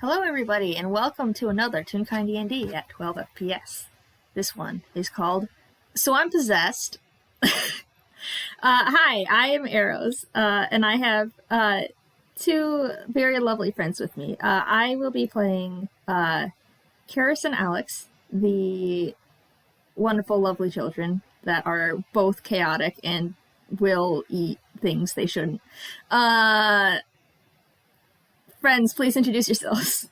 Hello everybody, and welcome to another Toonkind DnD at 12 FPS. This one is called So I'm Possessed. Hi, I am Arrows, and I have two very lovely friends with me. I will be playing Keris and Alex, the wonderful, lovely children that are both chaotic and will eat things they shouldn't. Friends, please introduce yourselves.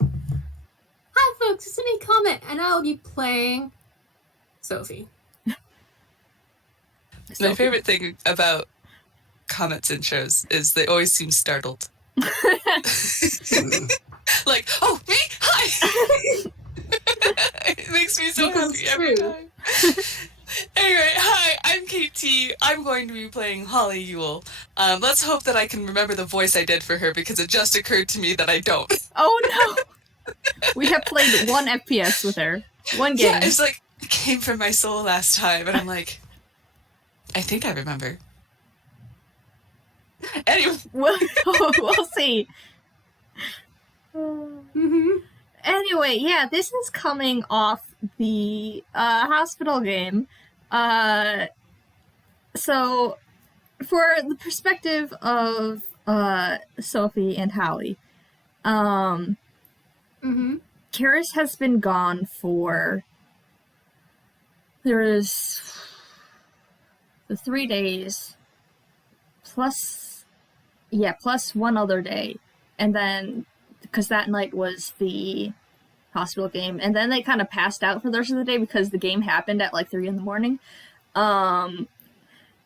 Hi folks, it's me, Comet, and I'll be playing Sophie. My favorite thing about Comet's intros is they always seem startled. Like, oh, me? Hi! It makes me so happy every time. Anyway, hi, I'm KT. I'm going to be playing Holly Yule. Let's hope that I can remember the voice I did for her because it just occurred to me that I don't. Oh no! We have played one FPS with her. One game. Yeah, it's like, it came from my soul last time, and I'm like, I think I remember. Anyway. We'll see. Anyway, yeah, this is coming off the hospital game. So, for the perspective of Sophie and Hallie, Keris has been gone for... There's the 3 days plus one other day, and then because that night was the hospital game, and then they kind of passed out for the rest of the day because the game happened at like 3 in the morning.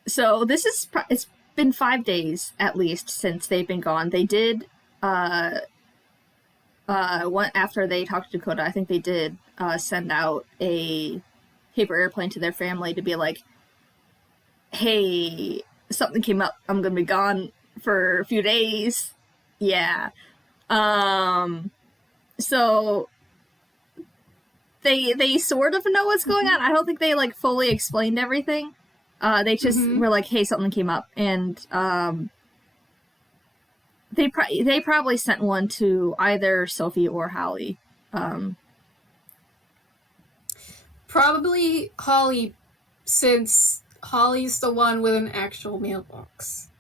So this is it's been 5 days at least since they've been gone. They did one after they talked to Dakota, I think they did send out a paper airplane to their family to be like, hey, something came up, I'm gonna be gone for a few days. Yeah. So they sort of know what's going on. I don't think they like fully explained everything. They just were like, hey, something came up, and they probably sent one to either Sophie or Hallie. Probably Holly, since Holly's the one with an actual mailbox.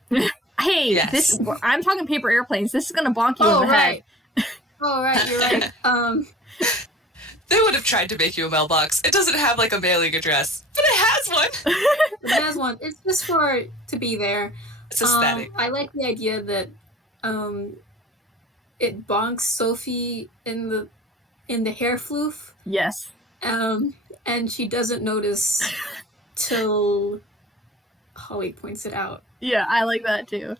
Hey, yes. I'm talking paper airplanes. This is gonna bonk you in the head. Oh, right, you're right. They would have tried to make you a mailbox. It doesn't have like a mailing address, but it has one. It has one. It's just for it to be there. It's aesthetic. I like the idea that it bonks Sophie in the hair floof. Yes. And she doesn't notice till Holly points it out. Yeah, I like that too.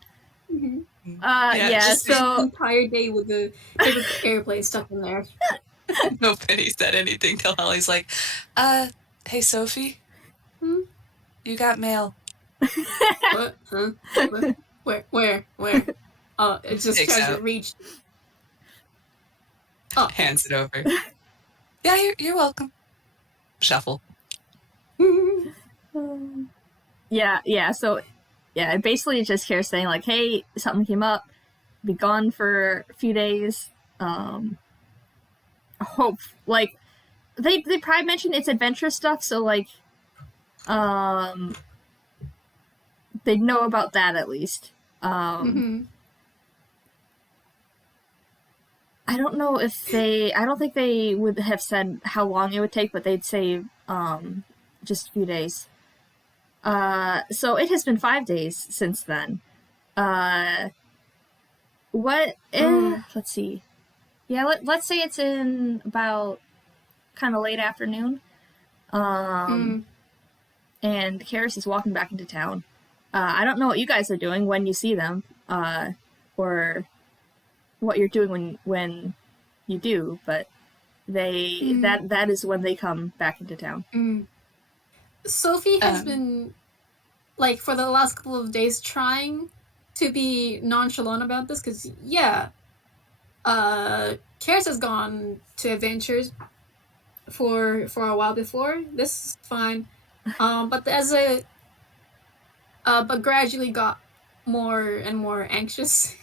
Just so the entire day with the airplane stuck in there. Nobody said anything till Holly's like, hey Sophie, you got mail. What? Huh? What? Where? Oh, it just tries to reach. Oh. Hands it over. Yeah, you're welcome. Shuffle. So basically it just cares saying like, hey, something came up, be gone for a few days. Hope like they probably mentioned it's adventure stuff, so like they know about that at least. I don't know if I don't think they would have said how long it would take, but they'd say just a few days. So it has been 5 days since then. Let's see. Yeah, let's say it's in about kind of late afternoon. And Keris is walking back into town. I don't know what you guys are doing when you see them, or what you're doing when you do, but that is when they come back into town. Sophie has been, like, for the last couple of days trying to be nonchalant about this, because, Keris has gone to adventures for a while before. This is fine. But but gradually got more and more anxious.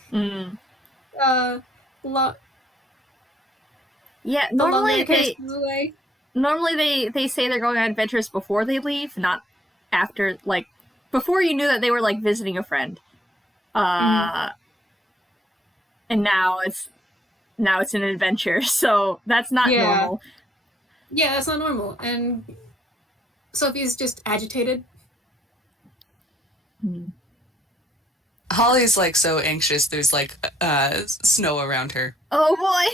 Yeah, The longer Keris is away. Normally they say they're going on adventures before they leave, not after, like, before you knew that they were, like, visiting a friend. And now it's an adventure, so that's not normal. Yeah, that's not normal. And Sophie's just agitated. Holly's like so anxious. There's like snow around her. Oh boy!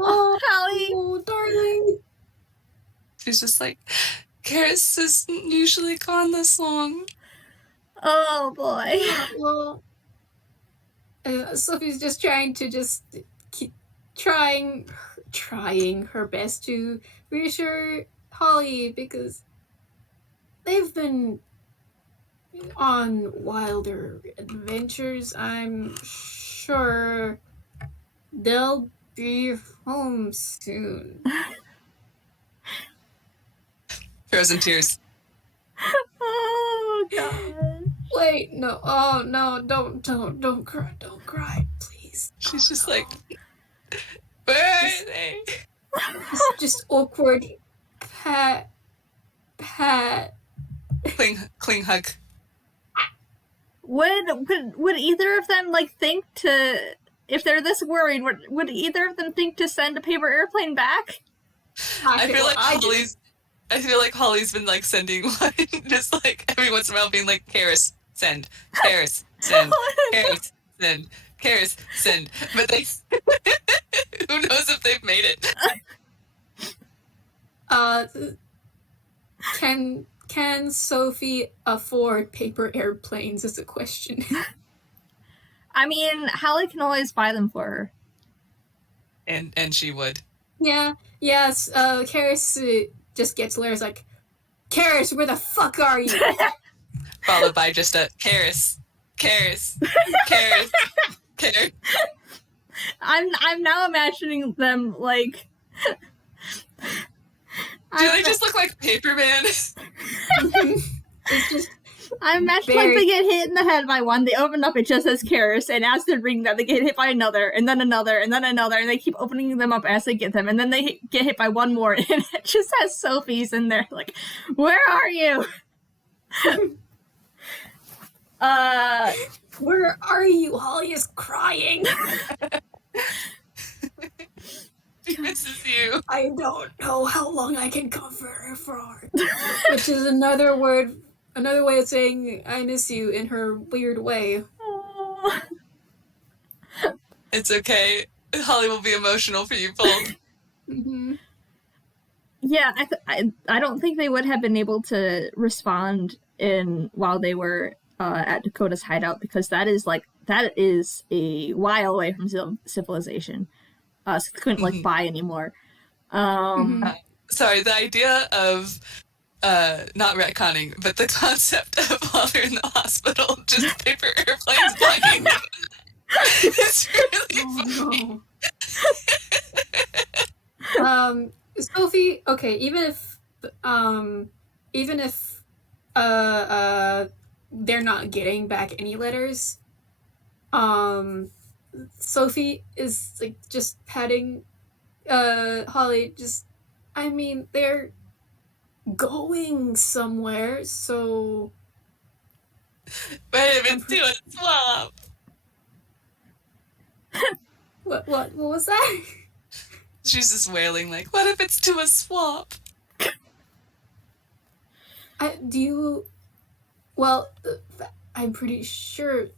Oh, Holly! Oh, darling! She's just like, Keris isn't usually gone this long. Oh boy! Well, Sophie's just trying to keep trying her best to reassure Holly, because they've been on wilder adventures. I'm sure they'll be home soon. Frozen tears. Oh god! Wait, no! Oh no! Don't cry, please. She's just like, where are they? Just awkward pat. Cling hug. Would either of them, like, think to, if they're this worried, would either of them think to send a paper airplane back? I feel like Holly's been like sending one, just like every once in a while being like, Keris, send, Keris, send, Keris, send, Keris, send. But they, who knows if they've made it? Can Sophie afford paper airplanes is a question. I mean, Holly can always buy them for her. And she would. Yeah, yes, Keris just gets letters like, Keris, where the fuck are you? Followed by just a Keris. I'm now imagining them, like... Do they just look like Paperman? It's just... I imagine, like, they get hit in the head by one, they open up, it just says Keris, and as they're reading that, they get hit by another, and then another, and then another, and they keep opening them up as they get them, and then they get hit by one more, and it just has Sophie's in there, like, where are you? Where are you? Holly is crying. She misses you. I don't know how long I can comfort her for. Which is another way of saying I miss you in her weird way. It's okay. Holly will be emotional for you both. Mm-hmm. Yeah, I don't think they would have been able to respond while they were at Dakota's hideout, because that is a while away from civilization. So they couldn't like buy anymore. Sorry, the idea of not retconning, but the concept of while they're in the hospital, just paper airplanes flying. It's really funny. Sophie, okay, even if they're not getting back any letters, Sophie is like just patting Holly, just, I mean, they're going somewhere, so But if it's to a swamp. What was that? She's just wailing like, what if it's to a swamp? I'm pretty sure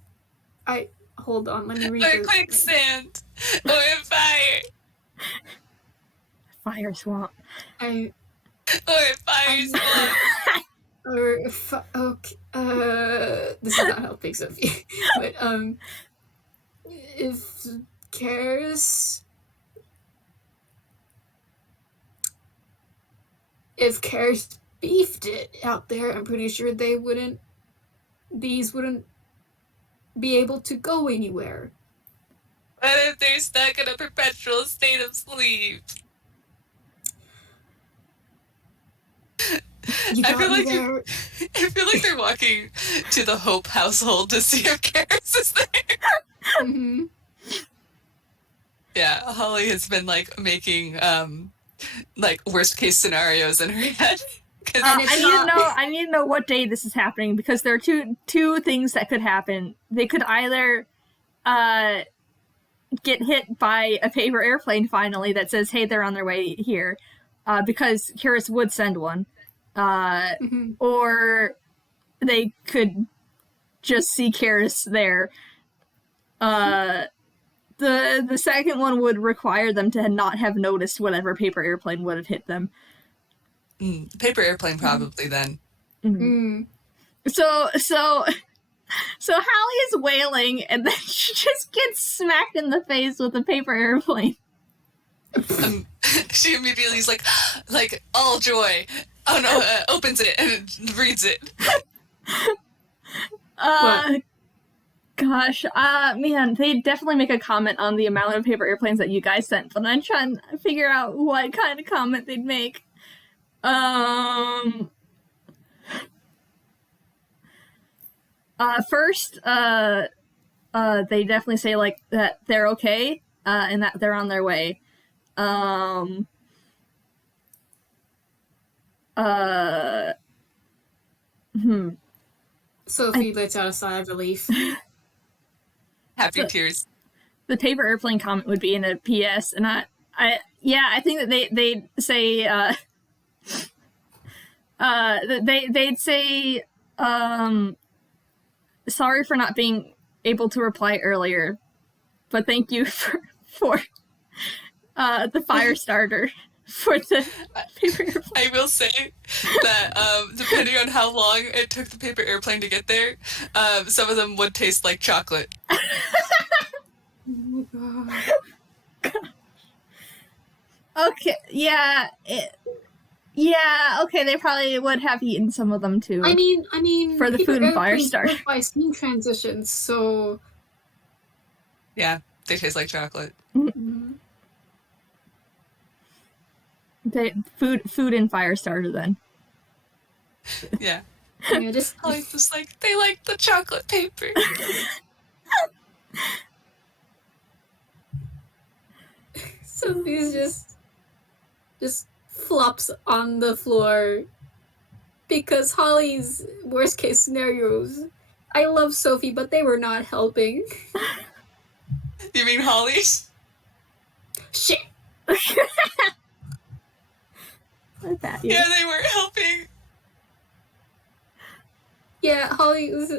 hold on, let me read Or quicksand. Or fire. Fire swamp. Or fire swamp. Okay, this is not helping, Sophie. But if Keris beefed it out there, I'm pretty sure these wouldn't be able to go anywhere. What if they're stuck in a perpetual state of sleep? I feel like they're walking to the Hope household to see if Keris is there. Mm-hmm. Yeah, Holly has been like making like worst case scenarios in her head. I need to know what day this is happening, because there are two things that could happen. They could either get hit by a paper airplane finally that says, hey, they're on their way here, because Keris would send one, or they could just see Keris there. The second one would require them to not have noticed whatever paper airplane would have hit them. Paper airplane probably then. So Hallie is wailing, and then she just gets smacked in the face with a paper airplane. She immediately is like all joy. Oh no! Opens it and reads it. Gosh, man, they definitely make a comment on the amount of paper airplanes that you guys sent, but I'm trying to figure out what kind of comment they'd make. First, they definitely say, like, that they're okay, and that they're on their way. Sophie lets out a sigh of relief. Happy tears. The paper airplane comment would be in a PS, and I think that they'd say, they'd say, sorry for not being able to reply earlier, but thank you for the fire starter for the paper airplane. I will say that depending on how long it took the paper airplane to get there, some of them would taste like chocolate. Oh my god. Okay, yeah, okay, they probably would have eaten some of them too. I mean, for the food and fire starter. By steam transitions, so yeah, they taste like chocolate. Food and fire starter then. Yeah. Yeah, just Holly's just like, they like the chocolate paper. Sophie's just flops on the floor because Holly's worst case scenarios. I love Sophie, but they were not helping. You mean Holly? Shit. That, yeah, they weren't helping. Yeah, Holly was.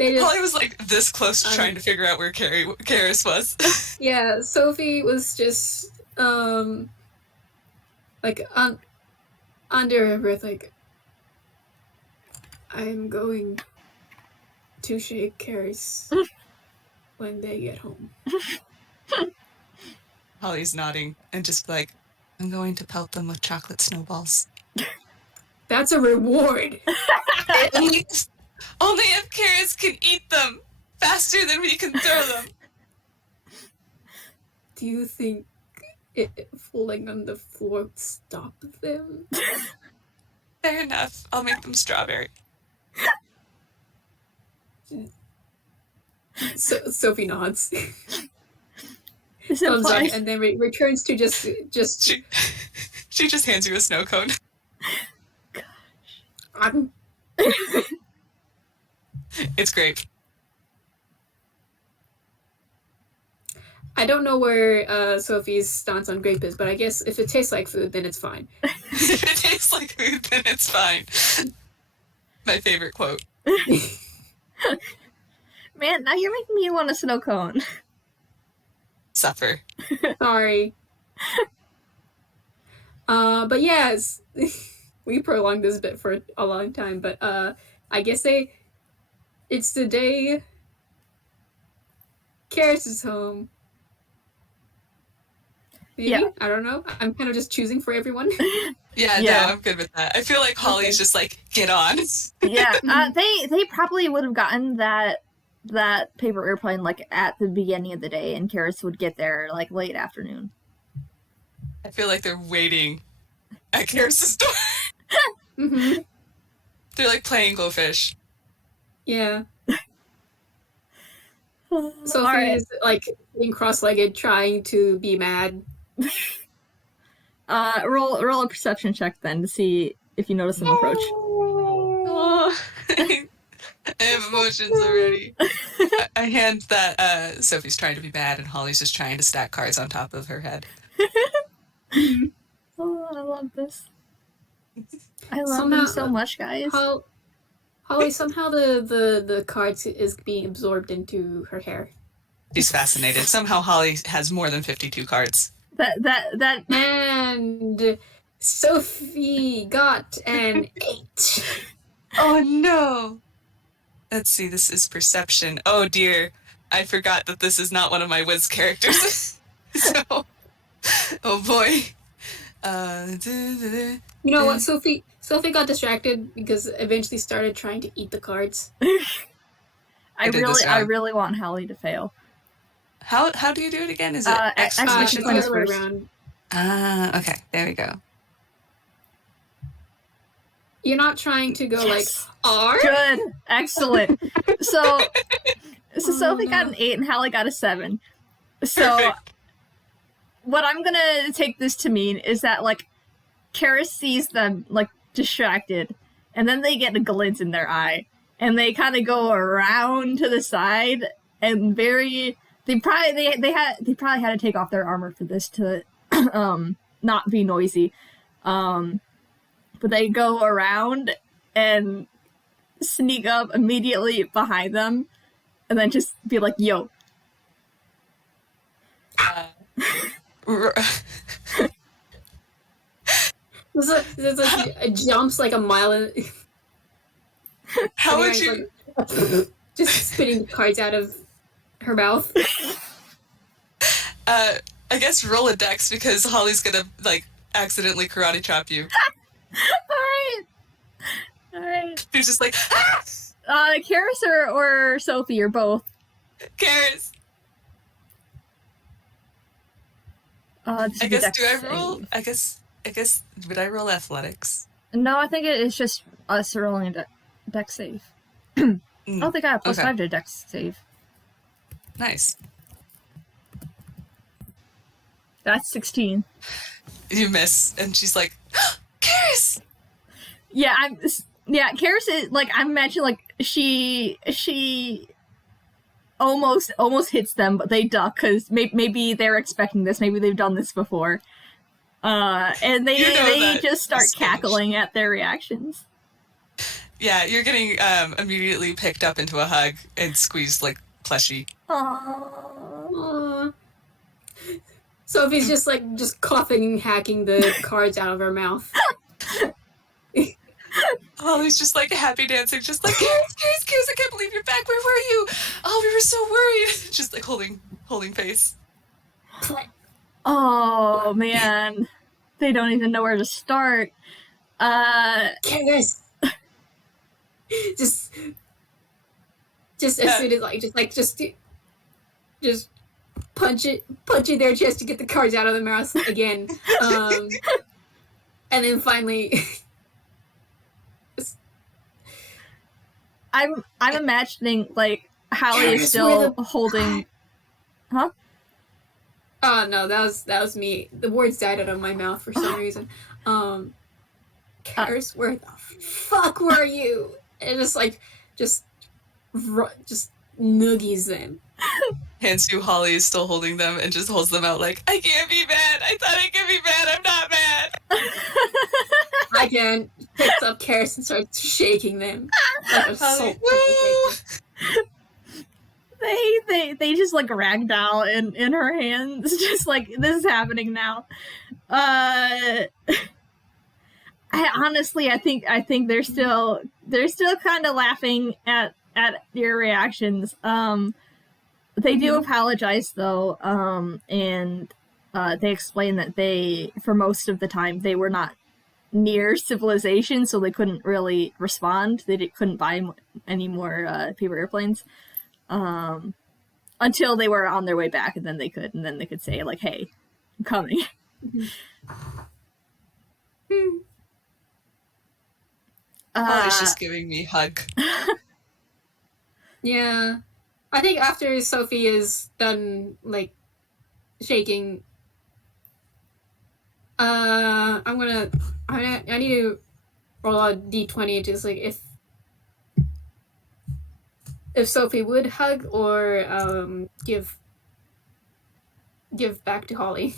Holly was like this close to trying to figure out where Keris was. Yeah, Sophie was just like under her breath, like, I'm going to shake Keris when they get home. Holly's nodding and just like, I'm going to pelt them with chocolate snowballs. That's a reward. Only if Keris can eat them faster than we can throw them. Do you think it falling on the floor would stop them? Fair enough. I'll make them strawberry. Sophie nods. Thumbs up, and then returns to just. She just hands you a snow cone. It's great. I don't know where Sophie's stance on grape is, but I guess if it tastes like food, then it's fine. If it tastes like food, then it's fine. My favorite quote. Man, now you're making me want a snow cone. Suffer. Sorry. But yes, we prolonged this bit for a long time, but I guess it's the day Keris is home. Maybe? Yeah. I don't know. I'm kind of just choosing for everyone. Yeah, no, I'm good with that. I feel like Holly's just like, get on. Yeah, they probably would have gotten that paper airplane like at the beginning of the day, and Keris would get there like late afternoon. I feel like they're waiting at Keris' door. Mm-hmm. They're like playing Go Fish. Yeah. Sophie's like being cross-legged, trying to be mad. Roll a perception check then to see if you notice them approach. Oh. I have emotions already. I hand that Sophie's trying to be mad and Holly's just trying to stack cards on top of her head. Oh, I love this. I love them so much, guys. Holly, somehow the cards is being absorbed into her hair. She's fascinated. Somehow Holly has more than 52 cards. That And Sophie got an 8. Oh no! Let's see, this is perception. Oh dear, I forgot that this is not one of my Wiz characters. So, oh boy. You know what, Sophie got distracted because eventually started trying to eat the cards. I really want Holly to fail. How do you do it again? Is it exclamation point first? Okay, there we go. You're not trying to go Yes. like R? Good, excellent. So Sophie got an 8 and Holly got a 7. So Perfect. what I'm gonna take this to mean is that like Keris sees them like distracted, and then they get a glint in their eye, and they kind of go around to the side, and they probably had to take off their armor for this to not be noisy, but they go around and sneak up immediately behind them, and then just be like, "Yo." There's like it jumps like a mile in, How would you? like, just spitting the cards out of her mouth. I guess roll a dex because Holly's gonna like accidentally karate chop you. All right. She's just like, ah! Keris or Sophie or both. Keris. I guess do I roll? I guess would I roll athletics? No, I think it's just us rolling a dex save. I don't think I have +5 to dex save. Nice. That's 16. You miss, and she's like, Keris! Yeah, Keris is like, I'm imagining like she almost hits them, but they duck because maybe they're expecting this. Maybe they've done this before. And they just start cackling at their reactions. Yeah, you're getting immediately picked up into a hug and squeezed like plushy. Aww. Sophie's just coughing and hacking the cards out of her mouth. Holly's just like happy dancing, just like Keris, I can't believe you're back. Where were you? Oh, we were so worried. Just like holding face. Oh man, they don't even know where to start. Keris, just as soon as just punch in their chest to get the cards out of the mouth again, and then finally. I'm imagining like Holly is still holding. Huh? Oh no, that was me. The words died out of my mouth for some reason. Keris, where the fuck were you? And just nuggies them. Hands you Holly is still holding them and just holds them out like, I can't be mad. I thought I could be mad. I'm not mad. Again, picks up Keris and starts shaking them. Holly, They just like ragdoll in her hands, just like this is happening now. I think they're still kind of laughing at your reactions. They do apologize though, and they explain that for most of the time they were not near civilization, so they couldn't really respond. They couldn't buy any more paper airplanes until they were on their way back, and then they could say like, "Hey, I'm coming." Holly's just giving me a hug. Yeah. I think after Sophie is done, like, shaking, I need to roll a d20, just like if Sophie would hug or give back to Holly.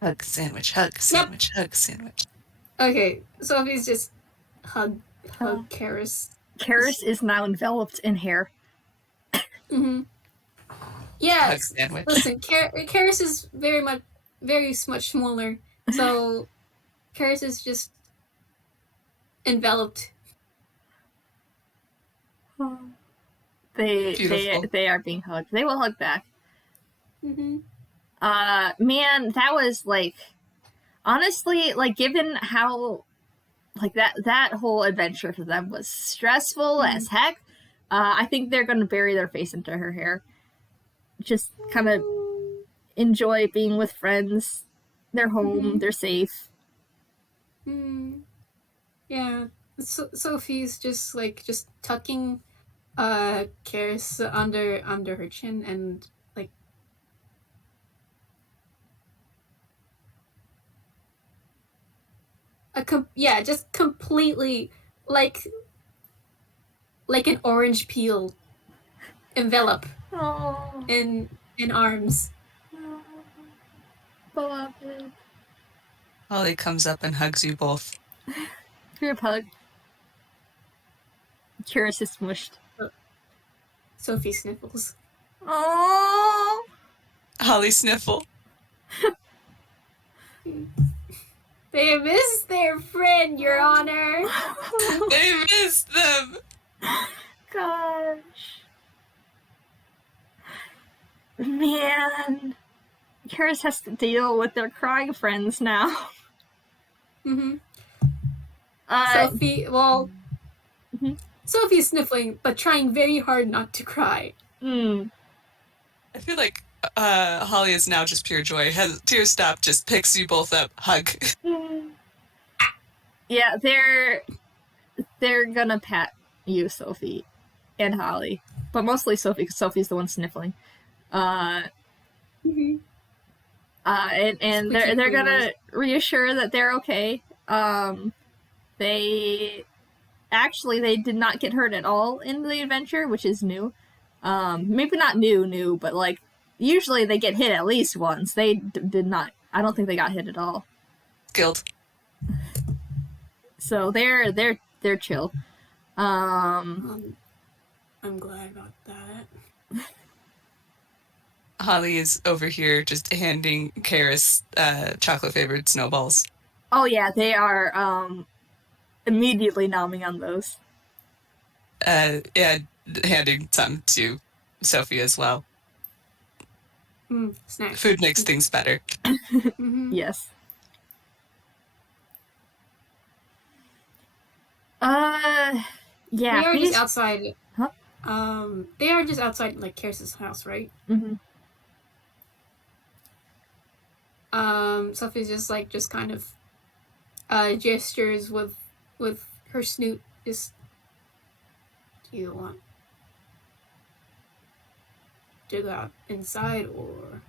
Hug sandwich, hug sandwich, hug sandwich. Okay, Sophie's just hug Keris. Keris is now enveloped in hair. Mm-hmm. Yeah, Hug sandwich. listen, Keris is very much smaller, so Keris is just enveloped. They are being hugged. They will hug back. Mm-hmm. Man, that was like, honestly, like, given how, like, that whole adventure for them was stressful as heck, I think they're gonna bury their face into her hair. Just kind of enjoy being with friends. They're home, they're safe. Yeah, Sophie's just tucking Keris under her chin and like just completely like an orange peel envelop in arms. Beloved. Holly comes up and hugs you both. Group hug. Keris is smushed. Sophie sniffles. Oh. Holly sniffle. They miss their friend, Your Honor. They missed them. Gosh. Man. Keris has to deal with their crying friends now. Sophie, Sophie's sniffling, but trying very hard not to cry. I feel like Holly is now just pure joy. Has tears stopped, just picks you both up, hug. Yeah, they're gonna pat you, Sophie, and Holly, but mostly Sophie, because Sophie's the one sniffling. And they're gonna reassure that they're okay. They did not get hurt at all in the adventure, which is new. Maybe not new, but like usually they get hit at least once. They did not. I don't think they got hit at all. Guild. So they're chill. I'm glad about that. Holly is over here just handing Keris chocolate-flavored snowballs. Oh yeah, they are immediately nomming on those. Yeah, handing some to Sophie as well. Snacks. Food makes things better. Yes. Yeah. They are just outside. Huh? They are just outside, like, Keris's house, right? Sophie's just kind of gestures with her snoot. Just, do you want to go out inside or?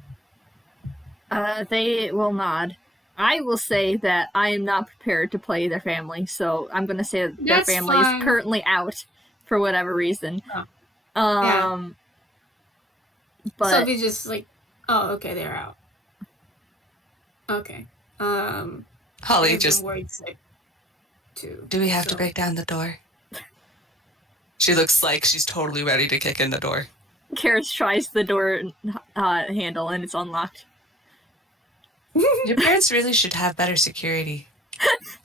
They will nod. I will say that I am not prepared to play their family, so I'm going to say that their family is currently out for whatever reason. Yeah. But Sophie's just like, oh, okay, they're out. Okay. Holly just. Do we have to break down the door? She looks like she's totally ready to kick in the door. Keris tries the door handle and it's unlocked. Your parents really should have better security.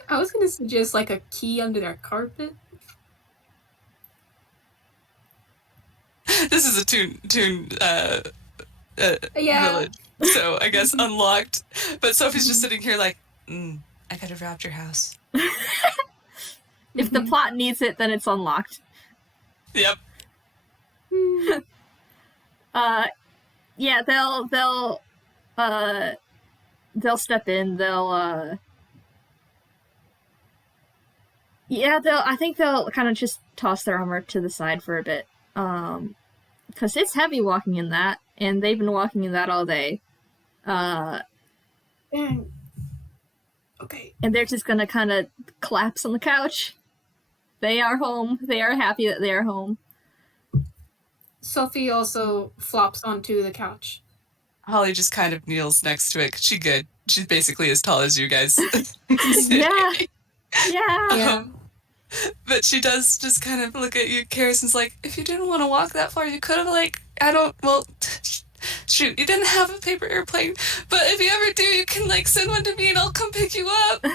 I was gonna suggest like a key under their carpet. This is a Toon village, so I guess unlocked. But Sophie's just sitting here like, I could have robbed your house. If the plot needs it, then it's unlocked. Yep. Yeah, they'll step in. Yeah, I think they'll kind of just toss their armor to the side for a bit. Because it's heavy walking in that, and they've been walking in that all day. Dang. Okay. And they're just gonna kind of collapse on the couch. They are home. They are happy that they are home. Sophie also flops onto the couch. Holly just kind of kneels next to it, 'cause she's good. She's basically as tall as you guys. Yeah. Yeah. But she does just kind of look at you. Harrison's like, if you didn't want to walk that far, you could have, like, shoot, you didn't have a paper airplane. But if you ever do, you can, like, send one to me and I'll come pick you up.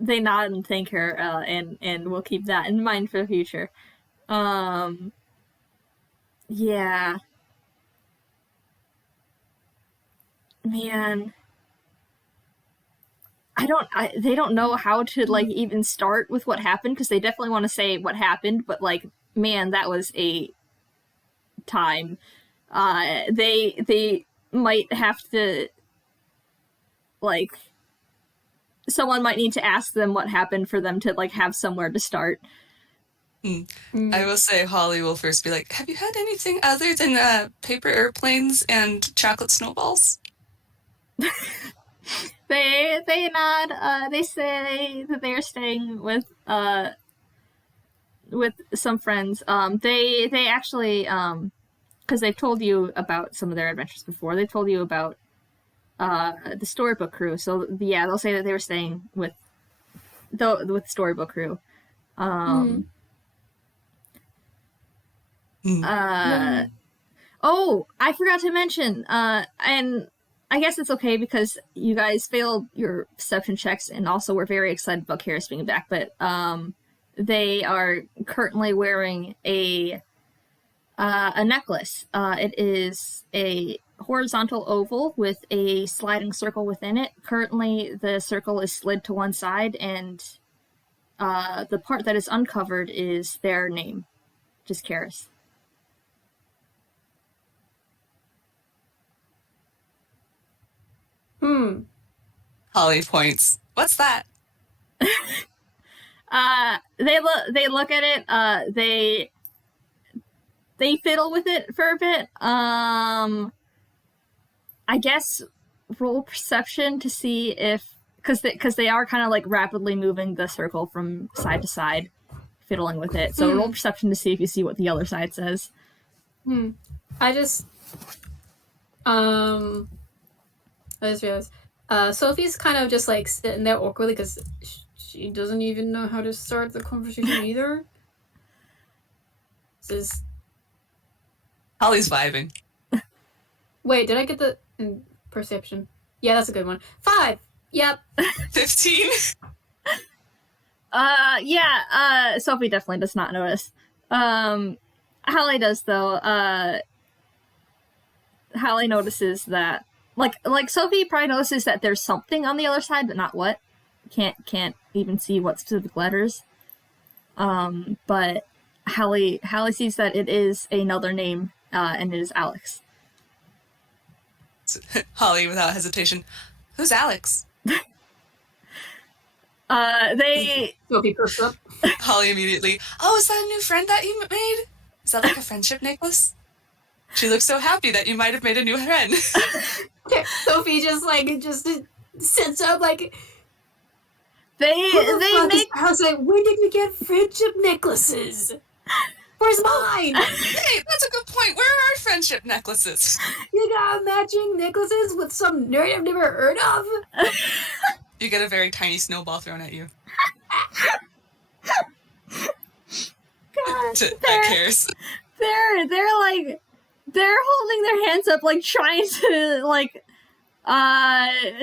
They nod and thank her, and we'll keep that in mind for the future. Yeah. Man. They don't know how to, like, even start with what happened, because they definitely want to say what happened, but, like, man, that was a time. They might have to, like, someone might need to ask them what happened for them to, like, have somewhere to start. I will say Holly will first be like, have you had anything other than paper airplanes and chocolate snowballs? They nod. They say that they are staying with some friends. They actually, because they've told you about some of their adventures before. They told you about the storybook crew. So yeah, they'll say that they were staying with the storybook crew. Oh, I forgot to mention, and I guess it's okay because you guys failed your perception checks and also were very excited about Keris being back, but they are currently wearing a necklace. It is a horizontal oval with a sliding circle within it. Currently, the circle is slid to one side, and the part that is uncovered is their name, just Keris. Holly points. What's that? They look at it. They fiddle with it for a bit. I guess roll perception to see if, because they are kind of like rapidly moving the circle from side to side, fiddling with it. So roll perception to see if you see what the other side says. I just realized. Sophie's kind of just like sitting there awkwardly because she doesn't even know how to start the conversation either. Holly's vibing. Wait, did I get the perception? Yeah, that's a good one. 5. Yep. 15. Yeah. Sophie definitely does not notice. Holly does though. Holly notices that. Like Sophie probably notices that there's something on the other side, but not what. Can't even see what specific letters. But Holly sees that it is another name, and it is Alex. Holly, without hesitation, who's Alex? Sophie perks up. Holly immediately, oh, is that a new friend that you made? Is that like a friendship necklace? She looks so happy that you might have made a new friend. Sophie just sits up like. They make. I was like, when did we get friendship necklaces? Where's mine? Hey, that's a good point. Where are our friendship necklaces? You got matching necklaces with some nerd I've never heard of? You get a very tiny snowball thrown at you. God, Keris. They're holding their hands up, like, trying to, like,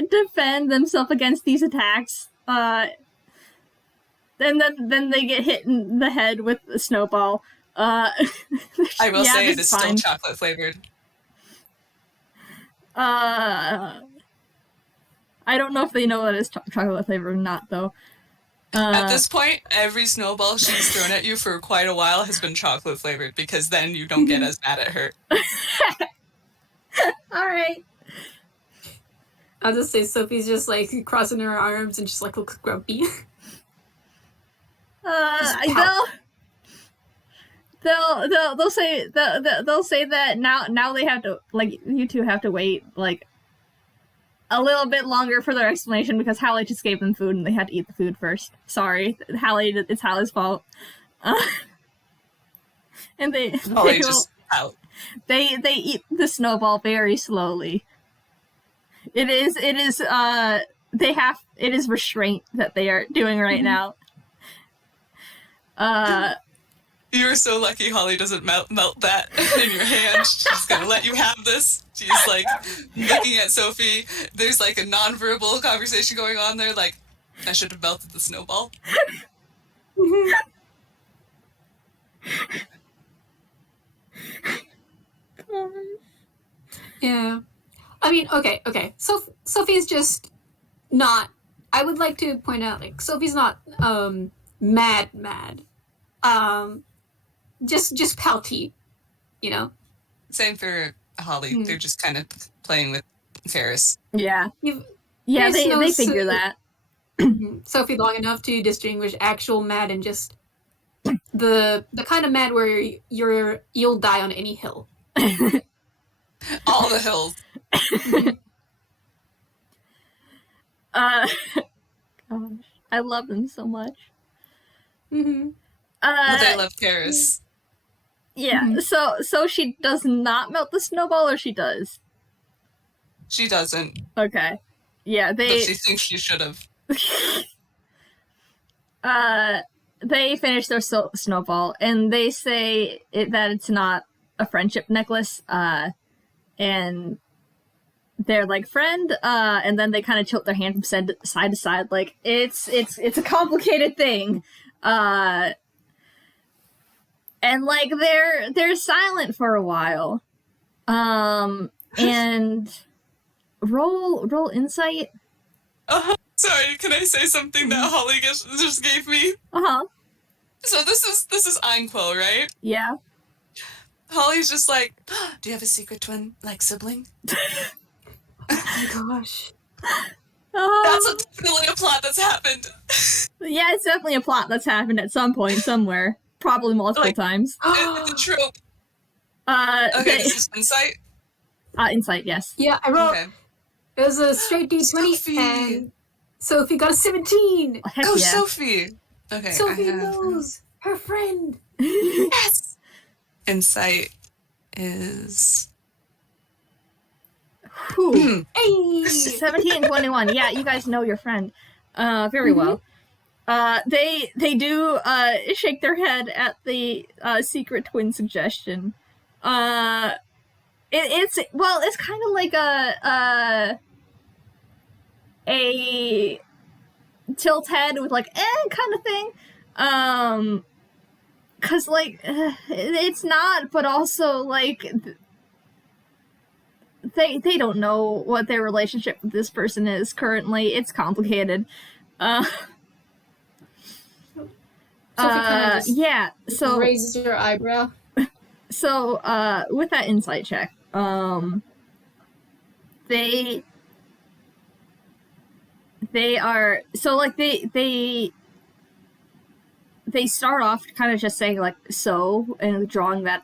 defend themselves against these attacks. And then they get hit in the head with a snowball. I will say it is fine. still chocolate flavored. I don't know if they know that it's chocolate flavored or not, though. At this point, every snowball she's thrown at you for quite a while has been chocolate flavored, because then you don't get as mad at her. All right. I'll just say Sophie's just like crossing her arms and just like looks grumpy. They'll say that now they have to, like, you two have to wait like a little bit longer for their explanation because Hallie just gave them food and they had to eat the food first. Sorry, it's Hallie's fault. And they just out. They eat the snowball very slowly. It is restraint that they are doing right now. You're so lucky Holly doesn't melt that in your hand. She's gonna let you have this. She's like looking at Sophie. There's like a non-verbal conversation going on there, like, I should have melted the snowball. Yeah. I mean, okay. So Sophie's just not, I would like to point out, like, Sophie's not mad. Just pouty, you know? Same for Holly. They're just kind of playing with Keris. Yeah. They figure that. Sophie long enough to distinguish actual mad and just the kind of mad where you'll die on any hill. All the hills. Gosh, I love them so much. Mm-hmm. But they love Keris. Yeah. Mm-hmm. So she does not melt the snowball, or she does? She doesn't. Okay. Yeah, But she thinks she should have. They finish their snowball, and they say that it's not a friendship necklace, and they're like, friend, and then they kind of tilt their hand from side to side, like, it's a complicated thing, and like they're silent for a while, and roll insight. Sorry, can I say something that Holly just gave me? So this is Einquill, right? Yeah. Holly's just like, do you have a secret twin, like, sibling? Oh my gosh. That's definitely a plot that's happened. Yeah, it's definitely a plot that's happened at some point, somewhere. Probably multiple times. It's a trope. Okay, this is insight? Insight, yes. Yeah, I rolled. Okay. It was a straight D20, Sophie. and Sophie got a 17. Heck Oh, yeah. Sophie! Okay, Sophie knows her friend. Yes! Insight is... Whew. Hey! 17 and 21. Yeah, you guys know your friend very well. They do shake their head at the secret twin suggestion. It's kind of like a tilt head with like kind of thing. Cause like it's not, but also like they don't know what their relationship with this person is currently. It's complicated. Yeah. So raises your eyebrow. So with that insight check, they are, so like they start off kind of just saying like so and drawing that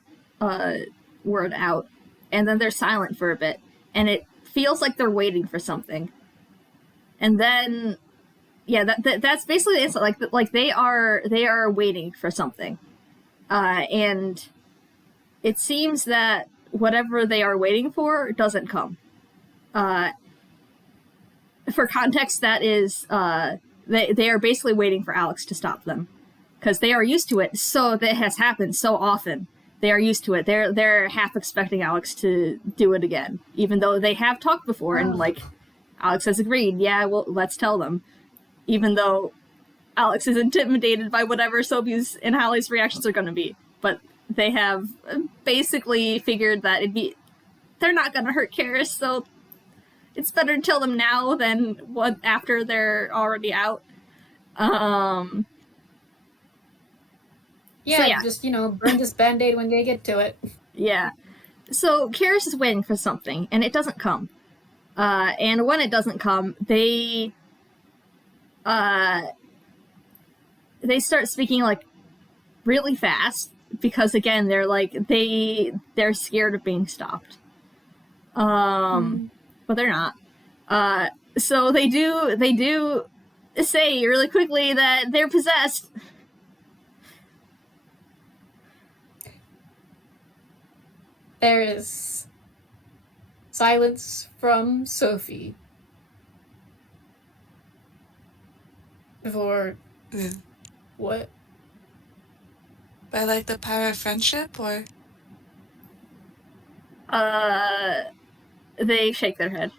word out, and then they're silent for a bit, and it feels like they're waiting for something, and then that's basically the insight, like they are waiting for something, and it seems that whatever they are waiting for doesn't come. For context, that is, they are basically waiting for Alex to stop them, because they are used to it. So that has happened so often. They are used to it. They're half expecting Alex to do it again, even though they have talked before, and like Alex has agreed. Yeah, well, let's tell them. Even though Alex is intimidated by whatever Sophie's and Hallie's reactions are going to be, but they have basically figured that they're not going to hurt Keris, so it's better to tell them now than after they're already out. Just, burn this Band-Aid when they get to it. Yeah. So Keris is waiting for something, and it doesn't come. And when it doesn't come, they start speaking like really fast because again they're like they're scared of being stopped. But they're not. So they do say really quickly that they're possessed. There is silence from Sophie before what? By like the power of friendship, or They shake their head.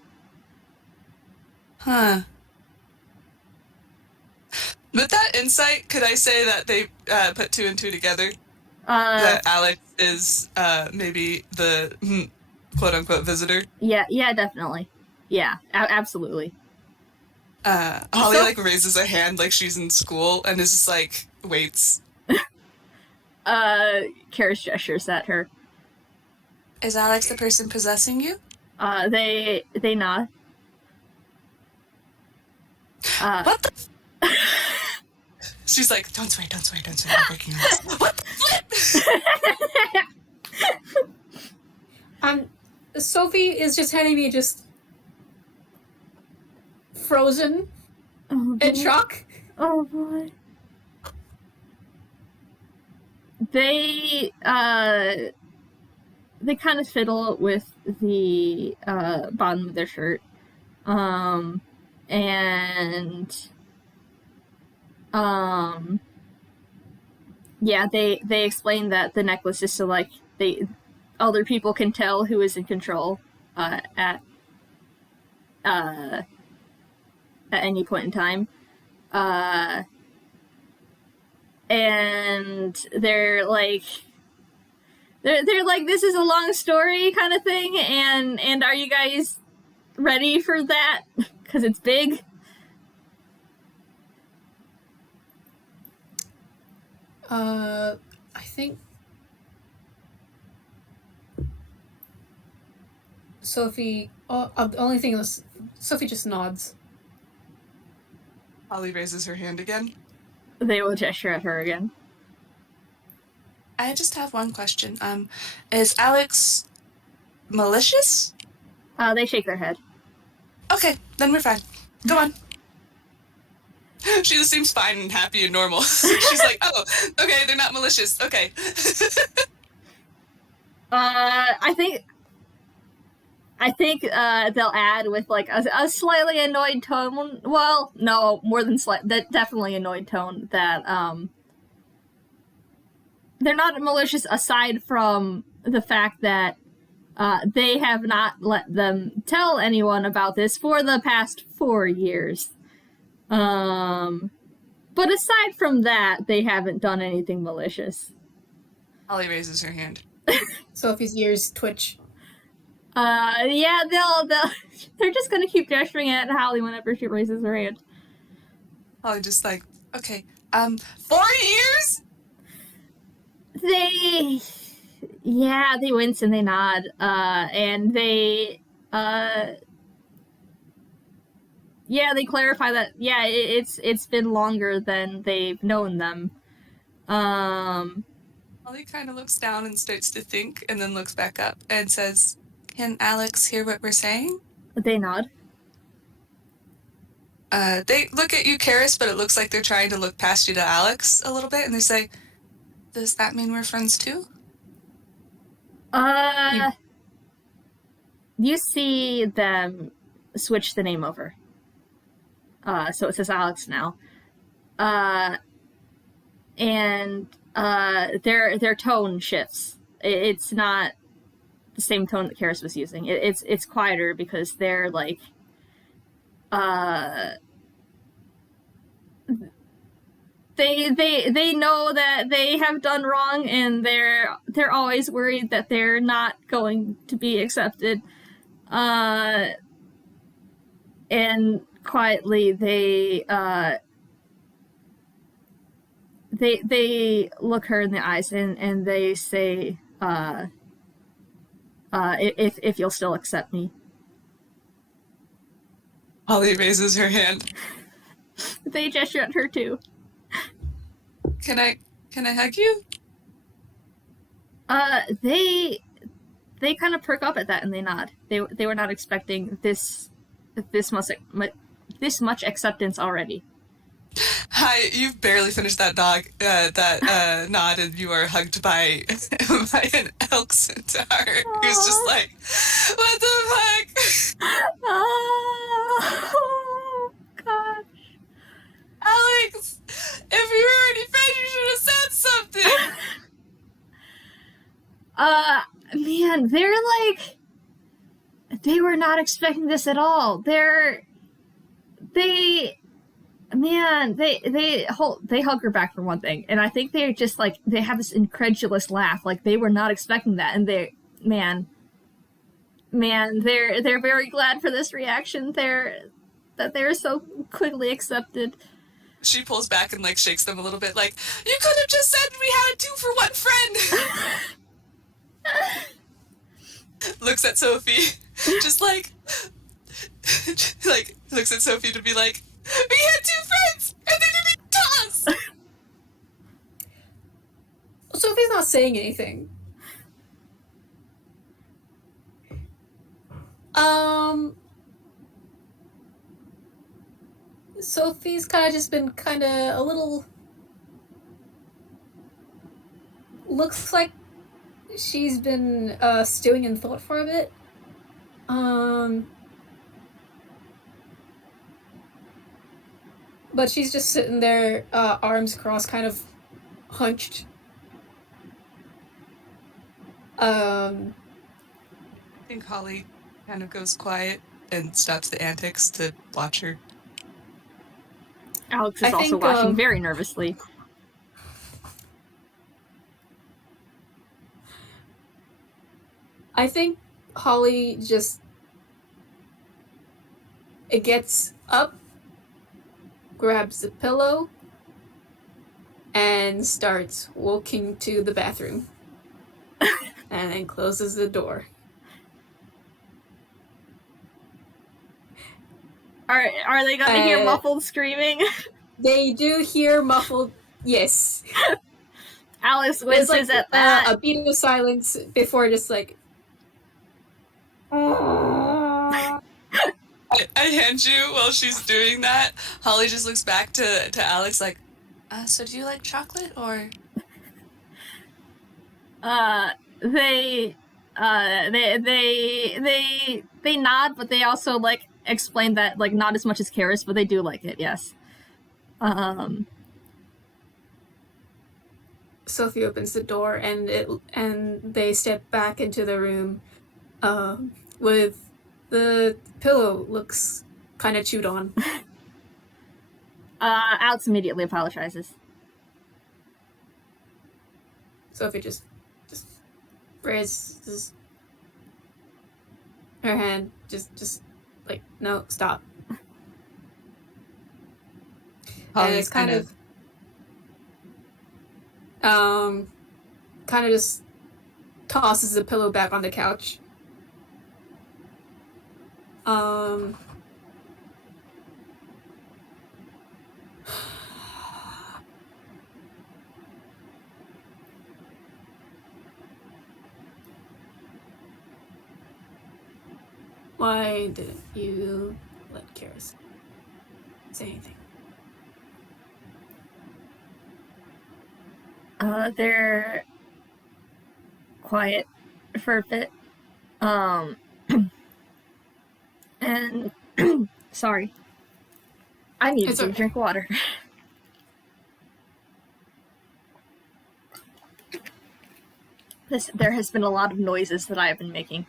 huh? With that insight, could I say that they put two and two together? That Alex is maybe the quote-unquote visitor? Yeah, definitely. Yeah, absolutely. Holly, like, raises a hand like she's in school and is just, like, waits. Keris gestures at her. Is Alex the person possessing you? They nod. What the... She's like, don't swear, I'm breaking this. What the flip? Sophie is just handing me just frozen in shock. Oh boy. They kind of fiddle with the bottom of their shirt. Yeah, they explain that the necklace is so like other people can tell who is in control at any point in time. And they're like, this is a long story kind of thing, and are you guys ready for that? Because it's big. I think Sophie. The only thing was Sophie just nods. Holly raises her hand again. They will gesture at her again. I just have one question. Is Alex malicious? They shake their head. Okay, then we're fine. Go on. She just seems fine and happy and normal. She's like, oh, okay, they're not malicious. Okay. I think they'll add with like a slightly annoyed tone. Well, no, more than that definitely annoyed tone that they're not malicious aside from the fact that they have not let them tell anyone about this for the past 4 years. But aside from that, they haven't done anything malicious. Holly raises her hand. Sophie's ears twitch. Yeah, they're just gonna keep gesturing at Holly whenever she raises her hand. Holly just like, okay, 4 years? They wince and they nod, and they clarify that, it's been longer than they've known them. Holly kind of looks down and starts to think, and then looks back up and says, can Alex hear what we're saying? They nod. They look at you, Keris, but it looks like they're trying to look past you to Alex a little bit, and they say, does that mean we're friends too? You see them switch the name over. So it says Alex now. And their tone shifts. It's not the same tone that Keris was using. It's quieter because they're like they know that they have done wrong, and they're always worried that they're not going to be accepted. And quietly they look her in the eyes and they say, if you'll still accept me. Holly raises her hand. They gesture at her too. Can I hug you? They kind of perk up at that and they nod. They were not expecting this much acceptance already. Hi, you've barely finished that nod, and you are hugged by an elk centaur who's just like, what the fuck? Oh, God. Alex, if you were already friends, you should have said something. Man, they were not expecting this at all. They hug her back for one thing, and I think they're just like, they have this incredulous laugh, like they were not expecting that, and they're very glad for this reaction. That they're so quickly accepted. She pulls back and like shakes them a little bit, like, you could have just said we had a 2-for-1 friend. Looks at Sophie, just like looks at Sophie to be like, we had 2 friends and they didn't tell us. Sophie's not saying anything. Sophie's kind of just been kind of a little... Looks like she's been stewing in thought for a bit. But she's just sitting there, arms crossed, kind of hunched. I think Holly kind of goes quiet and stops the antics to watch her. Alex is also watching very nervously. I think Holly just... It gets up, grabs the pillow, and starts walking to the bathroom. And then closes the door. Are they gonna hear muffled screaming? They do hear muffled... Yes. Alice winces at that. A beat of silence before just like... I hand you while she's doing that. Holly just looks back to Alex like, so do you like chocolate or? They nod, but they also like explain that like not as much as Keris, but they do like it. Yes. Sophie opens the door and they step back into the room, with the pillow looks kind of chewed on. Alex immediately apologizes. Sophie just raises her hand, just like, no, stop. And it's kind of just tosses the pillow back on the couch. Why didn't you let Keris say anything? They're quiet for a bit. And sorry. I need to drink water. There has been a lot of noises that I have been making.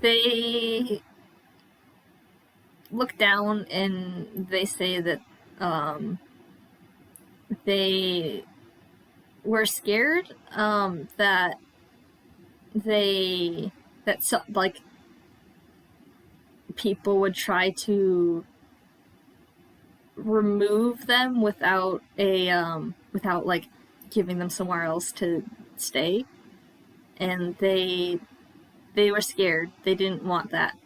They look down and they say that they were scared that people would try to remove them without giving them somewhere else to stay, and they they were scared. They didn't want that.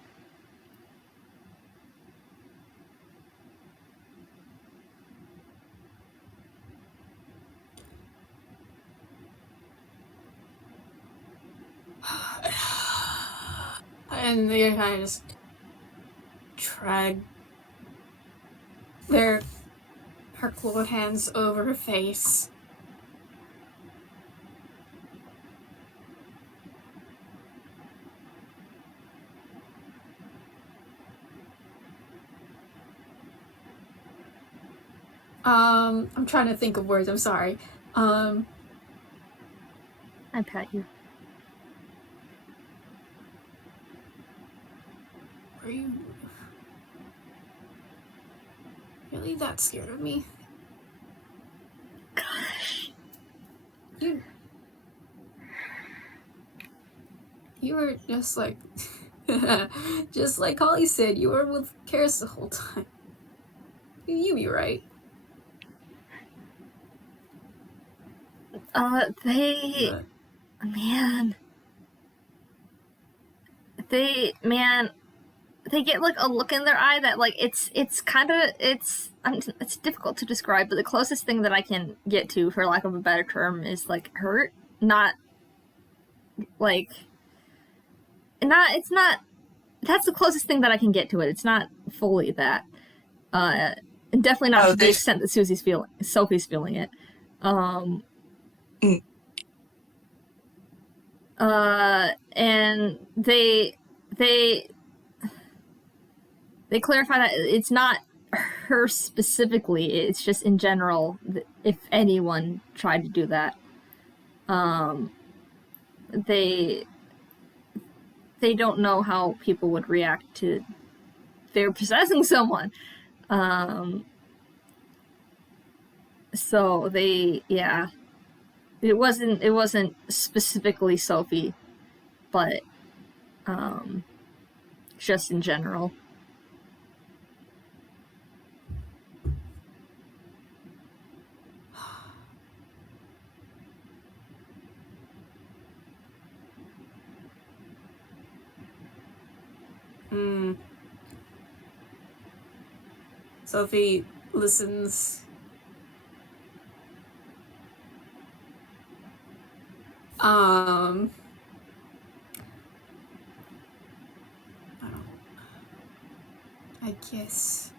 And they kind of just drag her clawed hands over her face. I'm trying to think of words, I'm sorry. I pat you. Are you really that scared of me? Gosh. You were just like, just like Holly said, you were with Keris the whole time. You be right. They get like a look in their eye that like it's difficult to describe, but the closest thing that I can get to, for lack of a better term, is like hurt. Not like it's not that's the closest thing that I can get to it. It's not fully that. Definitely not to the extent that Sophie's feeling it. And they clarify that it's not her specifically, it's just in general, if anyone tried to do that. They don't know how people would react to their possessing someone. So it wasn't specifically Sophie, but just in general. Sophie listens. I guess.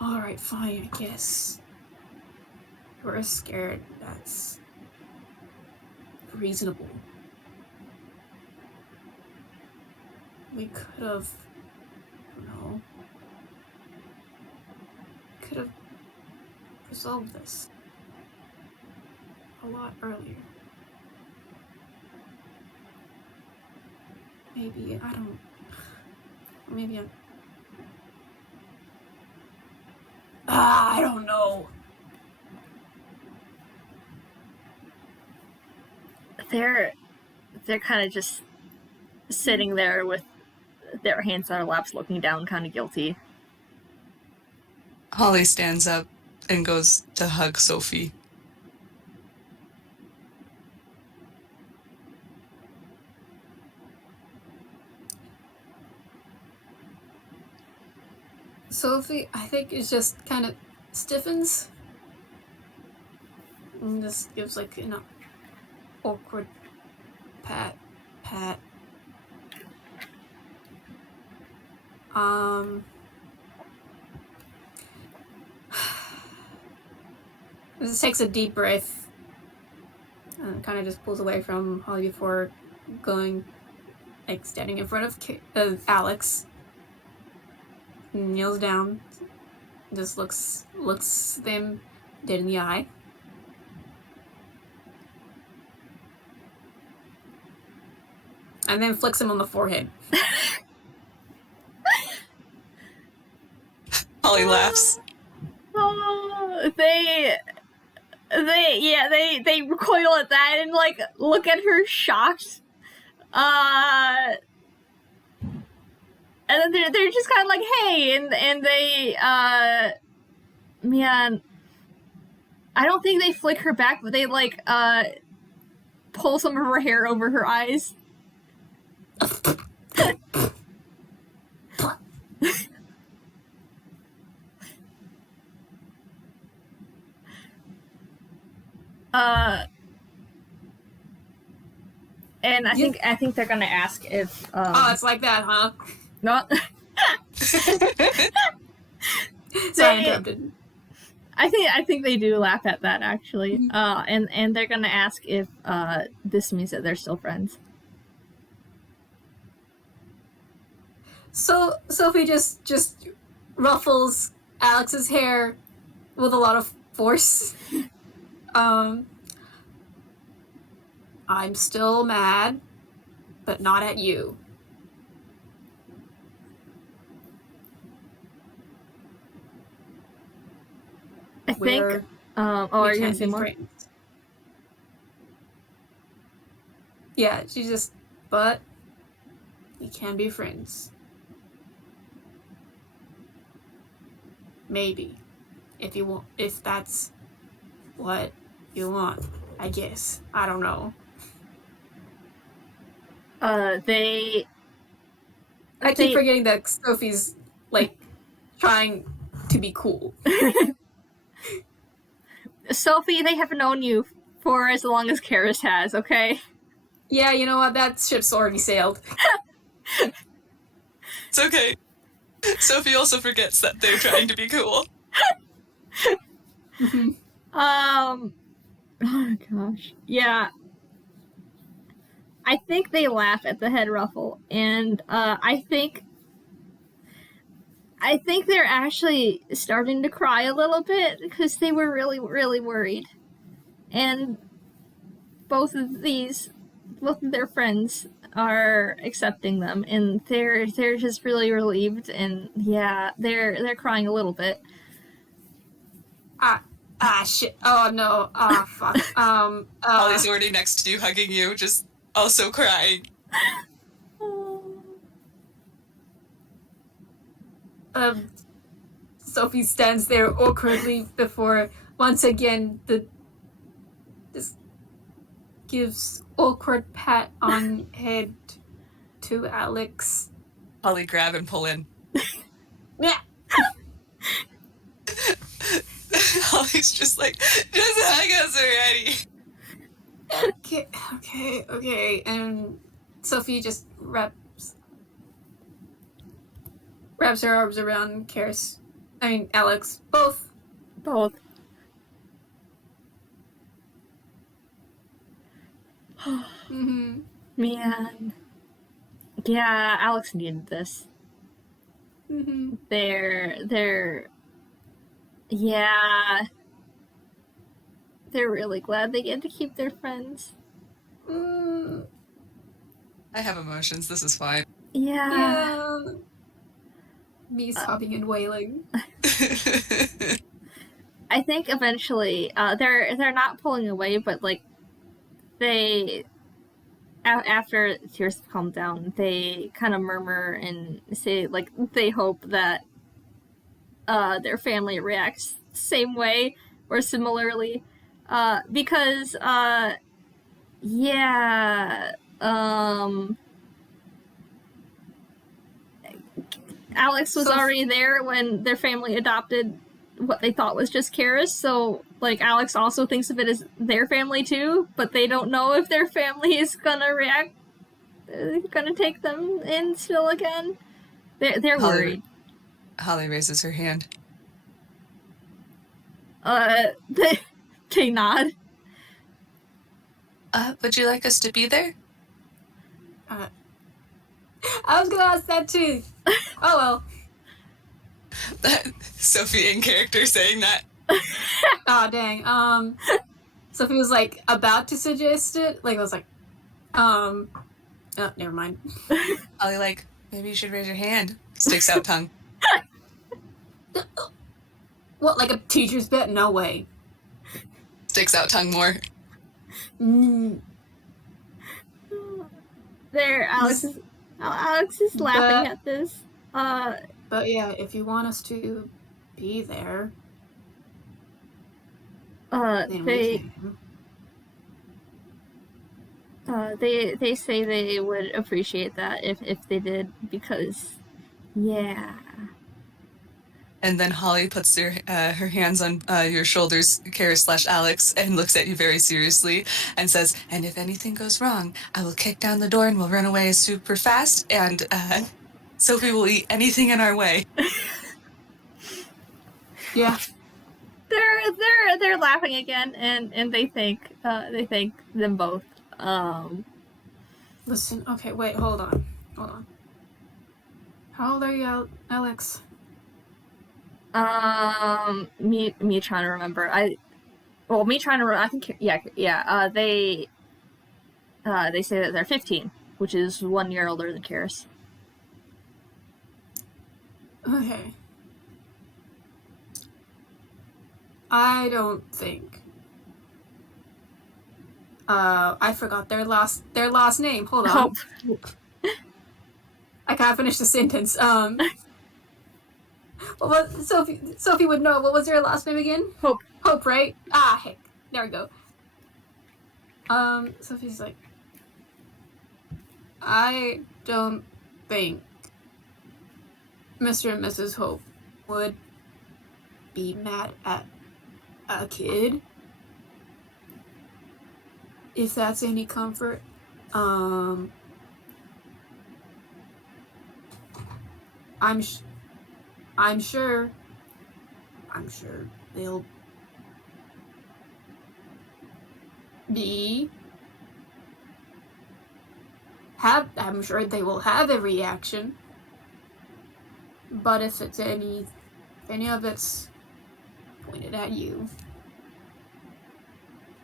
Alright, fine, I guess. We're scared. That's reasonable. We could have, resolved this a lot earlier. Maybe, I don't know. They're kind of just sitting there with their hands on their laps, looking down, kind of guilty. Holly stands up and goes to hug Sophie. Sophie, I think, is just kind of stiffens and just gives like an awkward pat. Just takes a deep breath and kind of just pulls away from Holly before going, like, standing in front of Alex. Kneels down, just looks them dead in the eye. And then flicks him on the forehead. Holly laughs. They recoil at that and like look at her shocked. And then they're just kind of like, hey, and they, I don't think they flick her back, but they, like, pull some of her hair over her eyes. And I think they're gonna ask if oh, it's like that, huh? No. Sorry, I interrupted. I think they do laugh at that, actually. And they're gonna ask if this means that they're still friends. So Sophie just ruffles Alex's hair with a lot of force. I'm still mad, but not at you. I think. Are you gonna say more? Friends. Yeah, but we can be friends. Maybe. If that's what you want, I guess. I don't know. I keep forgetting that Sophie's, like, trying to be cool. Sophie, they have known you for as long as Keris has, okay? Yeah, you know what? That ship's already sailed. It's okay. Sophie also forgets that they're trying to be cool. Oh gosh. Yeah. I think they laugh at the head ruffle, and I think they're actually starting to cry a little bit because they were really, really worried. And both of their friends are accepting them, and they're just really relieved, and yeah, they're crying a little bit. Shit. Oh no. Fuck. Holly's already next to you, hugging you, just also crying. Sophie stands there awkwardly before, once again, this gives awkward pat on head to Alex. Holly grab and pull in. Yeah. Holly's just like, just hug us already. Okay. And Sophie just wraps her arms around Alex. Both. Mm-hmm. Man. Yeah, Alex needed this. Mm-hmm. They're really glad they get to keep their friends. I have emotions. This is fine. Yeah. Me sobbing and wailing. I think eventually they're not pulling away, but like they after tears calm down, they kind of murmur and say like they hope that their family reacts the same way or similarly, because Alex was already there when their family adopted what they thought was just Keris, so like Alex also thinks of it as their family too, but they don't know if their family is gonna react, gonna take them in still again. They're worried. Holly raises her hand. They nod. Would you like us to be there? I was gonna ask that too. Oh well. Sophie in character saying that. Oh dang. Sophie was like about to suggest it. Like I was like, oh, never mind. Holly like, maybe you should raise your hand. Sticks out tongue. What, like a teacher's pet? No way. Sticks out tongue more. There, Alex is laughing at this. But yeah, if you want us to be there, They they say they would appreciate that if they did, because yeah. And then Holly puts her hands on your shoulders, Keris/Alex, and looks at you very seriously and says, "And if anything goes wrong, I will kick down the door and we'll run away super fast, and Sophie will eat anything in our way." Yeah. They're laughing again, and they thank them both. Listen, okay, wait, hold on. How old are you, Alex? Me trying to remember. I think, yeah. They say that they're 15, which is 1 year older than Keris. Okay. I don't think. I forgot their last name. Hold on. Oh. I can't finish the sentence. What was Sophie would know. What was your last name again? Hope. Hope, right? Ah, heck. There we go. Sophie's like, I don't think Mr. and Mrs. Hope would be mad at a kid, if that's any comfort. I'm sure they'll I'm sure they will have a reaction. But if it's any of it's pointed at you.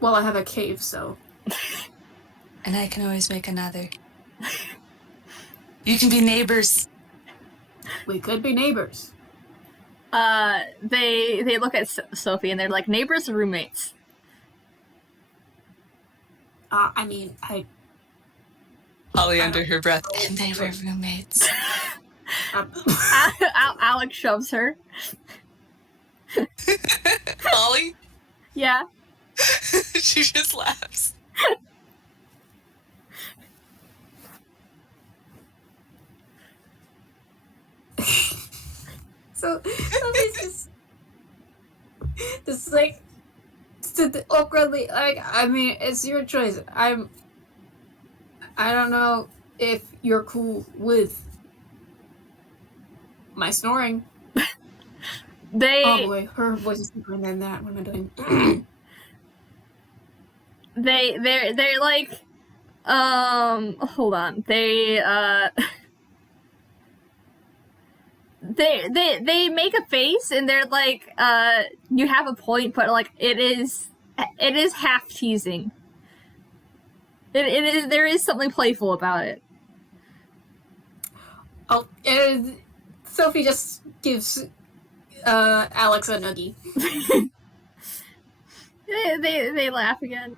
Well, I have a cave, so. And I can always make another. You can be neighbors. We could be neighbors. They look at Sophie and they're like, neighbors or roommates? Holly under her breath. And they were roommates. Alex shoves her. Holly? Yeah. She just laughs. So Sophie's just like stood awkwardly. Like, I mean, it's your choice. I don't know if you're cool with my snoring. Oh boy, her voice is deeper than that. What am I doing? They're like, hold on. They make a face and they're like, you have a point, but like it is half teasing. It is, there is something playful about it. Oh, Sophie just gives Alex a nuggie. They laugh again.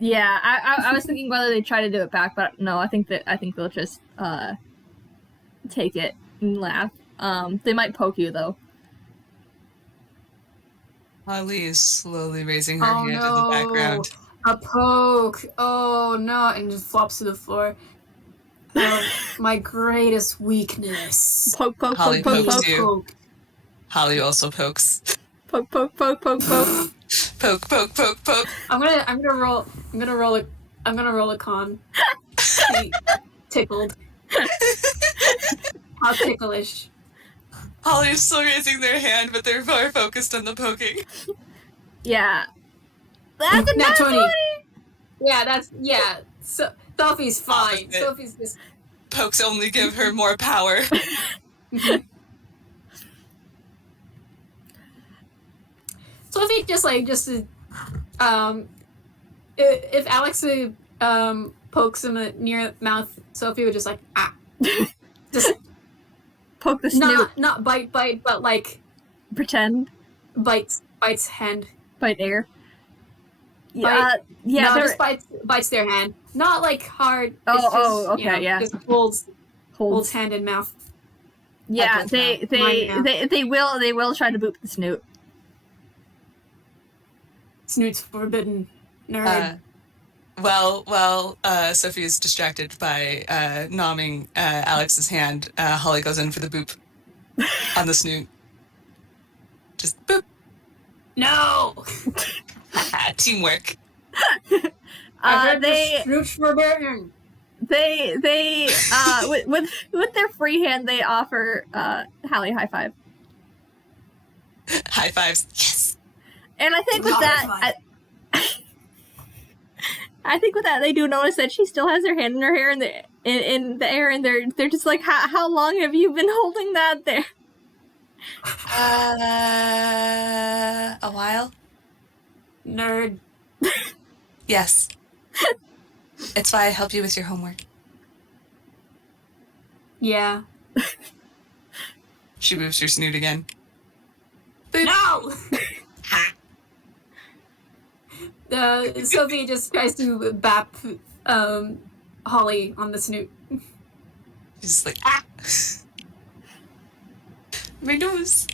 Yeah, I was thinking whether they try to do it back, but no, I think they'll just take it and laugh. They might poke you though. Holly is slowly raising her hand in the background. A poke! Oh no! And just flops to the floor. My greatest weakness. Poke. Holly pokes you. Holly also pokes. Poke. Poke. I'm gonna roll a con. Tickled. How ticklish. Holly is still raising their hand, but they're more focused on the poking. Yeah. That's a nat 20! Yeah. So Sophie's fine. Sophie's just pokes only give her more power. Sophie just if Alex pokes him near the mouth, Sophie would just like just poke the snoot. Not bite, but like pretend bites hand. Bite air. Yeah, no, just bites their hand. Not like hard. Okay, yeah. Just holds hand in mouth. Yeah, they will try to boop the snoot. Snoot's forbidden. Nerd. While Sophie is distracted by nomming Alex's hand, Holly goes in for the boop on the snoot. Just boop. No! Teamwork. Snoot's forbidden. They with their free hand, they offer Hallie a high five. High fives. Yes. And I think with that, I think with that, they do notice that she still has her hand in her hair in the air, and they're just like, how long have you been holding that there? A while. Nerd. Yes. It's why I help you with your homework. Yeah. She moves your snoot again. Boop. No! Sophie just tries to bap Holly on the snoot. She's just like, my nose.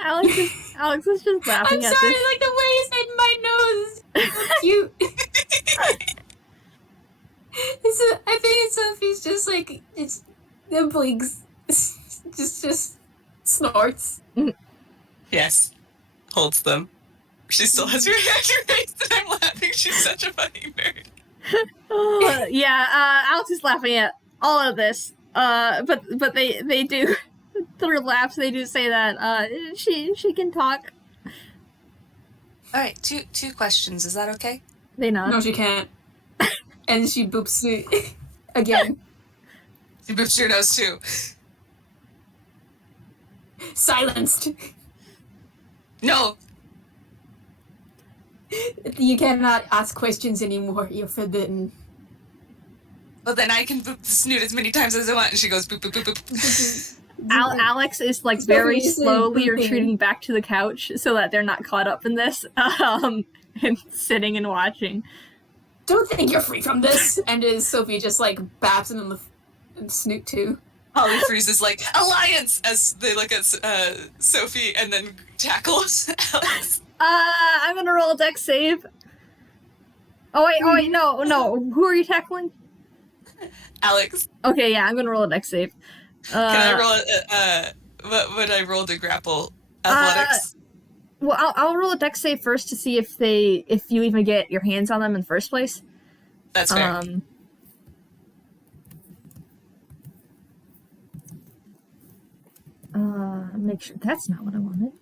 Alex is just laughing I'm at sorry, this. like the way you said my nose. It's cute. I think Sophie's just like, it's the blinks. just snorts. Yes. Holds them. She still has her hand raised, and I'm laughing. She's such a funny nerd. Alex is laughing at all of this. But they do through laughs. They do say that she can talk. All right, two questions. Is that okay? They nod. No, she can't. And she boops it again. She boops your nose too. Silenced. No. You cannot ask questions anymore. You're forbidden. Well, then I can boop the snoot as many times as I want. And she goes boop, boop, boop, boop. Alex is like very slowly retreating back to the couch so that they're not caught up in this, and sitting and watching. Don't think you're free from this. And Sophie just like baps him on the snoot too. Holly freezes like, alliance! As they look at Sophie and then tackles Alex. I'm gonna roll a dex save. Oh wait, no. Who are you tackling? Alex. Okay, yeah, I'm gonna roll a dex save. Can I roll what would I roll to grapple? Athletics? Well, I'll roll a dex save first to see if you even get your hands on them in the first place. That's fair. Make sure that's not what I wanted.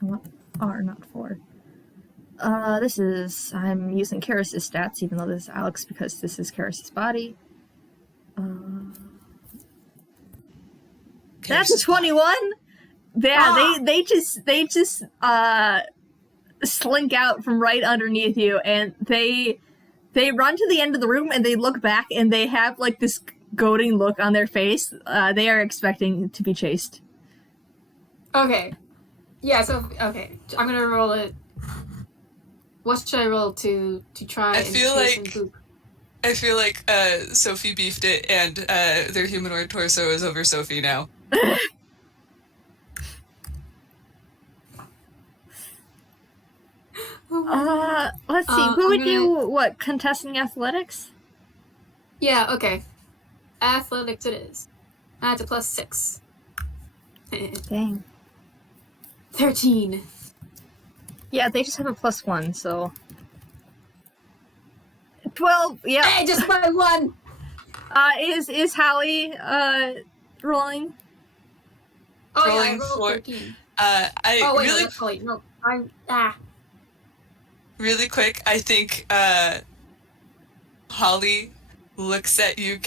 I want R, not 4. I'm using Keris' stats, even though this is Alex, because this is Keris' body. That's a 21! Yeah, they just slink out from right underneath you, and they run to the end of the room, and they look back, and they have, like, this goading look on their face. They are expecting to be chased. Okay. Yeah, so, okay. I'm gonna roll it. What should I roll to try I feel like Sophie beefed it, and their humanoid torso is over Sophie now. Let's see. Who would do contesting athletics? Yeah, okay. Athletics it is. That's a +6. Dang. 13. Yeah, they just have a +1, so 12. Yeah. Hey, just by 1. Is Hallie rolling? Oh Rolling yeah, I rolled for- 13. Really quick, I think Holly looks at you,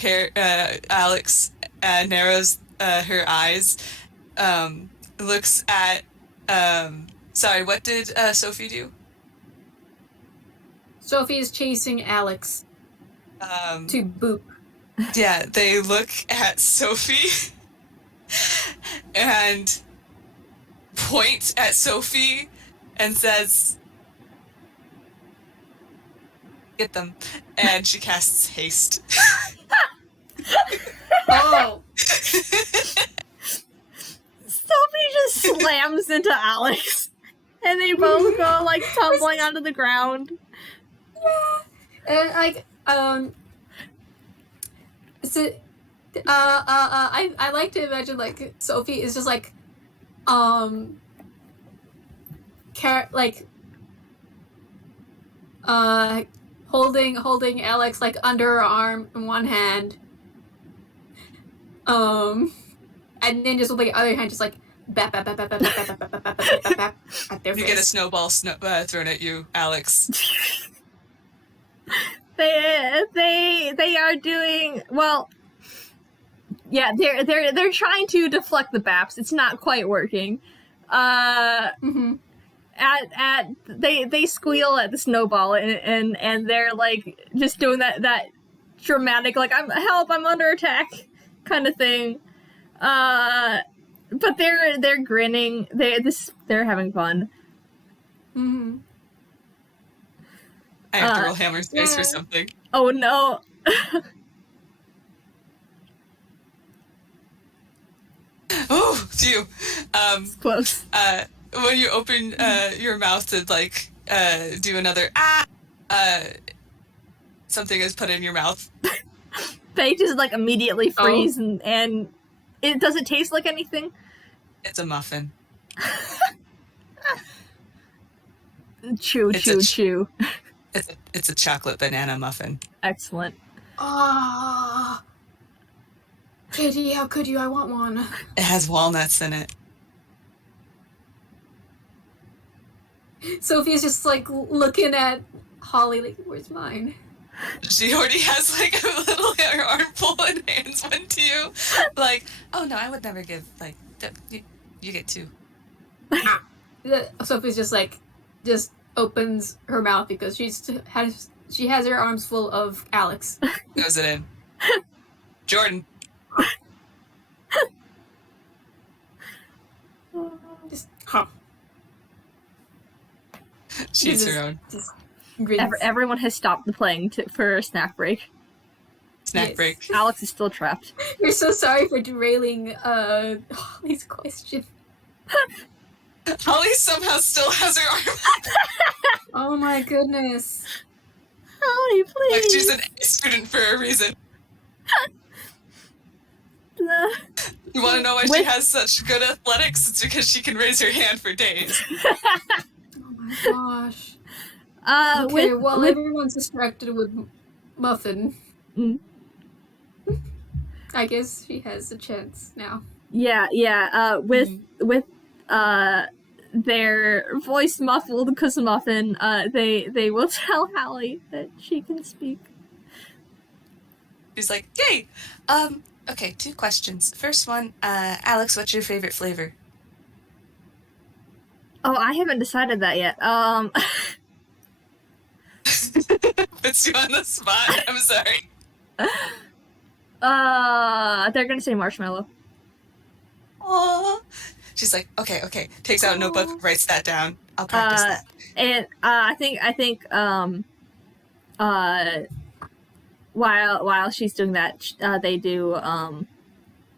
Alex, narrows her eyes, looks at, sorry, what did Sophie do? Sophie is chasing Alex to boop. Yeah, they look at Sophie and point at Sophie and says, get them. And she casts haste. Oh! Sophie just slams into Alex And they both go, like, tumbling onto the ground. Yeah. And, like, so, I like to imagine, like, Sophie is just, like, holding Alex, like, under her arm in one hand. And then just with the other hand, just, like, bap, bap, bap, bap, bap, bap, bap, bap, bap, bap, bap, bap, at their You face. get a snowball thrown at you, Alex. They are doing well. Yeah, they're trying to deflect the baps. It's not quite working. They squeal at the snowball and they're like just doing that dramatic like I'm under attack kind of thing. But they're grinning. They're having fun. I have to roll hammer space for something. Oh no. Oh, phew. Close. When you open your mouth to like do another something is put in your mouth. They just like immediately freeze and it doesn't taste like anything. It's a muffin. Chew. It's a chocolate banana muffin. Excellent. Ah, Katie, how could you? I want one. It has walnuts in it. Sophie's just like looking at Holly, like, where's mine? She already has like a little armful and hands one to you. Like, oh no, I would never give like you get two. Sophie's just like opens her mouth because she has her arms full of Alex. Goes it in. Jordan. Just She eats her own. Everyone has stopped playing for a snack break. Snack break. Alex is still trapped. We're so sorry for derailing Holly's question. Holly somehow still has her arm. Oh my goodness. Holly, please. Like she's an A student for a reason. You want to know why she has such good athletics? It's because she can raise her hand for days. Oh my gosh. Okay, while everyone's distracted with Muffin, I guess she has a chance now. Yeah. With their voice muffled because of Muffin, they will tell Hallie that she can speak. She's like, yay! Okay, 2 questions. First one, Alex, what's your favorite flavor? Oh, I haven't decided that yet. Puts you on the spot. I'm sorry. They're gonna say marshmallow. Aww. She's like, okay. Takes out a notebook, writes that down. I'll practice that. And I think while she's doing that, they do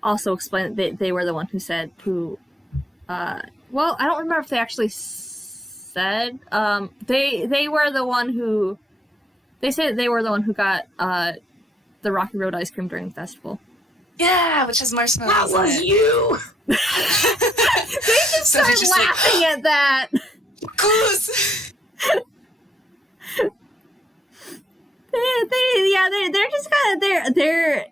also explain that they were the one who said well, I don't remember if they actually said they were the one who they said they were the one who got the Rocky Road ice cream during the festival. Yeah, which has marshmallows. That was you. They just started laughing at that. Goose. They're just kind of they're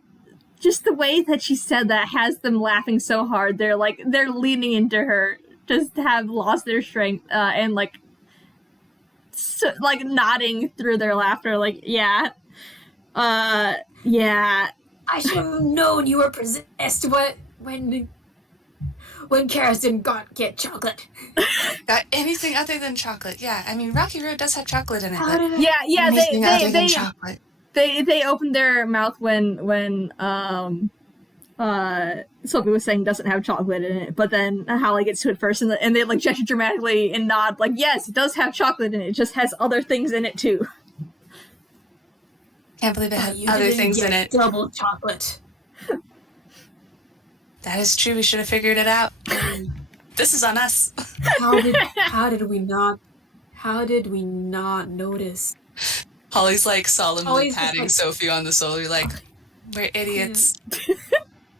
just the way that she said that has them laughing so hard. They're leaning into her, just have lost their strength and nodding through their laughter. Like, yeah. I should have known you were possessed. When Keris didn't get chocolate. Got anything other than chocolate? Yeah, I mean Rocky Road does have chocolate in it. Anything other than chocolate. They opened their mouth when Sophie was saying doesn't have chocolate in it, but then Hallie gets to it first, and they gesture dramatically and nod like, yes, it does have chocolate in it. It just has other things in it too. Can't believe it has other things in it. Double chocolate. That is true. We should have figured it out. This is on us. How did we not notice? Holly's like solemnly Holly's just patting like- Sophie on the shoulder, like, we're idiots.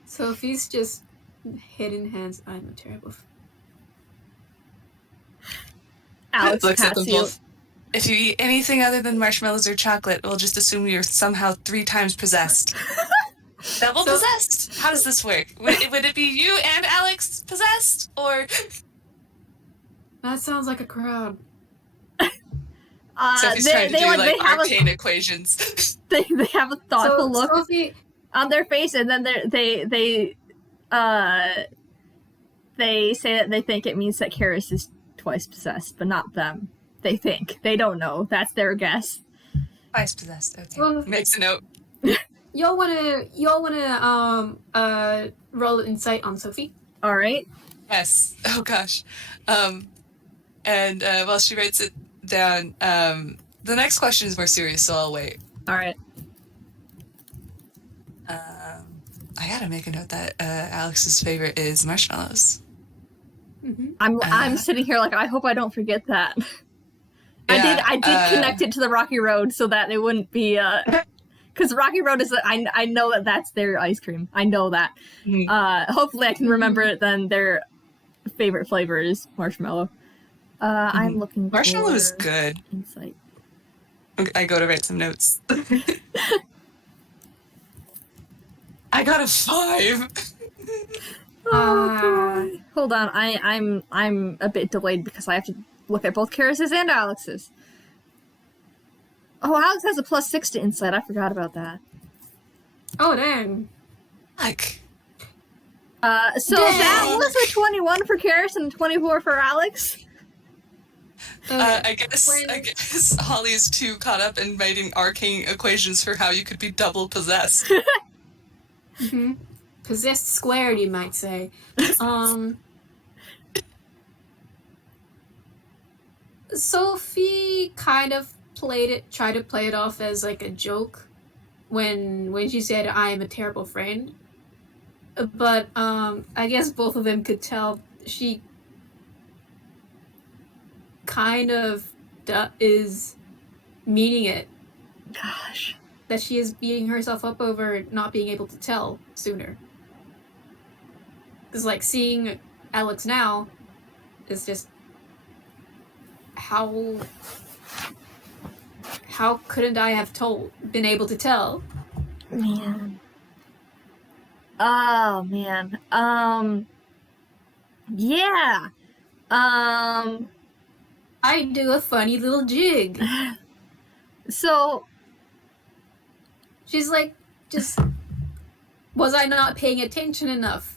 Sophie's just hidden hands. I'm a terrible. Alex Looks at them pats you. both. If you eat anything other than marshmallows or chocolate, we'll just assume you're somehow 3 times possessed. Double possessed? How does this work? Would it be you and Alex possessed? Or... That sounds like a crowd. Sophie's trying to do like arcane equations. They have a thoughtful look Sophie, on their face, and then they say that they think it means that Keris is twice possessed, but not them. They think. They don't know. That's their guess. Twice possessed. Okay. Well- Makes a note. y'all wanna roll insight on Sophie? All right. Yes. Oh gosh. And while she writes it down, the next question is more serious, so I'll wait. All right. I gotta make a note that Alex's favorite is marshmallows. Mm-hmm. I'm sitting here like, I hope I don't forget that. Yeah, I did connect it to the Rocky Road so that it wouldn't be because Rocky Road is I know that that's their ice cream. I know that. Mm-hmm. Hopefully I can remember it. Then their favorite flavor is marshmallow. I'm looking. Marshmallow for is good. Insight. I go to write some notes. I got a 5. Hold on, I'm a bit delayed because I have to look at both Keris's and Alex's. Oh, Alex has a +6 to insight. I forgot about that. Oh dang! Like, So that was a 21 for Keris and 24 for Alex. I guess Holly is too caught up in writing arcane equations for how you could be double possessed. Mm-hmm. Possessed squared, you might say. Sophie kind of tried to play it off as like a joke when she said, "I am a terrible friend." But I guess both of them could tell she kind of is meaning it. Gosh. That she is beating herself up over not being able to tell sooner. Because, like, seeing Alex now is just... How couldn't I have been able to tell? Man. Oh, man. Yeah. I do a funny little jig. So... She's like, just... Was I not paying attention enough?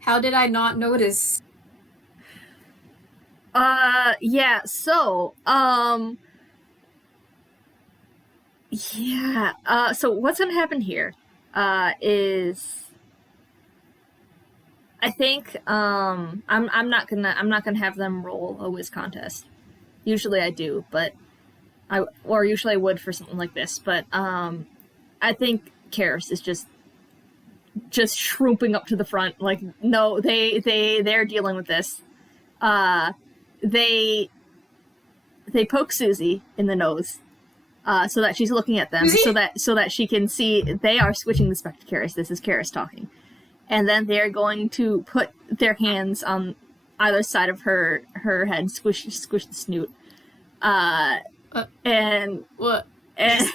How did I not notice? Yeah, so, yeah, so what's gonna happen here, is, I think, I'm not gonna have them roll a whiz contest. Usually I do, but usually I would for something like this, but, I think Keris is just shrooping up to the front, like, no, they're dealing with this. They poke Susie in the nose, so that she's looking at them, so that she can see they are switching this back to Keris. This is Keris talking, and then they're going to put their hands on either side of her head, squish the snoot, and what? And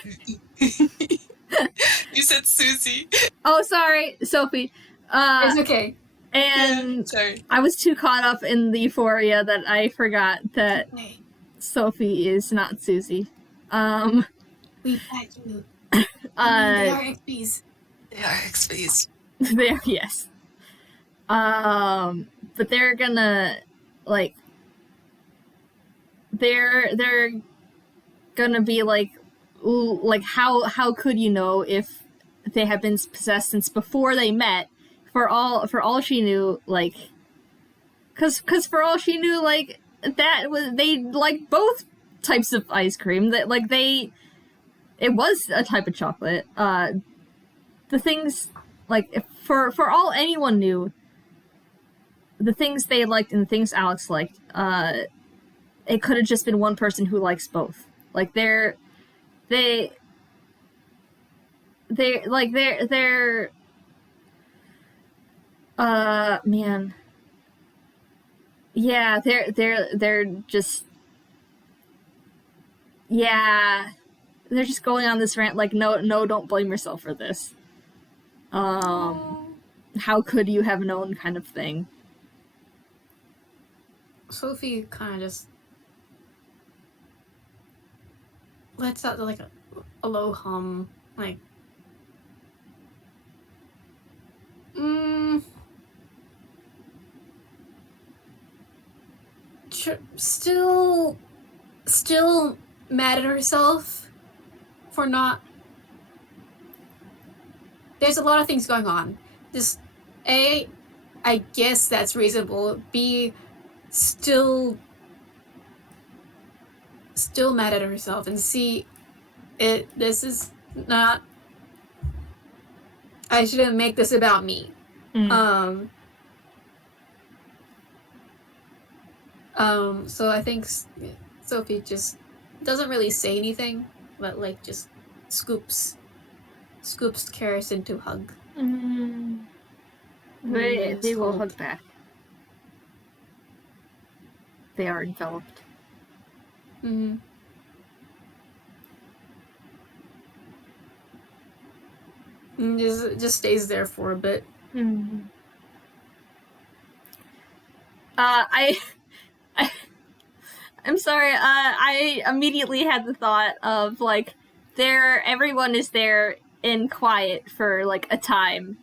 You said Susie. Oh, sorry, Sophie. It's okay. And Sorry. I was too caught up in the euphoria that I forgot that Sophie is not Susie. We bet you. They are XPs. They are XPs. There, yes. But they're gonna like. They're gonna be like how could you know if they have been possessed since before they met? For all she knew, like, cause for all she knew, like that was they like both types of ice cream. That like it was a type of chocolate. The things like for all anyone knew, the things they liked and the things Alex liked, it could have just been one person who likes both. Like they're man. Yeah, they're just, yeah, they're just going on this rant like, no, don't blame yourself for this. How could you have known, kind of thing. Sophie kind of just lets out like a low hum, like, still mad at herself for not. There's a lot of things going on. Just A, I guess that's reasonable. B, still mad at herself. And C, this is not. I shouldn't make this about me. So I think Sophie just doesn't really say anything, but like just scoops Keris into a hug. They will hug back. They are enveloped. Just stays there for a bit. I'm sorry. I immediately had the thought of like, everyone is there in quiet for like a time,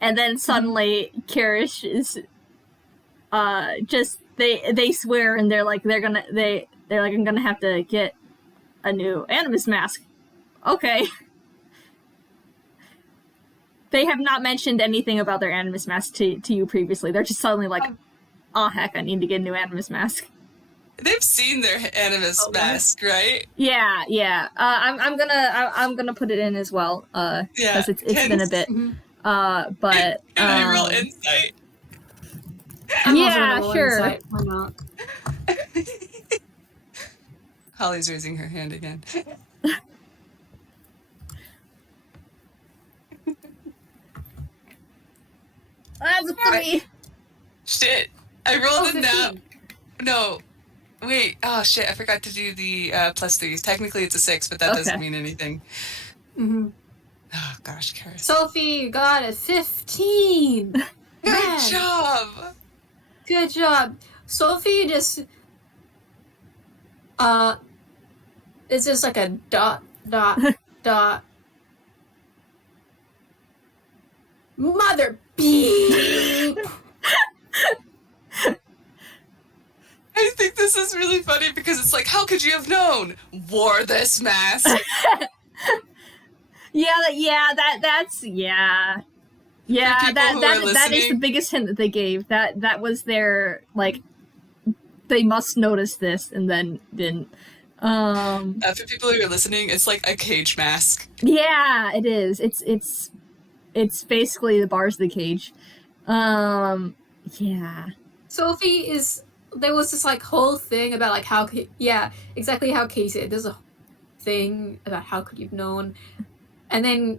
and then suddenly Keris is just they swear and they're like I'm gonna have to get a new animus mask. Okay. They have not mentioned anything about their animus mask to you previously. They're just suddenly like, oh heck, I need to get a new animus mask. They've seen their animus mask, right? Yeah. I'm gonna put it in as well. Because it's been a bit. But can I roll insight? Yeah, sure. Insight. Why not? Holly's raising her hand again. That's funny. Shit. I rolled it down. No. Wait. Oh, shit. I forgot to do the +3s. Technically, it's a 6, but that doesn't mean anything. Oh, gosh, Keris. Sophie got a 15. Good job. Good job. Sophie just... it's just like a dot. Mother beep. I think this is really funny because it's like, how could you have known? Wore this mask. That is the biggest hint that they gave. That was their, like, they must notice this and then didn't. For people who are listening, it's like a cage mask. Yeah, it is. It's basically the bars of the cage. Yeah. Sophie is... There was this, like, whole thing about, like, how... Yeah, exactly how Kay said. There's a thing about how could you've known. And then...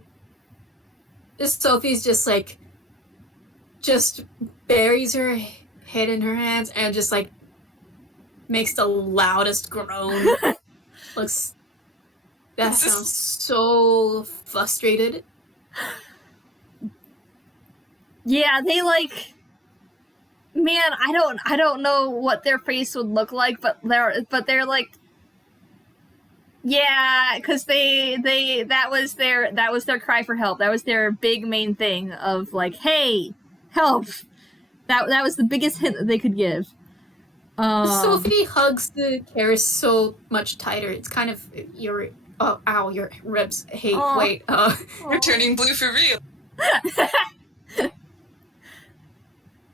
This Sophie's just, like... Just buries her head in her hands and just, like... Makes the loudest groan. Looks... That sounds so frustrated. Yeah, they, like... Man, I don't know what their face would look like, but they're like, yeah, because that was their cry for help. That was their big main thing of like, hey, help. That was the biggest hint that they could give. Sophie hugs the Keris so much tighter. It's kind of your ribs. Hey, wait. You're turning blue for real.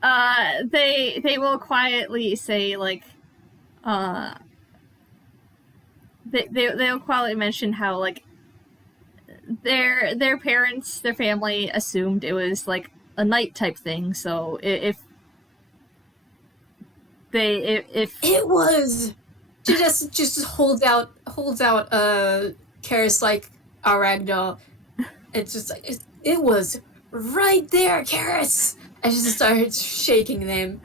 They will quietly say like, they'll quietly mention how like their parents, their family assumed it was like a night type thing. So if It was. She just holds out Keris like a ragdoll. It's just like it was right there, Keris. I just started shaking them.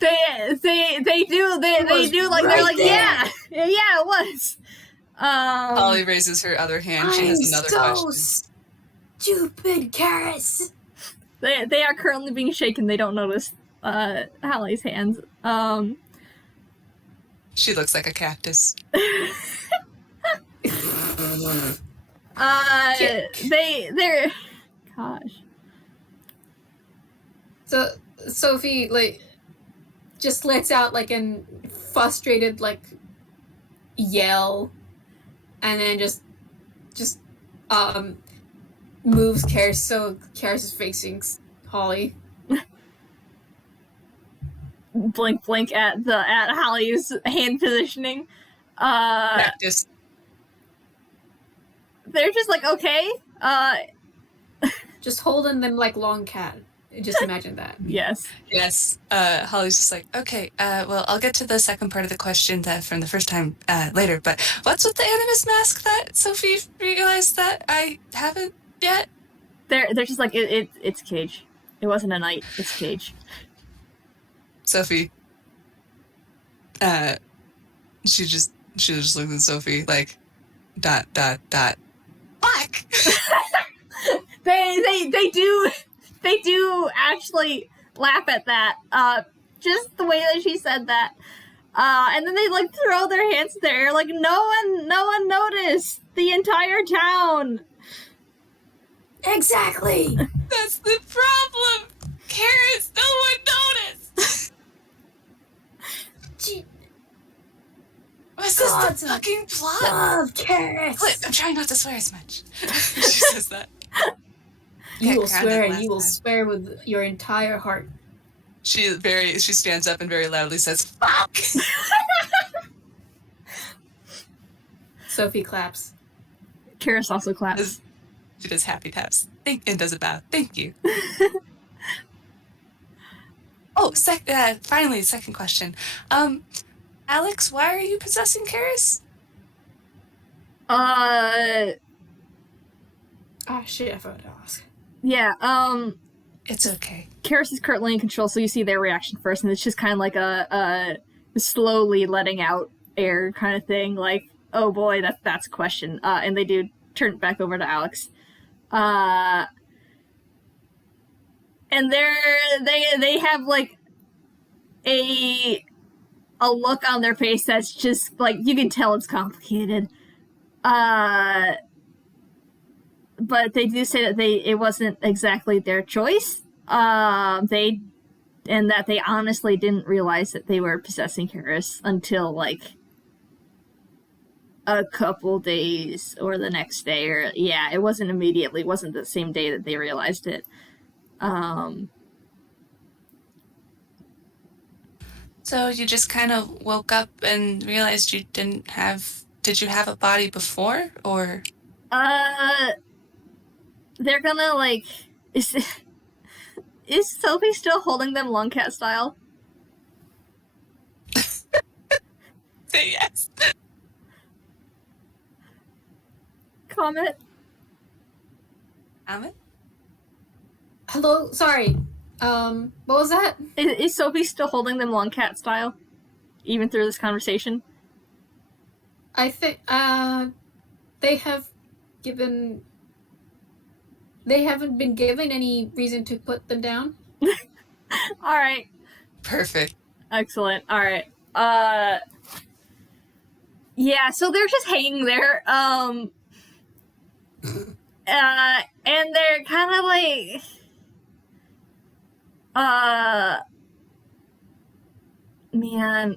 They do like right they're like there. yeah it was. Holly raises her other hand. She has another question. Stupid, Keris. They are currently being shaken. They don't notice Hallie's hands. She looks like a cactus. They're gosh. So Sophie like just lets out like an frustrated like yell, and then just moves Keris so Keris is facing Holly. Blink at Hallie's hand positioning. Cactus. They're just like okay. Just holding them like long cat. Just imagine that. Yes. Holly's just like, okay, well, I'll get to the second part of the question that from the first time later, but what's with the animus mask that Sophie realized that I haven't yet? They're just like, it's Cage. It wasn't a knight, it's Cage. Sophie, she just looks at Sophie like, ... Black! They do actually laugh at that. Just the way that she said that. And then they like throw their hands in the air like no one noticed. The entire town. Exactly. That's the problem. Keris, no one noticed. Was this the fucking plot? Love Keris. I'm trying not to swear as much. She says that. You will swear, and you will swear with your entire heart. She stands up and very loudly says, "Fuck!" Sophie claps. Keris also claps. She does happy taps. And does a bow. Thank you. Finally, second question. Alex, why are you possessing Keris? Shit, I forgot to ask. Yeah, It's okay. Keris is currently in control, so you see their reaction first, and it's just kind of like a slowly letting out air kind of thing, like, oh boy, that's a question. And they do turn it back over to Alex. And they have like a look on their face that's just like you can tell it's complicated. But they do say that it wasn't exactly their choice. They honestly didn't realize that they were possessing Keris until like a couple days or the next day, or yeah, it wasn't immediately. It wasn't the same day that they realized it. So you just kind of woke up and realized you didn't have... Did you have a body before, or...? They're gonna, like... Is Sophie still holding them long cat style? Say yes. Comet? Comet? Hello? Sorry. What was that? Is Sophie still holding them long cat style? Even through this conversation? I think, they haven't been given any reason to put them down. Alright. Perfect. Excellent. Alright. Yeah, so they're just hanging there. And they're kind of like... Man...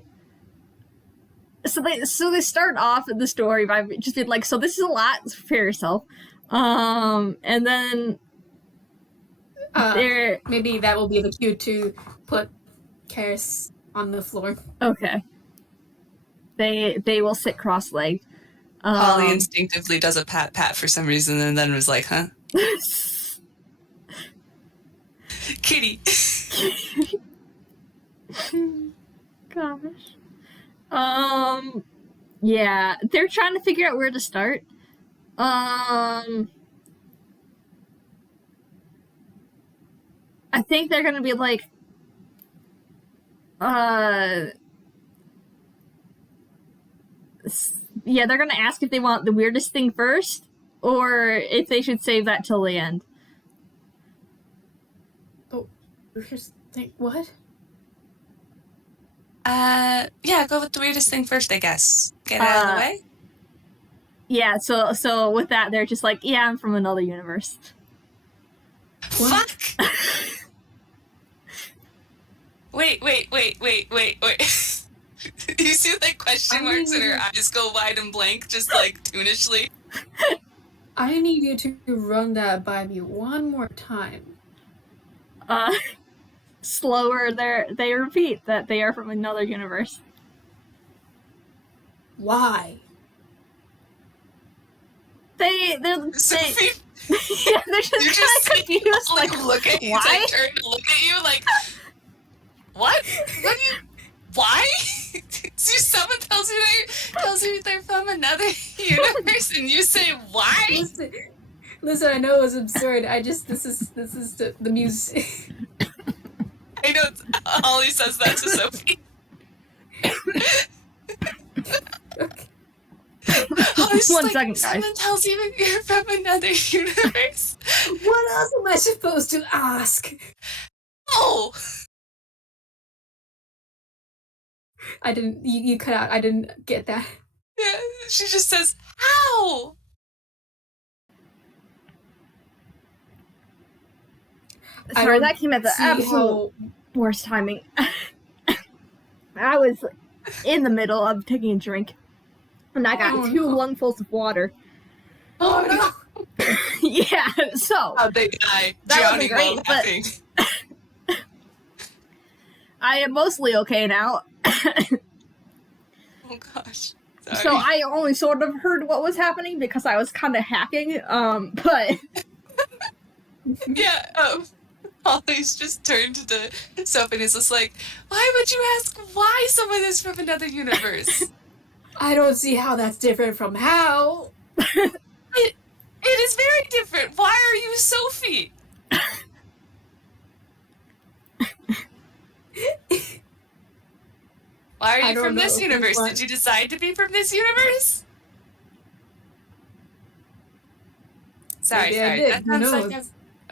So they start off the story by just being like, so this is a lot, prepare yourself. And then maybe that will be the cue to put Keris on the floor. Okay. They will sit cross-legged. Holly instinctively does a pat for some reason, and then was like, huh? Kitty. Gosh. Yeah, they're trying to figure out where to start. I think they're gonna be like, yeah, they're gonna ask if they want the weirdest thing first, or if they should save that till the end. Oh, weirdest thing? What? Yeah, go with the weirdest thing first, I guess. Get it out of the way. Yeah, so with that, they're just like, yeah, I'm from another universe. Fuck! Wait. You see like question marks and her eyes go wide and blank, just like tunishly? I need you to run that by me one more time. Slower, they repeat that they are from another universe. Why? Sophie, they're just kind of confused. Like look at you, why? like turn to look at you, like what? What do you? Why? So someone tells you they're from another universe, and you say why? Listen, I know it was absurd. This is the music. I know Holly says that to Sophie. Okay. Holly's One like, second, guys. someone tells you you're from another universe. What else am I supposed to ask? Oh! I didn't. You cut out. I didn't get that. Yeah, she just says, how? Sorry, that came at the absolute worst timing. I was in the middle of taking a drink, and I got two lungfuls of water. Oh no! Yeah, so How'd they die? That Drowning wasn't great, while laughing. I am mostly okay now. Oh gosh. Sorry. So I only sort of heard what was happening because I was kind of hacking, but... Yeah, Holly's just turned to Sophie and is just like, why would you ask why someone is from another universe? I don't see how that's different from how. It is very different. Why are you Sophie? Why are you from this universe? Did you decide to be from this universe? Sorry. That sounds like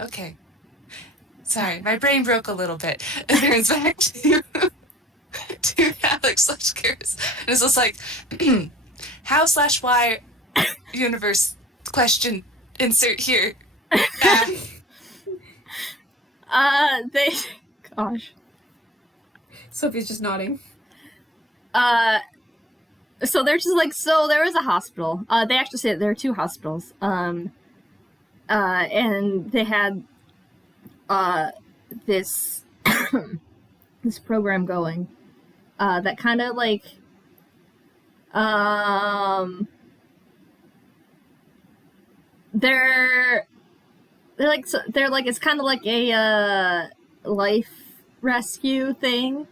okay. Sorry, my brain broke a little bit. It turns back to Alex / Keris. And it's just like, how/why universe question insert here. Gosh. Sophie's just nodding. So they're just like, so there was a hospital. They actually say there are two hospitals. And they had, this, this program going, that kind of like, they're like, it's kind of like a, life rescue thing.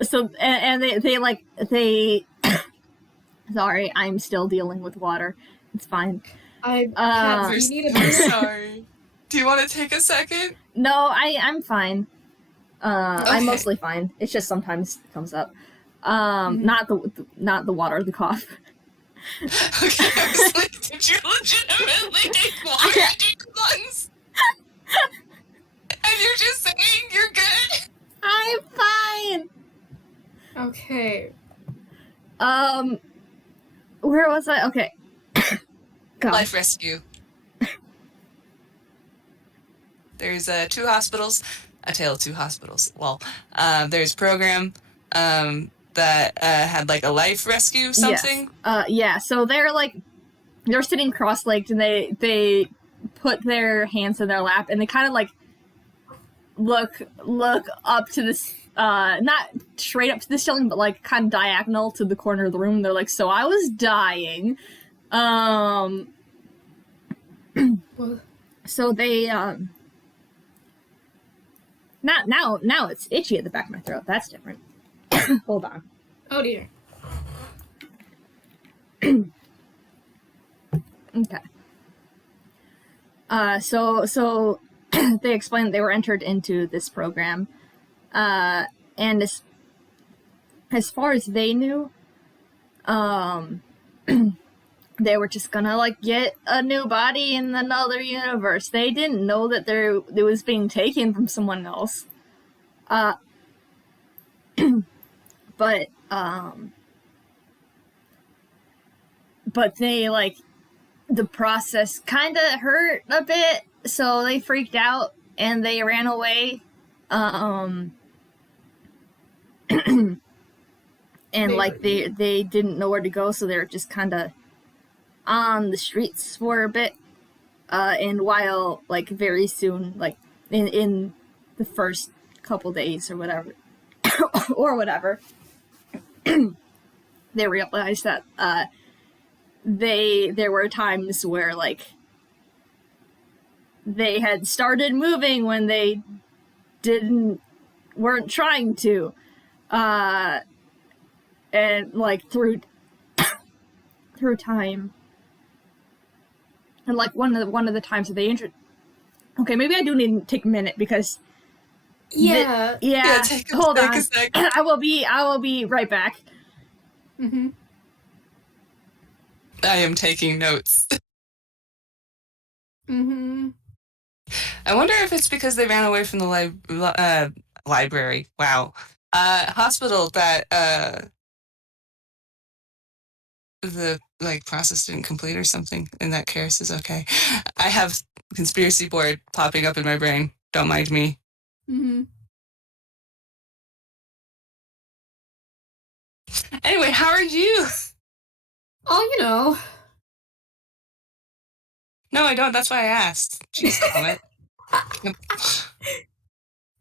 So, and they sorry, I'm still dealing with water. It's fine. You need a minute. Sorry. Do you want to take a second? No, I'm fine. Okay. I'm mostly fine. It's just sometimes it comes up. Not the water, the cough. Okay, I was like, did you legitimately take water in your lungs? And you're just saying you're good? I'm fine! Okay. Where was I? Okay. God. Life rescue. There's two hospitals. A tale of two hospitals. Well, there's a program that had like a life rescue something. Yes. Yeah, so they're sitting cross-legged and they put their hands in their lap and they kind of like look up to this, not straight up to the ceiling, but like kind of diagonal to the corner of the room. They're like, so I was dying. So they, Now it's itchy at the back of my throat. That's different. Hold on. Oh dear. Okay. So they explained they were entered into this program, and as far as they knew, they were just gonna like get a new body in another universe. They didn't know that it was being taken from someone else. But they like the process kind of hurt a bit, so they freaked out and they ran away. And like they didn't know where to go, so they were just kind of on the streets for a bit. And while like very soon, like in the first couple days or whatever, they realized that there were times where like they had started moving when they weren't trying to, and like through time, and like one of the times that they injured. Okay, maybe I do need to take a minute because yeah. Hold on. I will be right back. Mm-hmm. I am taking notes. Mm-hmm. I wonder if it's because they ran away from the library. Wow. Hospital that the like process didn't complete or something, and that Keris is okay. I have conspiracy board popping up in my brain. Don't mind me. Mm-hmm. Anyway, how are you? Oh, you know. No, I don't. That's why I asked. Jeez, Comet.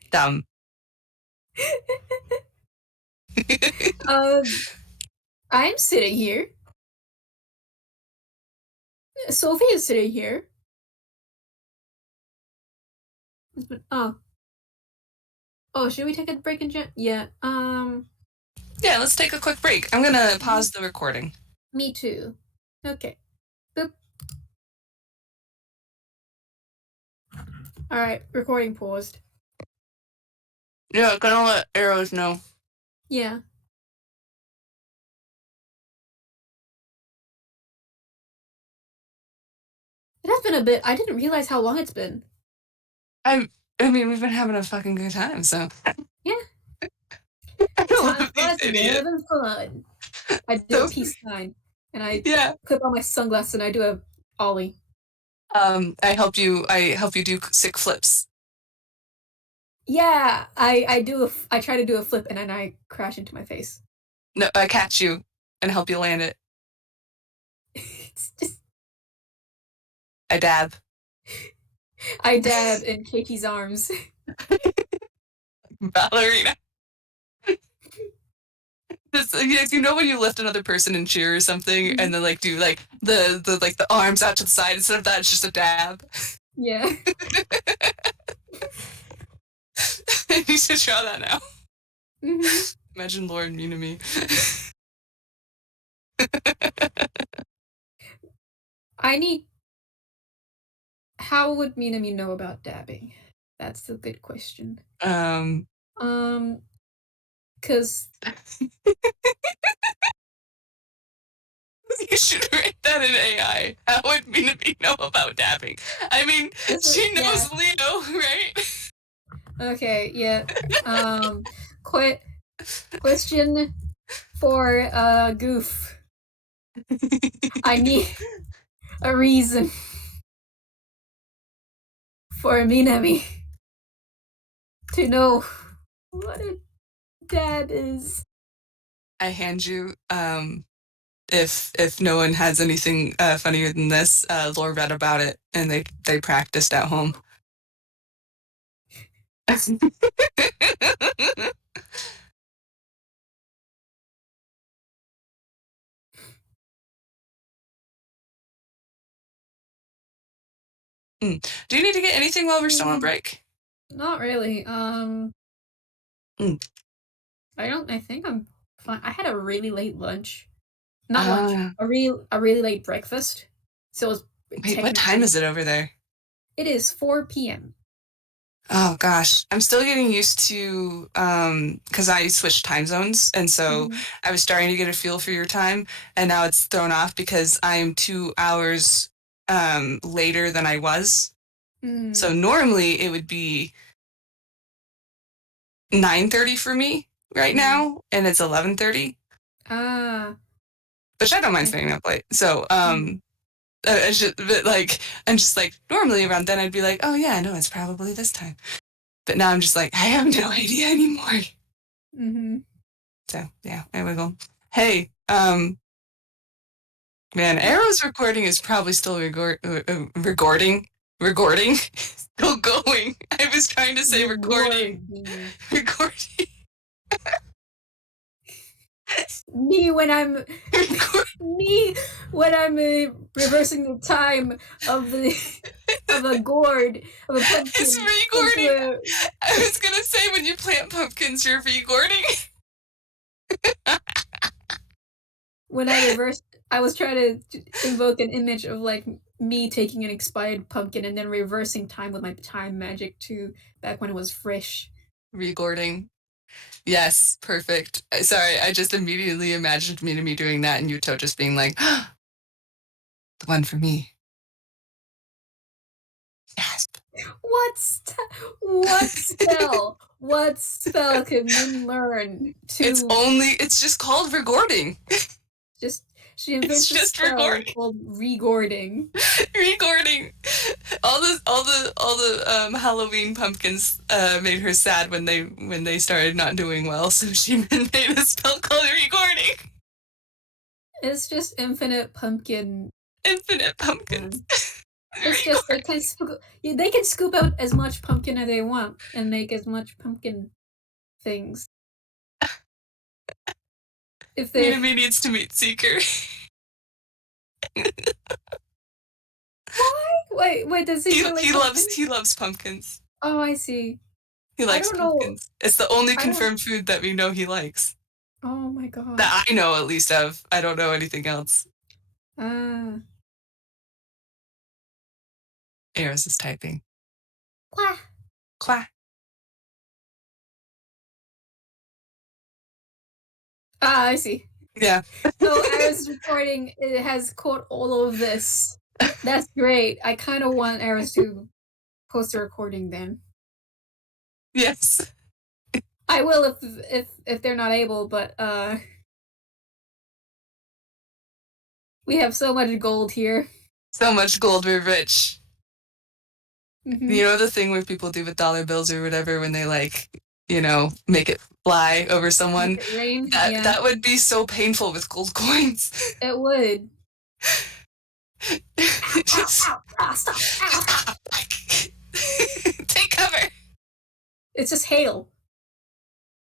Dumb. I'm sitting here. Sophie is sitting here. Oh, should we take a break in Yeah. Yeah, let's take a quick break. I'm gonna pause the recording. Me too. Okay. Boop. All right, recording paused. Yeah, gonna let arrows know. Yeah. It has been a bit. I didn't realize how long it's been. I mean, we've been having a fucking good time, so. Yeah. Time flies when you're having fun. I do a peace sign, and I clip on my sunglasses, and I do a ollie. I help you do sick flips. Yeah, I try to do a flip, and then I crash into my face. No, I catch you and help you land it. It's just. I dab. I dab in Katie's arms. Ballerina. You know when you lift another person in cheer or something, and then like do like the arms out to the side instead of that, it's just a dab. Yeah. I need to draw that now. Mm-hmm. Imagine Lauren mean to me. How would Minami know about dabbing? That's a good question. Because you should write that in AI. How would Minami know about dabbing? I mean, she knows Leo, right? Okay, yeah. Question for Goof. I need a reason for Minami to know what a dab is. I hand you, if no one has anything funnier than this, Laura read about it and they practiced at home. Do you need to get anything while we're still on break? Not really. Mm. I think I'm fine. I had a really late lunch. Not lunch. A really late breakfast. So it was Wait, what time is it over there? It is 4 p.m. Oh gosh, I'm still getting used to because I switched time zones, and so I was starting to get a feel for your time, and now it's thrown off because I'm 2 hours later than I was. So normally it would be 9:30 for me right now, and it's 11:30. Which I don't mind staying up late. So I'm just like normally around then I'd be like, oh yeah, no, it's probably this time. But now I'm just like, I have no idea anymore. So yeah, I wiggle. Hey, man, Arrow's recording is probably still recording, still going. I was trying to say recording. Me when I'm reversing the time of a gourd of a pumpkin. It's regording. I was gonna say when you plant pumpkins, you're regording. When I reversed, I was trying to invoke an image of like me taking an expired pumpkin and then reversing time with my time magic to back when it was fresh. Regording. Yes, perfect. Sorry, I just immediately imagined me doing that and Yuto just being like, the one for me. Yes. What spell? What spell can Min learn to? It's just called regording. She invents a spell called regording. Regording. All the Halloween pumpkins made her sad when they started not doing well, so she made a spell called regording. It's just infinite pumpkin. Infinite pumpkins. It's just they can scoop out as much pumpkin as they want and make as much pumpkin things. If they Minami needs to meet Seeker. Why? Wait, does Seeker like pumpkins? He loves pumpkins. Oh, I see. He likes pumpkins. It's the only confirmed food that we know he likes. Oh my god. That I know at least of. I don't know anything else. Eris is typing. Qua. Qua. I see. Yeah. So Eris recording, it has caught all of this. That's great. I kind of want Eris to post a recording then. Yes. I will if they're not able, but we have so much gold here. So much gold, we're rich. You know the thing where people do with dollar bills or whatever when they make it fly over someone? Make it rain? That would be so painful with gold coins. It would. Ow, stop. Take cover. It's just hail.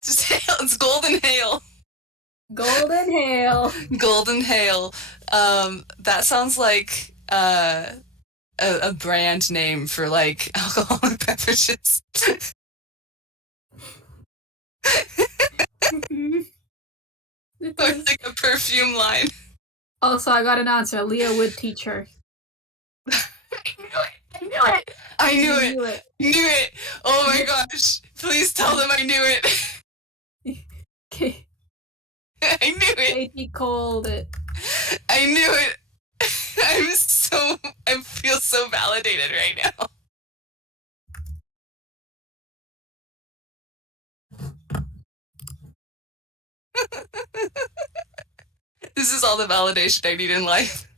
Just hail. It's golden hail. Golden hail. Golden hail. That sounds like a brand name for like alcoholic beverages. Or like a perfume line. Also, I got an answer. Leah would teach her. I knew it. Oh my gosh. Please tell them I knew it. Okay. I knew it. Katie called it. I knew it. I feel so validated right now. This is all the validation I need in life.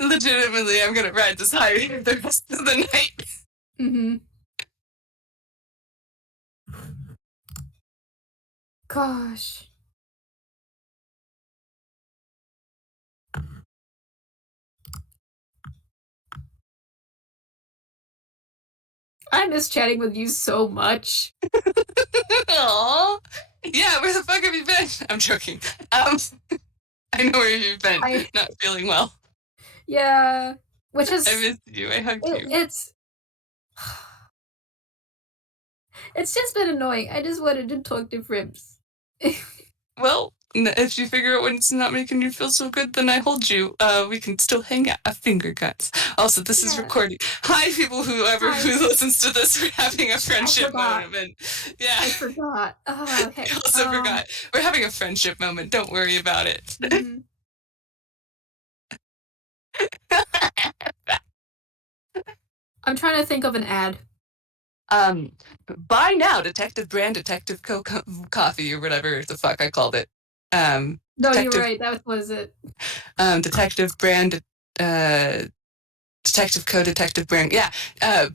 Legitimately, I'm gonna ride this high the rest of the night. Gosh. I miss chatting with you so much. Aww. Yeah, where the fuck have you been? I'm joking. I know where you've been. Not feeling well. Yeah. Which is... I missed you. I hugged you. It's just been annoying. I just wanted to talk to Fribs. Well, if you figure out when it's not making you feel so good, then I hold you. We can still hang out. Finger guts. Also, this is recording. Hi, people, whoever who listens to this. We're having a friendship moment. Yeah. I forgot. Oh, okay. I also forgot. We're having a friendship moment. Don't worry about it. Mm-hmm. I'm trying to think of an ad. Buy now, Detective Brand, Detective Coffee, or whatever the fuck I called it. No, you're right. That was it. Detective Brand, Detective Co, Detective Brand. Yeah.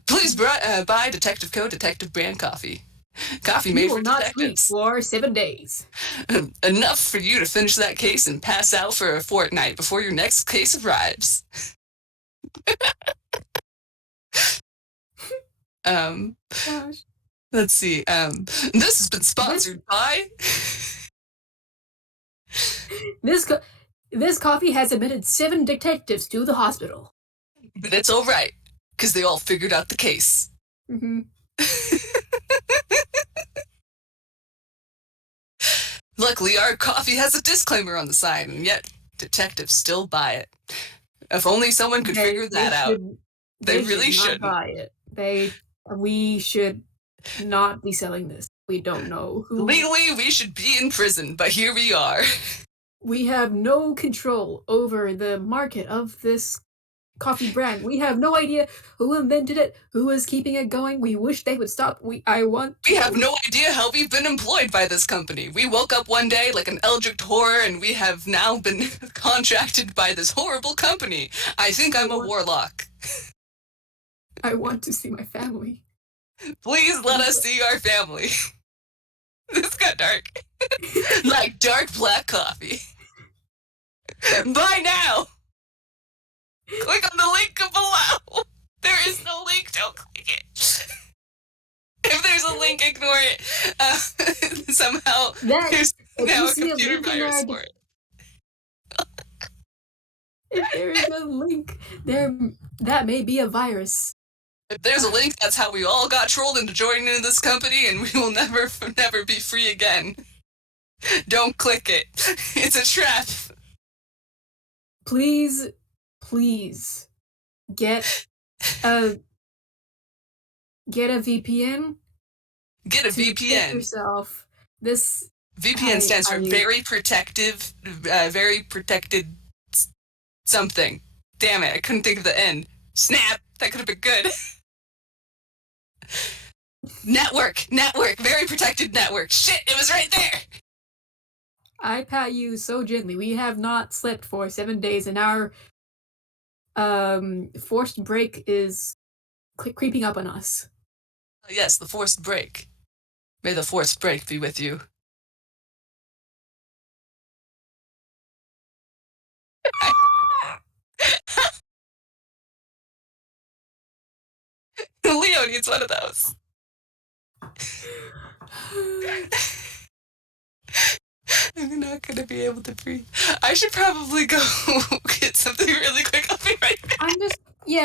Please buy Detective Co, Detective Brand coffee. Coffee made for detectives. Not for 7 days. Enough for you to finish that case and pass out for a fortnight before your next case arrives. Gosh. Let's see. This has been sponsored by. This coffee has admitted 7 detectives to the hospital. But it's all right, because they all figured out the case. Mm-hmm. Luckily, our coffee has a disclaimer on the side, and yet detectives still buy it. If only someone could figure that out. They really should buy it. We should not be selling this. We don't know who. Legally, we should be in prison, but here we are. We have no control over the market of this coffee brand. We have no idea who invented it, who is keeping it going. We wish they would stop. We have no idea how we've been employed by this company. We woke up one day like an eldritch horror, and we have now been contracted by this horrible company. I think I'm a warlock. I want to see my family. Please let us see our family. This got dark. Like dark black coffee. Buy now! Click on the link below! There is no link, don't click it. If there's a link, ignore it. Somehow, there's now a computer virus for it. If there is a link, that may be a virus. If there's a link, that's how we all got trolled into joining in this company, and we will never be free again. Don't click it. It's a trap. Please get a VPN. Get a VPN. Yourself. This VPN stands for very protective, very protected something. Damn it, I couldn't think of the end. Snap! That could have been good. Network, very protected network. Shit, it was right there! I pat you so gently. We have not slept for 7 days, and our forced break is creeping up on us. Yes, the forced break. May the forced break be with you. Leo needs one of those. I'm not gonna be able to breathe. I should probably go get something really quick. I'll be right back.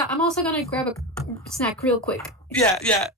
I'm also gonna grab a snack real quick. Yeah.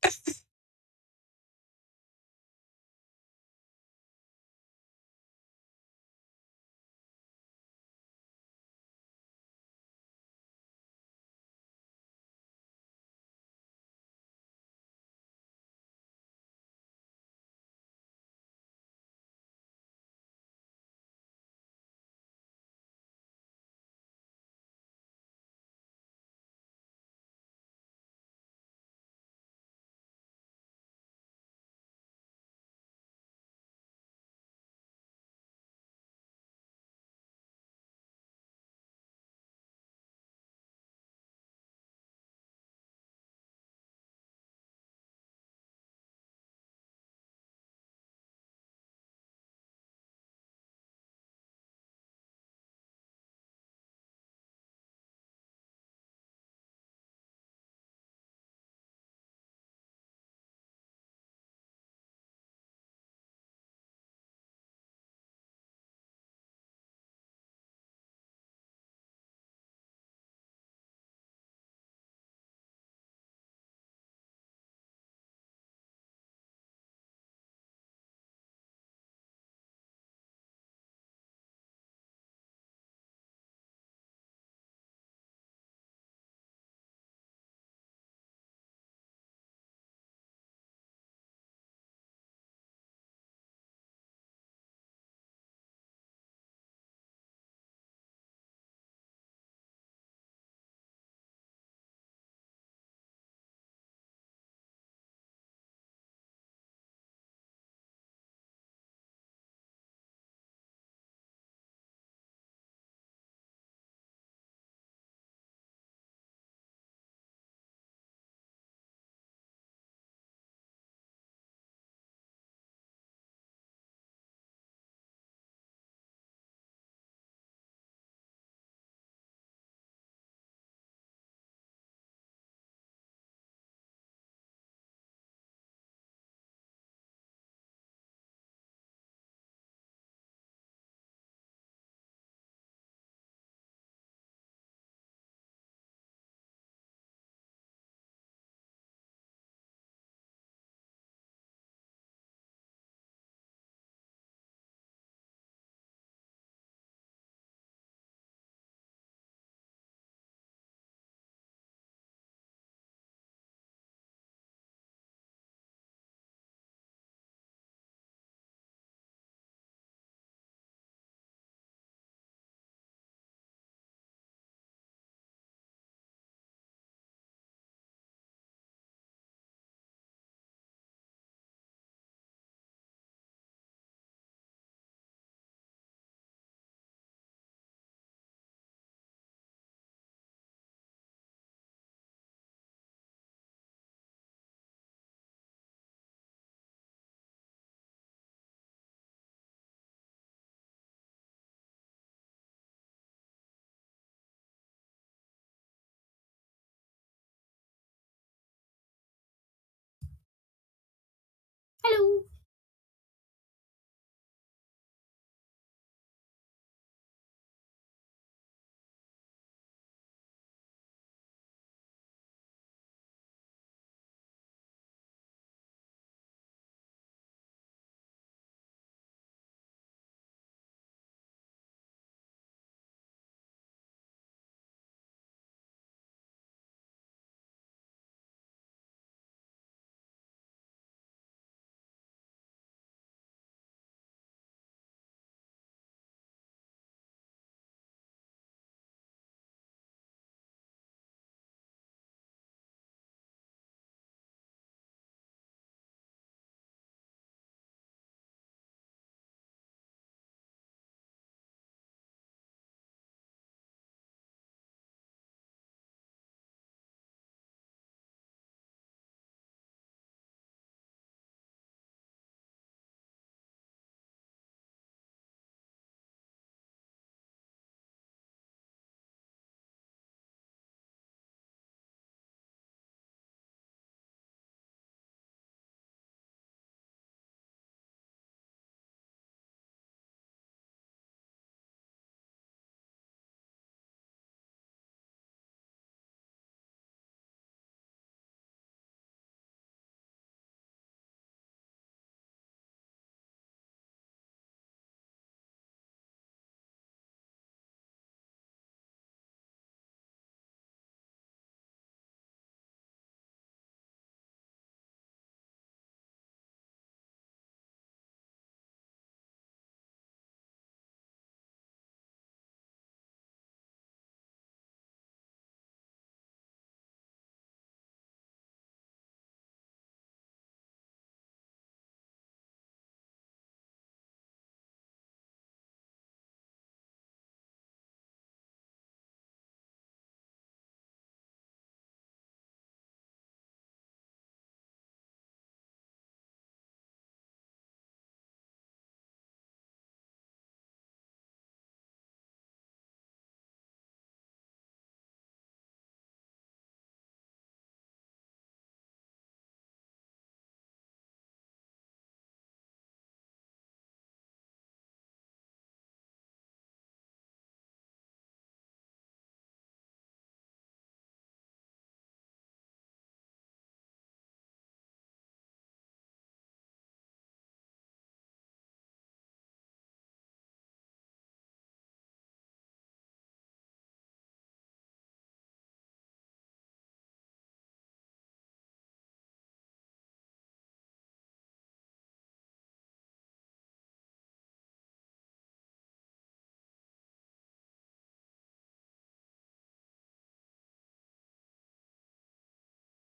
Hello.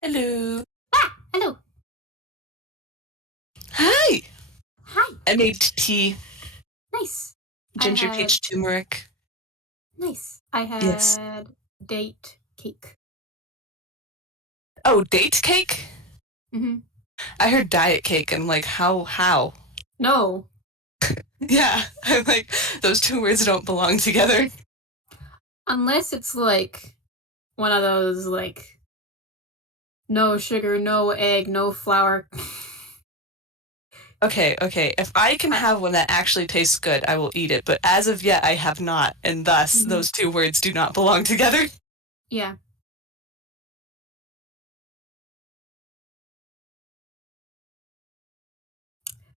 Hello. Hello. Hi. Hi. I made tea. Nice. Ginger peach turmeric. Nice. I had Yes. date cake. Oh, date cake? Mm-hmm. I heard diet cake, and I'm like, how? No. Yeah, I'm like, those two words don't belong together. Unless it's like one of those like no sugar, no egg, no flour. Okay. If I can have one that actually tastes good, I will eat it. But as of yet, I have not, and thus, those two words do not belong together. Yeah.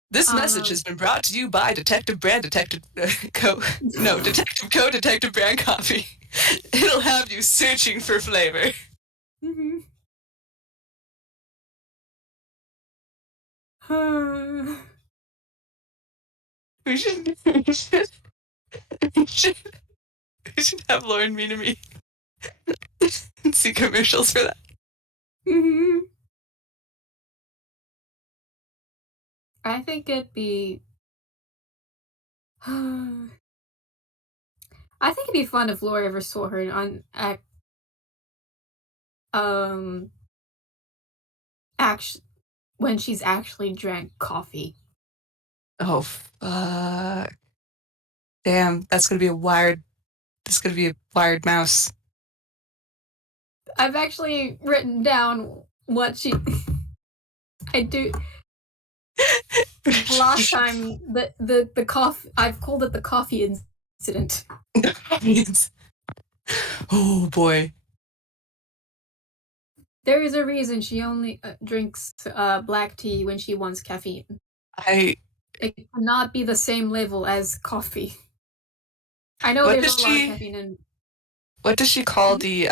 This message has been brought to you by Detective Brand Detective Detective Co Detective Brand Coffee. It'll have you searching for flavor. Mm-hmm. We should have Lauren mean to me and see commercials for that. Mm-hmm. I think it'd be. I think it'd be fun if Laura ever saw her on actually when she's actually drank coffee. Oh fuck! Damn, that's gonna be a wired. That's gonna be a wired mouse. I've actually written down what she. I do. last time, the coffee, I've called it the coffee incident. Oh boy. There is a reason she only drinks black tea when she wants caffeine. It cannot be the same level as coffee. I know there's a lot of caffeine in. What does she call the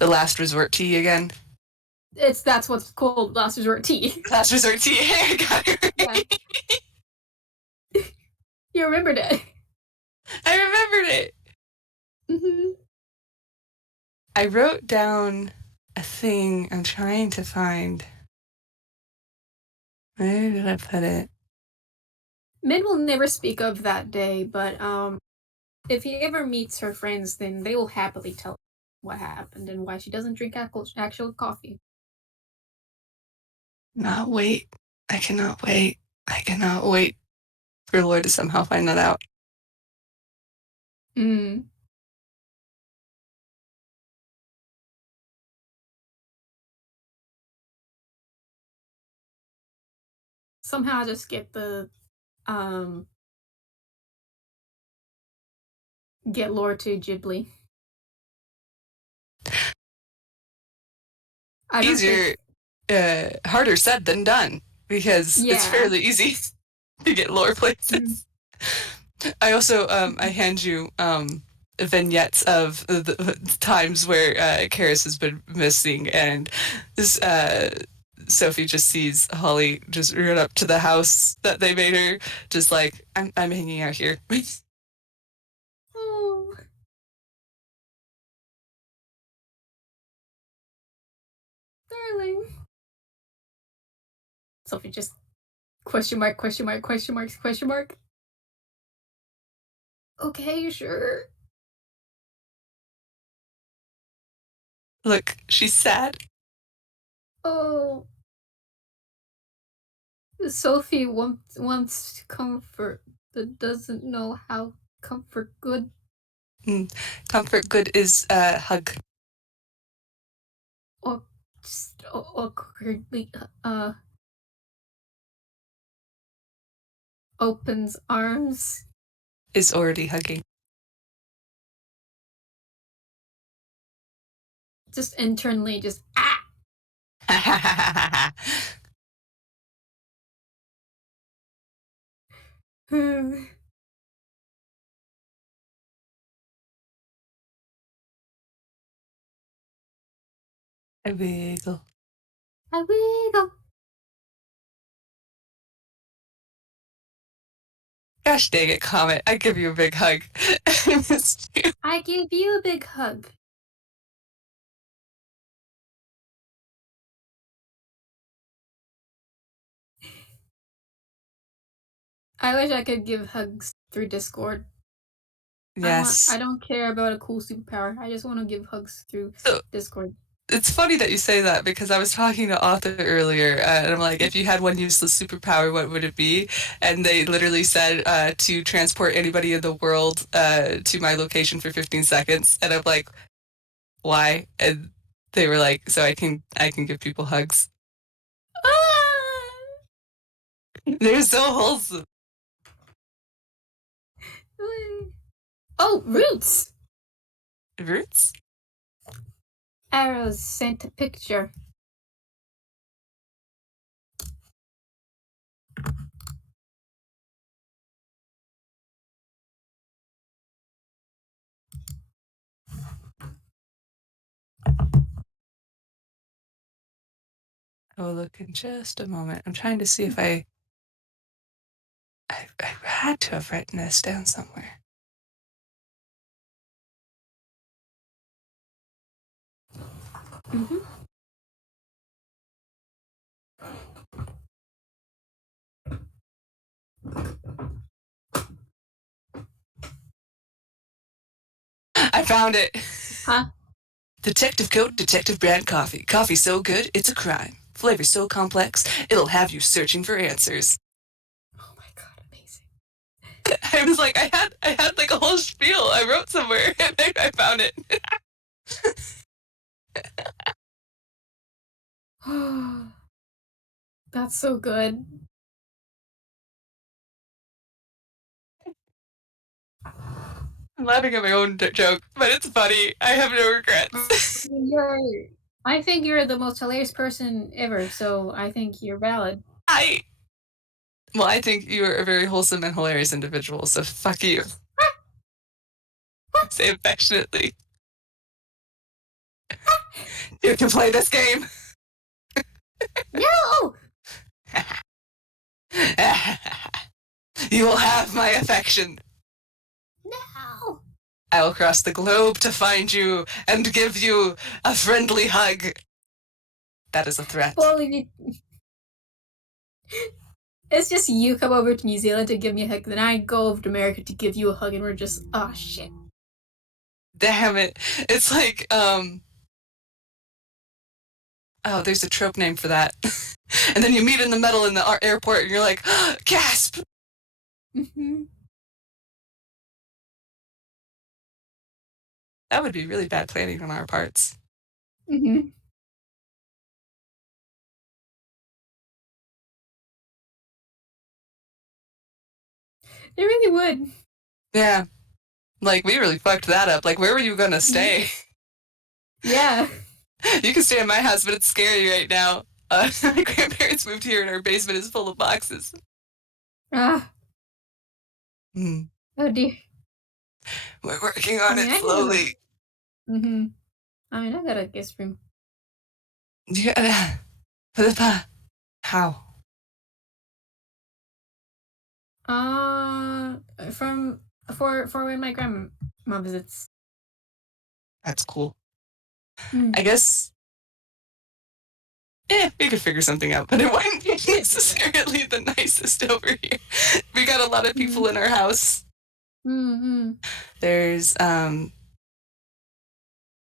last resort tea again? That's what's called last resort tea. Last resort tea. I got it right. Yeah. You remembered it. I remembered it. Mm-hmm. I wrote down a thing I'm trying to find. Where did I put it? Min will never speak of that day, but if he ever meets her friends, then they will happily tell what happened and why she doesn't drink actual coffee. Not wait. I cannot wait. I cannot wait for Lord to somehow find that out. Somehow just get the get Lord to Ghibli. Easier, harder said than done, because it's fairly easy to get lore places. I also, I hand you vignettes of the times where Keris has been missing, and this, Sophie just sees Holly just run up to the house that they made her, just like, I'm hanging out here. Oh. Darling. Sophie just question mark. Okay, sure. Look, she's sad. Oh. Sophie wants comfort, but doesn't know how comfort good. Comfort good is hug. Or just awkwardly opens arms. Is already hugging. Just internally, just I wiggle. I wiggle. Gosh dang it, Comet. I give you a big hug. I missed you. I give you a big hug. I wish I could give hugs through Discord. Yes. I don't care about a cool superpower. I just want to give hugs through Discord. It's funny that you say that, because I was talking to Author earlier, and I'm like, if you had one useless superpower, what would it be? And they literally said to transport anybody in the world to my location for 15 seconds. And I'm like, why? And they were like, so I can give people hugs. They're so wholesome. Oh, Roots! Roots? Arrows sent a picture. Oh, look in just a moment. I'm trying to see if I had to have written this down somewhere. Mm-hmm. I found it. Huh? Detective Coat, Detective Brand Coffee. Coffee so good, it's a crime. Flavor so complex, it'll have you searching for answers. Oh my god, amazing. I was like, I had like a whole spiel I wrote somewhere, and I found it. That's so good. I'm laughing at my own joke, but it's funny. I have no regrets. I think you're the most hilarious person ever, so I think you're valid. I think you're a very wholesome and hilarious individual, so fuck you. Say affectionately. You can play this game. No! You will have my affection. No! I will cross the globe to find you and give you a friendly hug. That is a threat. Well, it's just you come over to New Zealand to give me a hug, then I go over to America to give you a hug, and we're just, oh shit. Damn it. It's like, oh, there's a trope name for that. And then you meet in the middle in the airport and you're like, gasp! Mm-hmm. That would be really bad planning on our parts. Mm-hmm. It really would. Yeah. Like, we really fucked that up. Like, where were you gonna stay? Yeah. You can stay in my house, but it's scary right now. My grandparents moved here and our basement is full of boxes. Ah. Mm. Oh dear. We're working on it slowly. Mm-hmm. I mean, I got a guest room. You gotta... How? For when my grandma visits. That's cool. Mm. I guess... we could figure something out, but it wouldn't be necessarily the nicest over here. We got a lot of people in our house. Mm-hmm. There's,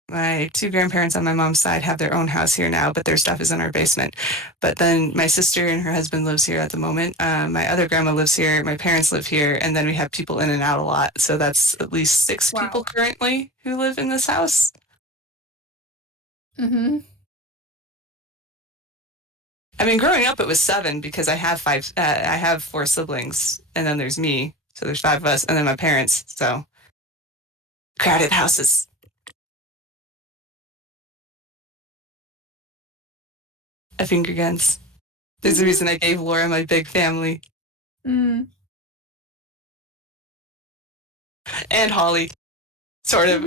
my two grandparents on my mom's side have their own house here now, but their stuff is in our basement. But then my sister and her husband lives here at the moment. My other grandma lives here. My parents live here. And then we have people in and out a lot. So that's at least 6 people currently who live in this house. Mm-hmm. I mean, growing up, it was 7 because I have 4 siblings. And then there's me. So there's 5 of us. And then my parents. So crowded houses. Finger guns. There's a reason I gave Laura my big family. Mm. And Holly. Sort of.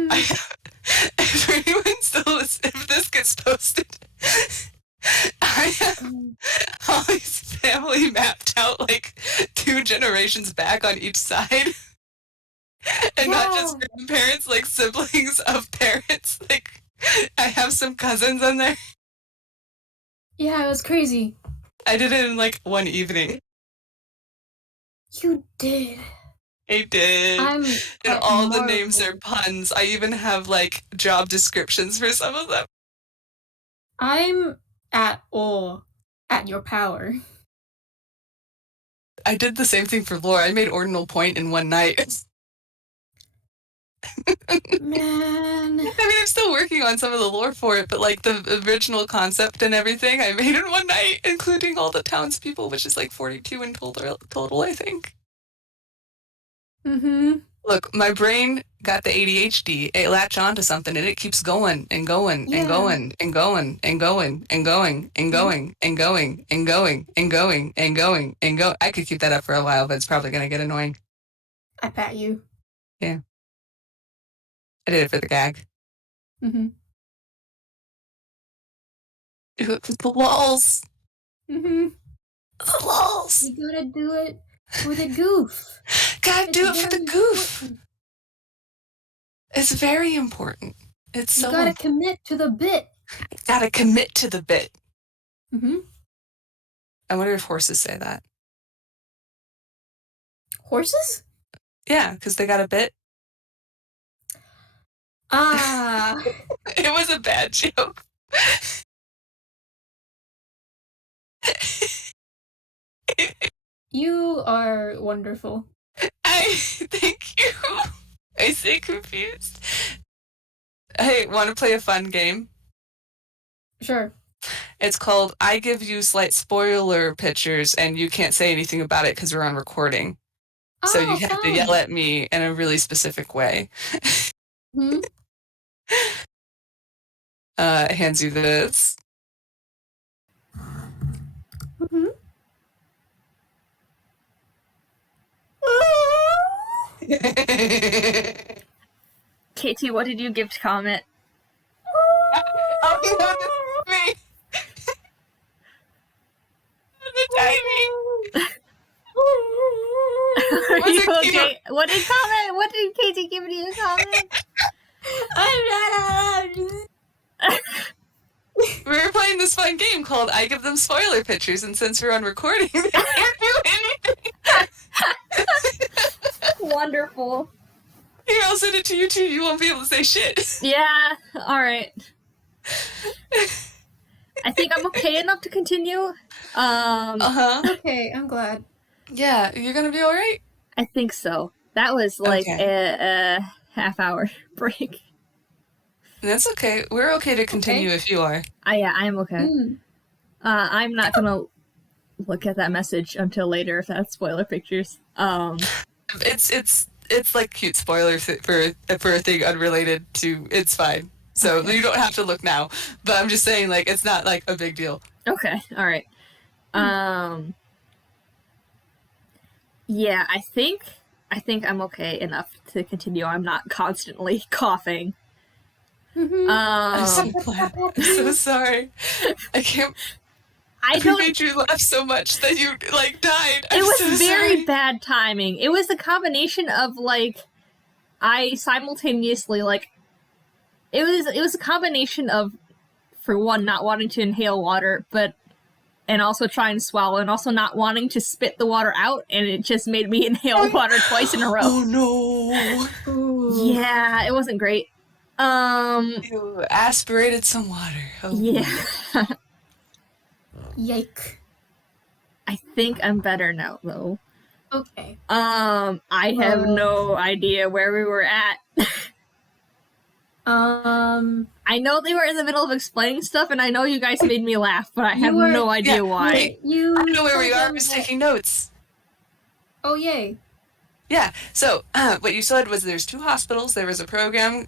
If anyone still if this gets posted, I have Holly's family mapped out like 2 generations back on each side. And not just grandparents, like siblings of parents. Like, I have some cousins in there. Yeah, it was crazy. I did it in like one evening. You did. I did. And all the names are puns. I even have like job descriptions for some of them. I'm at awe at your power. I did the same thing for Laura. I made Ordinal Point in one night. Man. I mean, I'm still working on some of the lore for it, but like the original concept and everything, I made in one night, including all the townspeople, which is like 42 in total, I think. Mm-hmm. Look, my brain got the ADHD. It latched onto something and it keeps going and going and going and going and going and going and going and going and going and going and going and go. I could keep that up for a while, but it's probably gonna get annoying. I pat you. Yeah. I did it for the gag. Mm-hmm. The walls. Mm-hmm. The walls. You gotta do it for the goof. Gotta do it for the goof. Important. It's very important. It's so. You gotta commit to the bit. Gotta commit to the bit. Mm-hmm. I wonder if horses say that. Horses? Yeah, because they got a bit. Ah. It was a bad joke. You are wonderful. Thank you. I stay confused. Hey, want to play a fun game? Sure. It's called I Give You Slight Spoiler Pictures, and you can't say anything about it because we're on recording. So you have to yell at me in a really specific way. Hmm? Hands you this. Mm-hmm. Katie, what did you give to Comet? Oh, you have to me. The timing. Are Was you it cute? okay? What did Katie give to you, Comet? We were playing this fun game called I Give Them Spoiler Pictures, and since we're on recording, they can't do anything. Wonderful. Here, I'll send it to you too. You won't be able to say shit. Yeah, alright. I think I'm okay enough to continue. Okay, I'm glad. Yeah, you're gonna be alright? I think so. That was like a half-hour break. That's okay. We're okay to continue if you are. Yeah, I'm okay. I'm not gonna look at that message until later if that's spoiler pictures. It's like cute spoilers for a thing unrelated to. It's fine. So you don't have to look now. But I'm just saying, like, it's not like a big deal. Okay, all right. Yeah, I think I'm okay enough to continue. I'm not constantly coughing. I'm so glad. I'm so sorry. I made you laugh so much that you like died. It was very bad timing. It was a combination of like I simultaneously like it was a combination of, for one, not wanting to inhale water, and also trying to swallow, and also not wanting to spit the water out, and it just made me inhale water twice in a row. Oh no! Ooh. Yeah, it wasn't great. You aspirated some water. Oh. Yeah. Yike. I think I'm better now, though. Okay. I have no idea where we were at. I know they were in the middle of explaining stuff, and I know you guys made me laugh, but I have no idea why. I know where we are. I was taking notes. Oh, yay. Yeah, so what you said was there's 2 hospitals. There was a program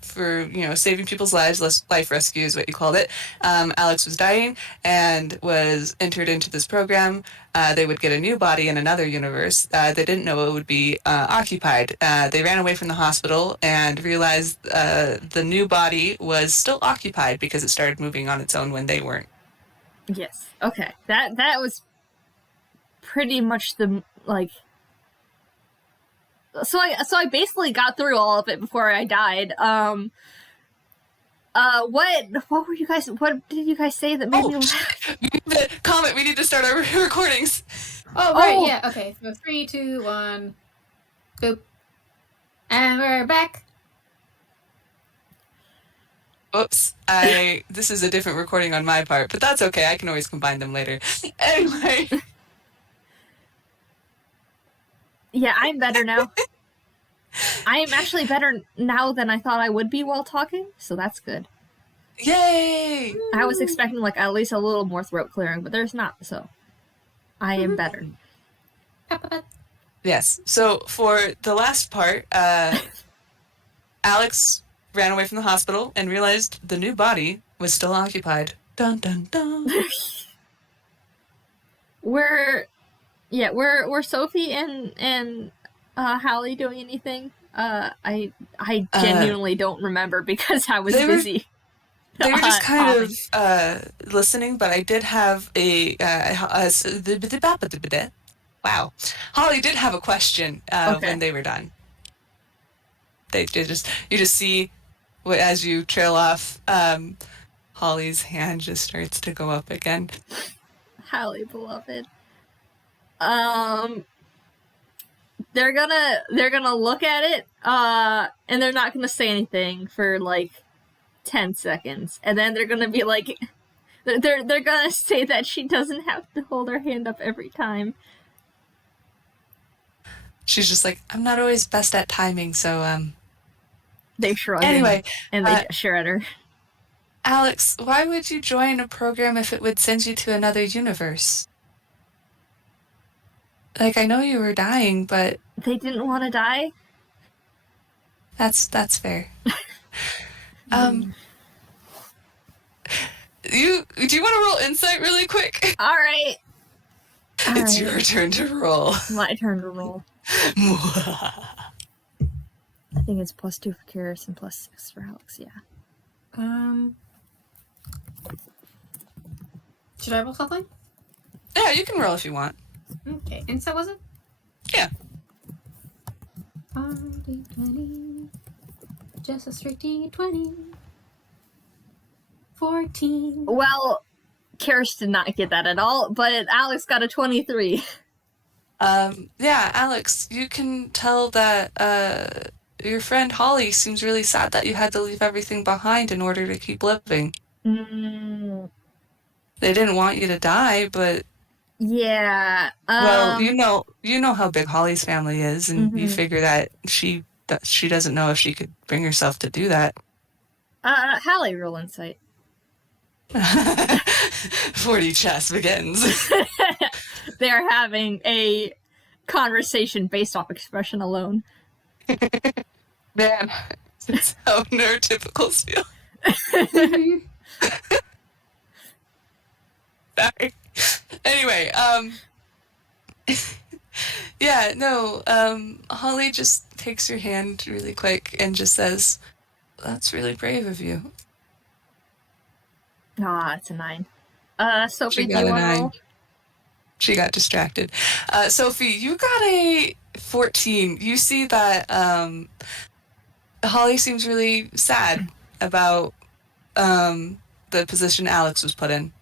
for, saving people's lives, life rescue is what you called it. Alex was dying and was entered into this program. They would get a new body in another universe. They didn't know it would be occupied. They ran away from the hospital and realized the new body was still occupied because it started moving on its own when they weren't. Yes, okay. That was pretty much the, like... So I basically got through all of it before I died. What were you guys? What did you guys say that made me laugh? Comet, we need to start our recordings. Oh right, yeah. Okay, so 3, 2, 1, boop, and we're back. Oops, this is a different recording on my part, but that's okay. I can always combine them later. Anyway. Yeah, I'm better now. I am actually better now than I thought I would be while talking, so that's good. Yay! I was expecting like at least a little more throat clearing, but there's not, so I am better. Yes, so for the last part, Alex ran away from the hospital and realized the new body was still occupied. Dun dun dun. Were Sophie and Hallie doing anything? I genuinely don't remember because I was busy. They were just kind of listening, but I did have wow. Holly did have a question when they were done. You just see as you trail off, Holly's hand just starts to go up again. Hallie, beloved. They're gonna look at it, and they're not gonna say anything for like 10 seconds, and then they're gonna be like, they're gonna say that she doesn't have to hold her hand up every time. She's just like, I'm not always best at timing, so They shrug anyway, and they gesture at her. Alex, why would you join a program if it would send you to another universe? Like, I know you were dying, but They didn't want to die? That's fair. Do you want to roll insight really quick? All right. It's your turn to roll. My turn to roll. I think it's +2 for Keris and +6 for Alex, yeah. Should I roll something? Yeah, you can roll if you want. Okay. Insight, was it? Yeah. 20. Just a straight 20. 14. Well, Keris did not get that at all, but Alex got a 23. Yeah, Alex, you can tell that your friend Holly seems really sad that you had to leave everything behind in order to keep living. Mm. They didn't want you to die, but yeah. well, you know how big Holly's family is, and you figure that she doesn't know if she could bring herself to do that. Hallie, roll insight. 40 chess begins. They're having a conversation based off expression alone. Man, that's how neurotypicals feel. Sorry. Anyway, yeah, no, Holly just takes your hand really quick and just says, "That's really brave of you." It's a 9. Sophie, She do got you a want to 9. roll? She got distracted. Sophie, you got a 14. You see that Holly seems really sad about the position Alex was put in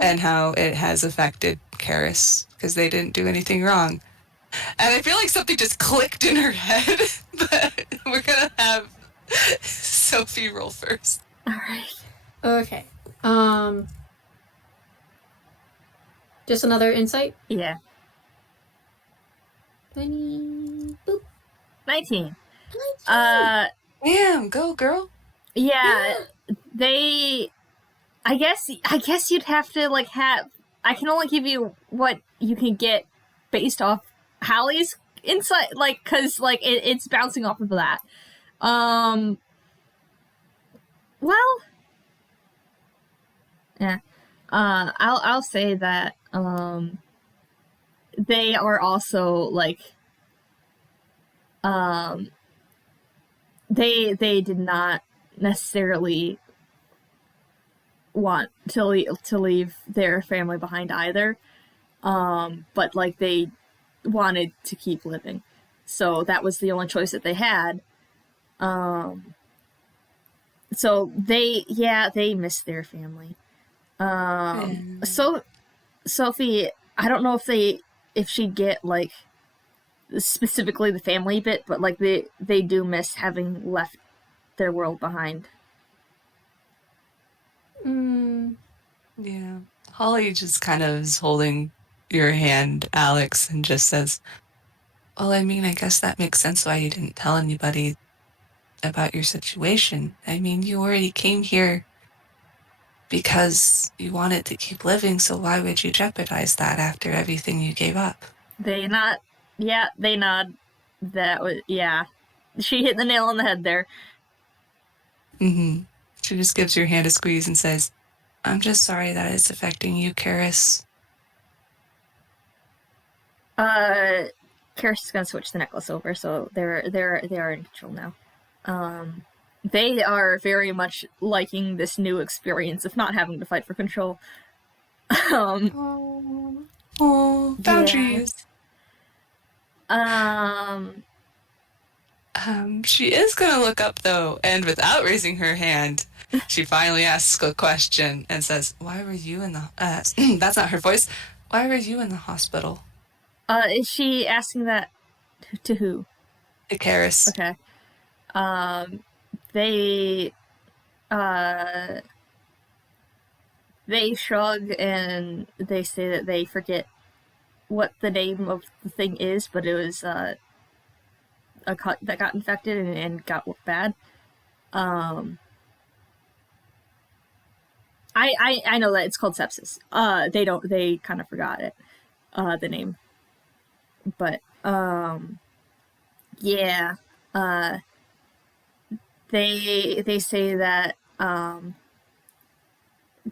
and how it has affected Keris because they didn't do anything wrong. And I feel like something just clicked in her head, but we're going to have Sophie roll first. All right. Okay. Just another insight? Yeah. 20. Boop. 19. 19. Damn, go girl. Yeah. They... I guess you'd have to, like, have... I can only give you what you can get based off Hallie's insight, like, because, like, it's bouncing off of that. Well... Yeah. I'll say that, they are also, like, they did not necessarily want to leave their family behind either, but, like, they wanted to keep living, so that was the only choice that they had. So they miss their family. So Sophie, I don't know if she'd get, like, specifically the family bit, but, like, they do miss having left their world behind. Yeah. Holly just kind of is holding your hand, Alex, and just says, well, I mean, I guess that makes sense why you didn't tell anybody about your situation. I mean, you already came here because you wanted to keep living, so why would you jeopardize that after everything you gave up? They nod. That was, yeah. She hit the nail on the head there. She just gives your hand a squeeze and says, I'm just sorry that it's affecting you, Keris. Keris is gonna switch the necklace over, so they are in control now. They are very much liking this new experience of not having to fight for control. Boundaries. Yeah. She is gonna look up though, and without raising her hand, she finally asks a question and says, "Why were you in the?" That's not her voice. Why were you in the hospital? Is she asking that to who? To Keris. Okay. They shrug and they say that they forget what the name of the thing is, but it was a cut that got infected and got bad. I know that it's called sepsis. They kind of forgot it, the name. But yeah, they say that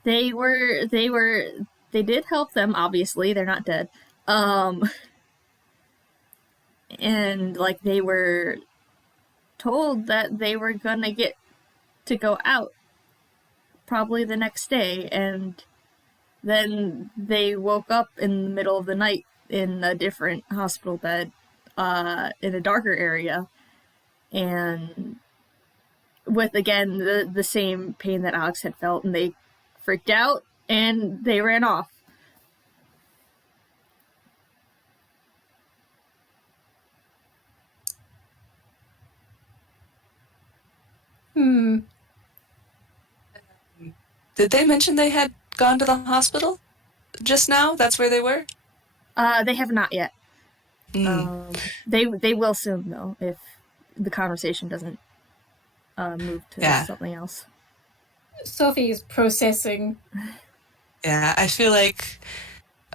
they did help them. Obviously, they're not dead. And like they were told that they were gonna get to go out probably the next day, and then they woke up in the middle of the night in a different hospital bed in a darker area, and with again the same pain that Alex had felt, and they freaked out and they ran off. Did they mention they had gone to the hospital just now? That's where they were? They have not yet. They will soon though, if the conversation doesn't move to something else. Sophie is processing. Yeah, I feel like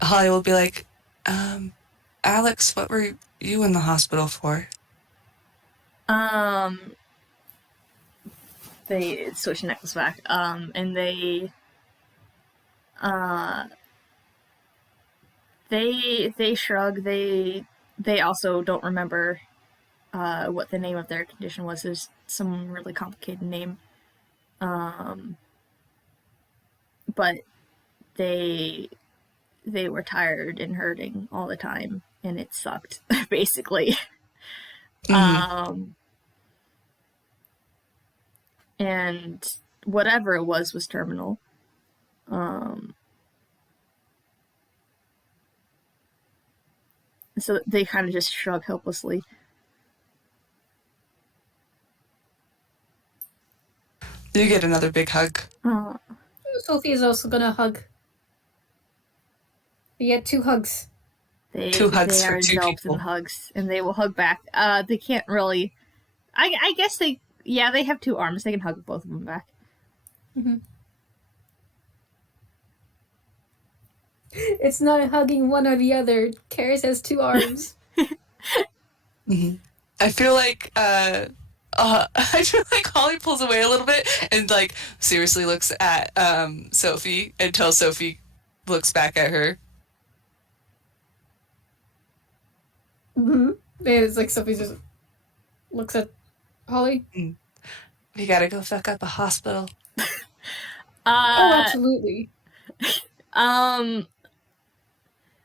Holly will be like, Alex, what were you in the hospital for? They switch the necklace back, and they shrug. They also don't remember what the name of their condition was. There's some really complicated name. But they were tired and hurting all the time, and it sucked, basically. And whatever it was terminal. So they kind of just shrug helplessly. You get another big hug. Sophie is also gonna hug. We get 2 hugs. Two hugs for 2 people. In hugs, and they will hug back. They can't really. I guess they have 2 arms. They can hug both of them back. It's not hugging one or the other. Keris has 2 arms. I feel like Holly pulls away a little bit and like seriously looks at Sophie until Sophie looks back at her. It's like Sophie just looks at Holly. We gotta go fuck up a hospital. Oh, absolutely.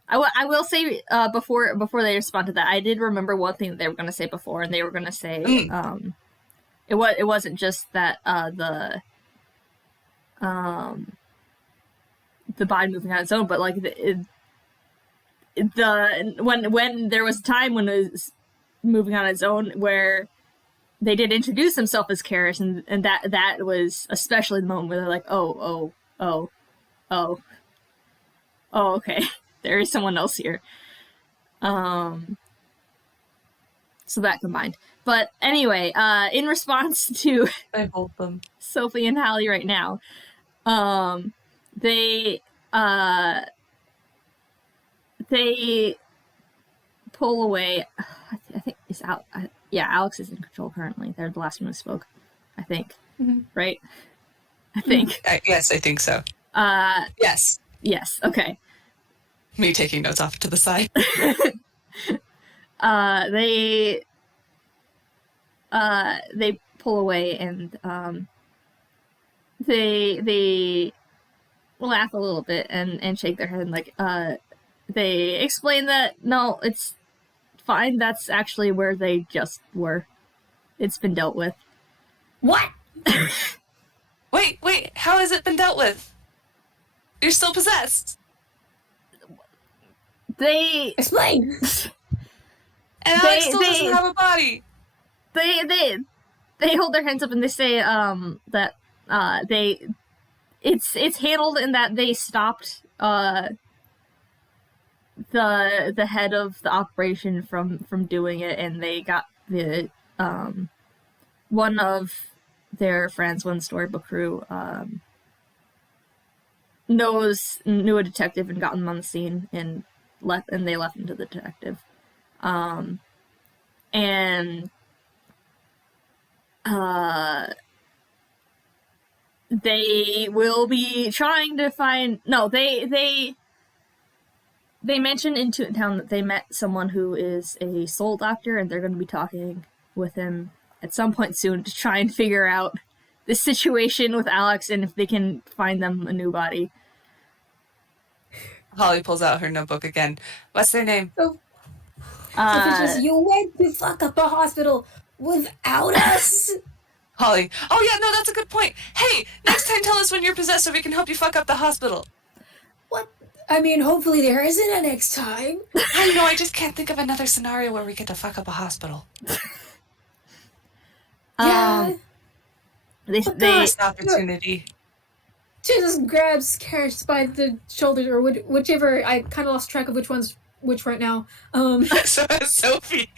I will say before they respond to that, I did remember one thing that they were going to say before, and they were going to say it wasn't just that the body moving on its own, but like when there was a time when it was moving on its own where they did introduce themselves as Keris, and that was especially the moment where they're like, oh, okay. There is someone else here. So that combined. But anyway, in response to I hold them. Sophie and Hallie right now, they pull away. I think it's out. Alex is in control currently. They're the last one who spoke, I think. Right? I think. Yes, I think so. Yes. Yes, okay. Me taking notes off to the side. They pull away and they laugh a little bit and shake their head like they explain that no, it's fine. That's actually where they just were. It's been dealt with. What? Wait, how has it been dealt with? You're still possessed. They explain. And Alex still doesn't have a body. They hold their hands up and they say that it's handled in that they stopped the head of the operation from doing it, and they got the one of their friends, one storybook crew, knew a detective and got him on the scene and they left him to the detective. And they will be trying to find... No, they mentioned in Toontown that they met someone who is a soul doctor, and they're going to be talking with him at some point soon to try and figure out the situation with Alex and if they can find them a new body. Holly pulls out her notebook again. What's their name? So you went to fuck up a hospital without us? Holly. Oh yeah, no, that's a good point. Hey, next time tell us when you're possessed so we can help you fuck up the hospital. What? I mean, hopefully there isn't a next time. I know, I just can't think of another scenario where we get to fuck up a hospital. Yeah. This opportunity. She just grabs Keris by the shoulders, or whichever. I kind of lost track of which one's which right now. So is Sophie.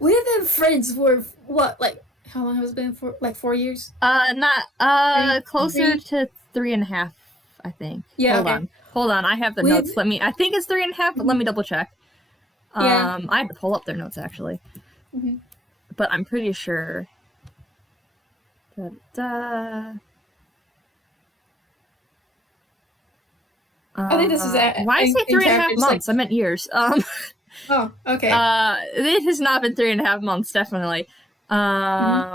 We have been friends for what? Like, how long has it been for? Like 4 years? Closer to 3.5, I think. Yeah. Hold on. I have the notes. I think it's 3.5, but let me double check. Yeah. I had to pull up their notes actually, but I'm pretty sure. I think this is why I say 3.5 months? I meant years. Oh, okay. It has not been 3.5 months, definitely. Yeah,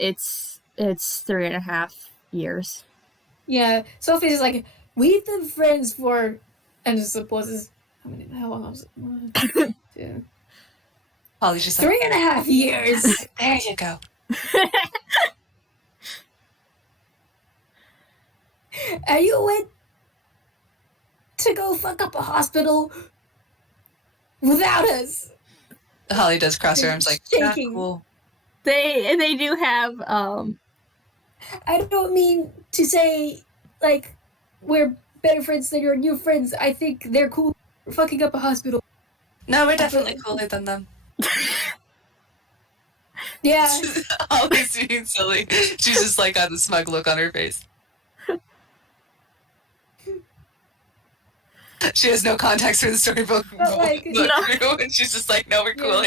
it's 3.5 years. Yeah, Sophie's just like, we've been friends for, and just supposes, how long was it? 1, 2. Holly's just like, 3.5 years. There you go. And you went to go fuck up a hospital without us. Holly does cross her arms like, shaking. Cool. They do have I don't mean to say like we're better friends than your new friends. I think they're cool for fucking up a hospital. No, we're definitely cooler than them. Yeah. Holly's being silly. She's just like got the smug look on her face. She has no context for the storybook, and she's just like, no, we're cooler.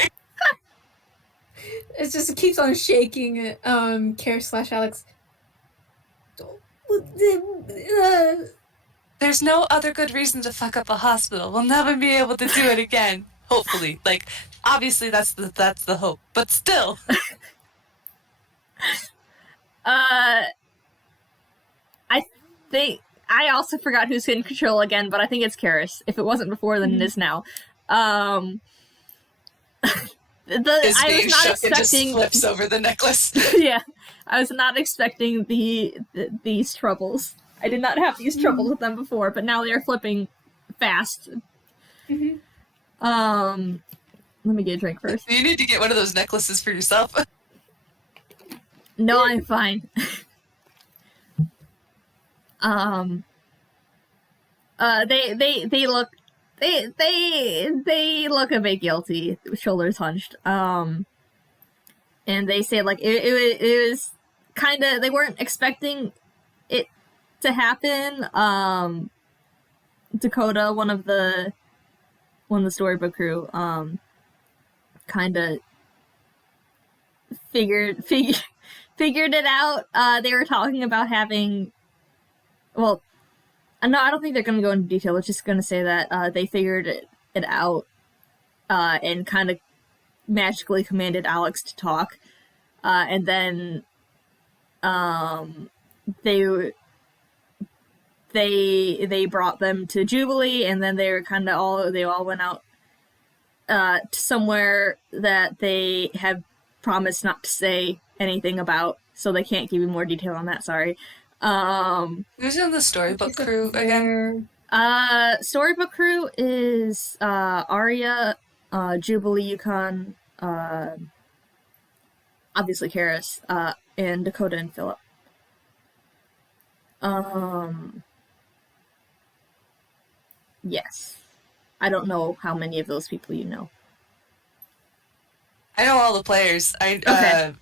It just keeps on shaking. Keris/Alex. There's no other good reason to fuck up a hospital. We'll never be able to do it again. Hopefully, like, obviously that's the hope, but still. I think I also forgot who's in control again, but I think it's Keris. If it wasn't before, then it is now. I was not expecting. Just flips over the necklace. Yeah, I was not expecting these troubles. I did not have these troubles with them before, but now they are flipping fast. Let me get a drink first. You need to get one of those necklaces for yourself. No, I'm fine. They look a bit guilty, shoulders hunched. And they say like it was kind of, they weren't expecting it to happen. Dakota, one of the storybook crew, kind of figured it out. They were talking about having, well, no, I don't think they're going to go into detail. It's just going to say that they figured it out and kind of magically commanded Alex to talk. And then they brought them to Jubilee, and then they all went out to somewhere that they have promised not to say anything about, so they can't give you more detail on that, sorry. Who's in the storybook crew again? Storybook crew is Arya, Jubilee, Yukon, obviously Keris, and Dakota and Philip. Yes. I don't know how many of those people you know. I know all the players. Okay.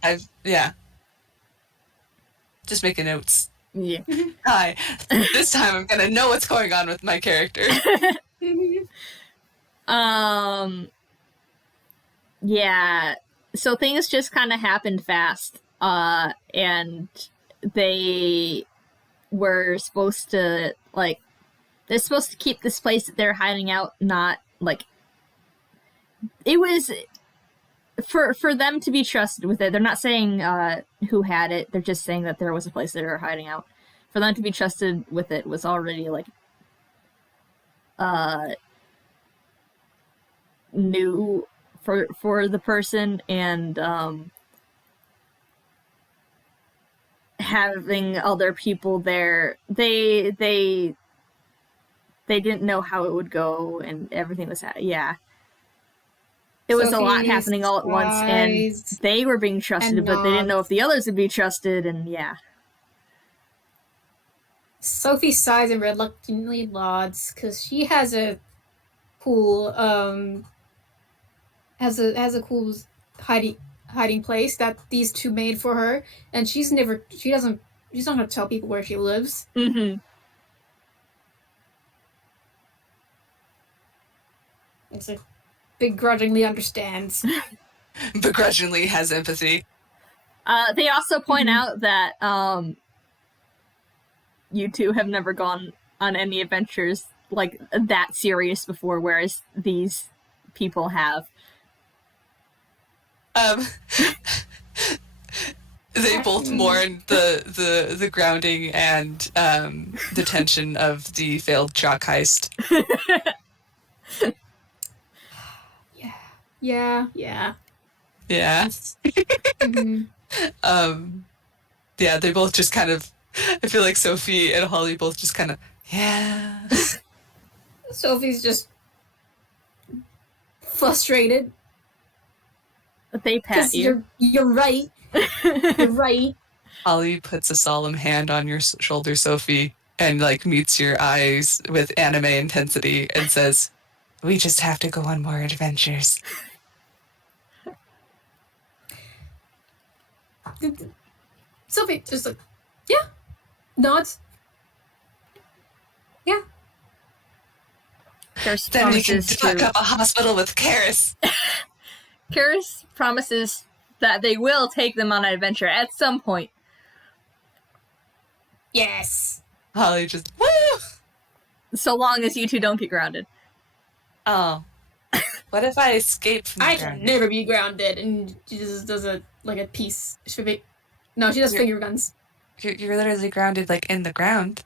Yeah. Just making notes. Yeah. Hi. This time I'm gonna know what's going on with my character. Yeah. So things just kind of happened fast. And they were supposed to, like, they're supposed to keep this place that they're hiding out, not, like, it was for them to be trusted with it. They're not saying who had it. They're just saying that there was a place that they were hiding out. For them to be trusted with it was already, like, new for the person, and having other people there, they didn't know how it would go, and everything was it was a lot happening all at once, and they were being trusted, but they didn't know if the others would be trusted, and Sophie sighs and reluctantly nods because she has a cool has a cool hiding place that these two made for her, and she's not gonna tell people where she lives. Mm-hmm. It's like begrudgingly understands. Begrudgingly has empathy. They also point out that you two have never gone on any adventures like that serious before, whereas these people have. They both mourn the grounding and the tension of the failed chalk heist. Yeah. Mm-hmm. Yeah, they both just kind of, I feel like Sophie and Holly both just kind of, yeah. Sophie's just frustrated. They pat you. You're right. You're right. Holly puts a solemn hand on your shoulder, Sophie, and like meets your eyes with anime intensity and says, "We just have to go on more adventures." Sophie just like, yeah, nods. Yeah. Then we can fuck up a hospital with Keris. Keris promises that they will take them on an adventure at some point. Yes. Holly just, woo! So long as you two don't get grounded. Oh. What if I escape from the ground? I can never be grounded. And she just does a piece. No, she does finger guns. You're literally grounded, like, in the ground.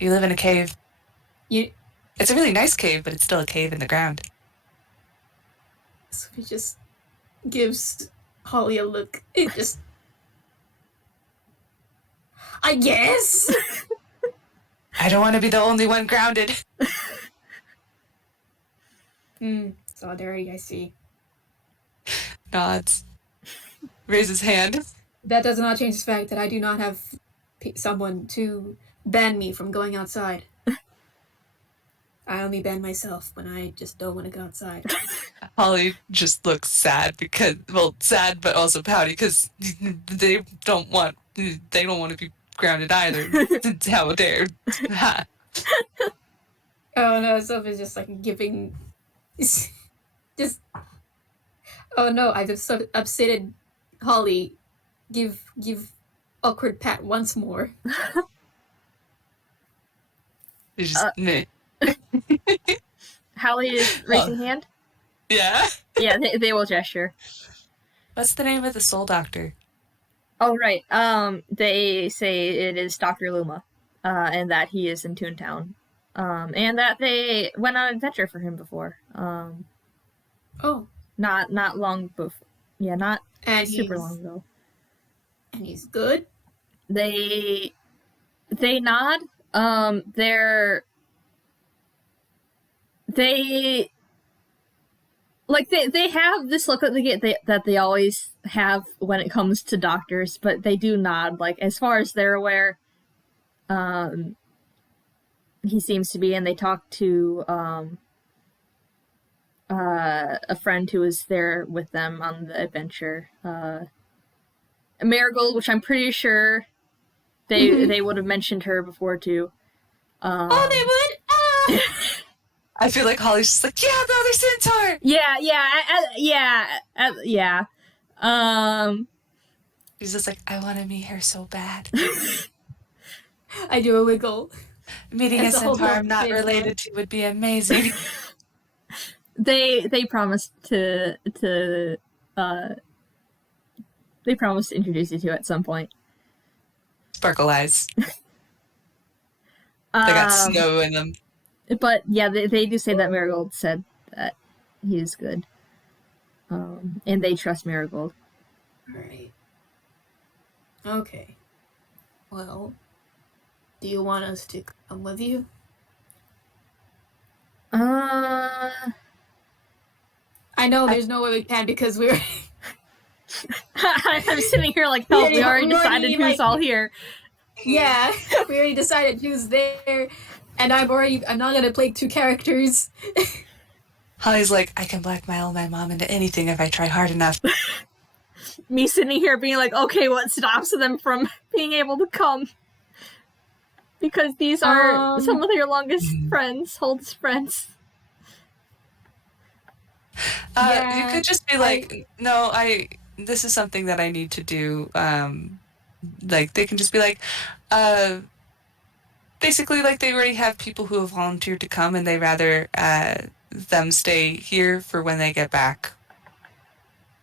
You live in a cave. It's a really nice cave, but it's still a cave in the ground. So he just gives Holly a look. It just... I guess! I don't want to be the only one grounded. Solidarity, I see. Nods. Raises hand. That does not change the fact that I do not have someone to ban me from going outside. I only ban myself when I just don't want to go outside. Holly just looks sad sad but also pouty because they don't want to be grounded either. How dare? Oh no, Sophie's just like giving, just. Oh no, I've upsetted Holly. Give awkward pat once more. It's just me. Holly is raising hand? Yeah? Yeah, they will gesture. What's the name of the soul doctor? Oh, right. They say it is Dr. Luma, and that he is in Toontown. And that they went on an adventure for him before. Oh. Not long before. Yeah, not super long ago. And he's good? They nod. They have this look that they always have when it comes to doctors, but they do nod, like, as far as they're aware. He seems to be, and they talk to a friend who was there with them on the adventure. Marigold, which I'm pretty sure they would have mentioned her before too. Oh, they would. I feel like Holly's just like, yeah, the other centaur. Yeah. She's just like, I want to meet her so bad. I do a wiggle. Meeting That's a a whole centaur I'm not thing, related to would be amazing. They promised to introduce you to at some point. Sparkle eyes. They got snow in them. But yeah, they do say that Marigold said that he is good. And they trust Marigold. Alright. Okay. Well, do you want us to come with you? I know there's no way we can because we're... I'm sitting here like, help, we already decided who's all here. Yeah, we already decided who's there, and I'm not gonna play 2 characters. Holly's like, I can blackmail my mom into anything if I try hard enough. Me sitting here being like, okay, what stops them from being able to come? Because these are some of your oldest friends. You could just be like, this is something that I need to do. Like, they can just be like, basically, like, they already have people who have volunteered to come, and they rather them stay here for when they get back,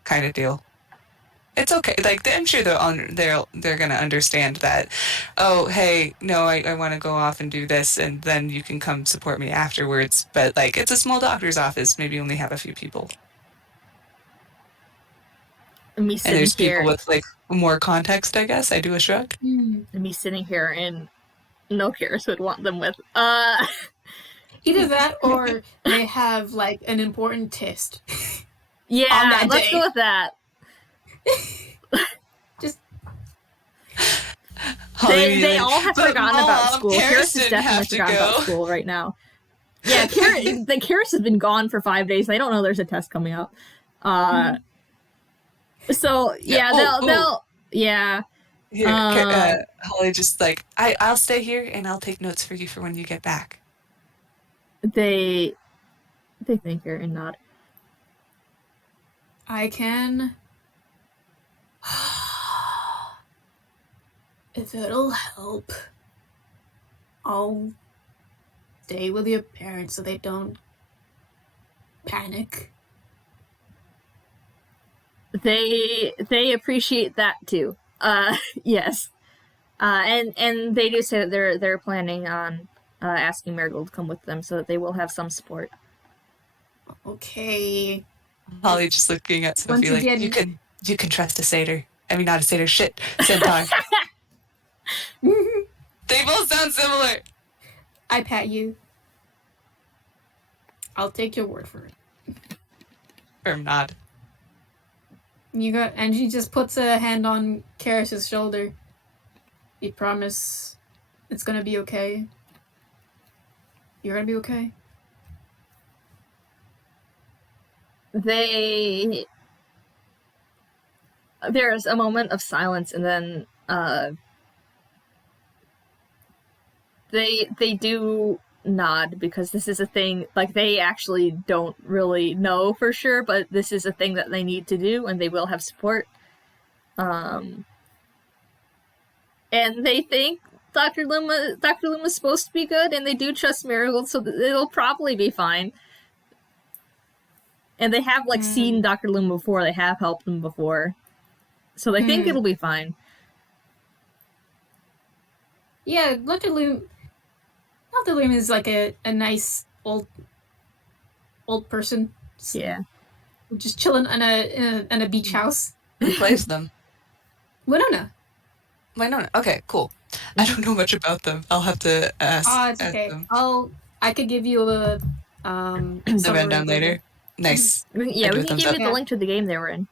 kind of deal. It's okay. Like, I'm sure they're gonna understand that. Oh, hey, no, I want to go off and do this, and then you can come support me afterwards. But like, it's a small doctor's office. Maybe only have a few people. And there's people with like more context, I guess. I do a shrug. And me sitting here and no Keris would want them with. Either that or they have like an important test. Yeah, let's go with that. Just they all have forgotten about school. Keris has definitely forgotten about school right now. Yeah, Keris has been gone for 5 days. They don't know there's a test coming up. So yeah, they'll Here, Holly just like, I'll stay here and I'll take notes for you for when you get back. They thank her and nod. I can. If it'll help, I'll stay with your parents so they don't panic. They appreciate that too. Yes. And they do say that they're planning on asking Marigold to come with them so that they will have some support. Okay. Holly just looking at Sophie like, you can trust a satyr. I mean, not a satyr, centaur. They both sound similar. I pat you. I'll take your word for it. Firm nod. And she just puts a hand on Keris' shoulder. You promise it's gonna be okay? You're gonna be okay? There's a moment of silence, and then they do nod because this is a thing, like, they actually don't really know for sure, but this is a thing that they need to do, and they will have support. And they think Dr. Luma's supposed to be good, and they do trust Marigold, so it'll probably be fine. And they have, like, seen Dr. Luma before, they have helped him before. So they think it'll be fine. Yeah, Dr. Luma is like a nice old person. Yeah. Just chilling in a beach house. Who plays them? Winona. Okay, cool. I don't know much about them. I'll have to ask. Oh, it's okay. Them. I could give you a the rundown later. Nice. Yeah, we can give you the link to the game they were in.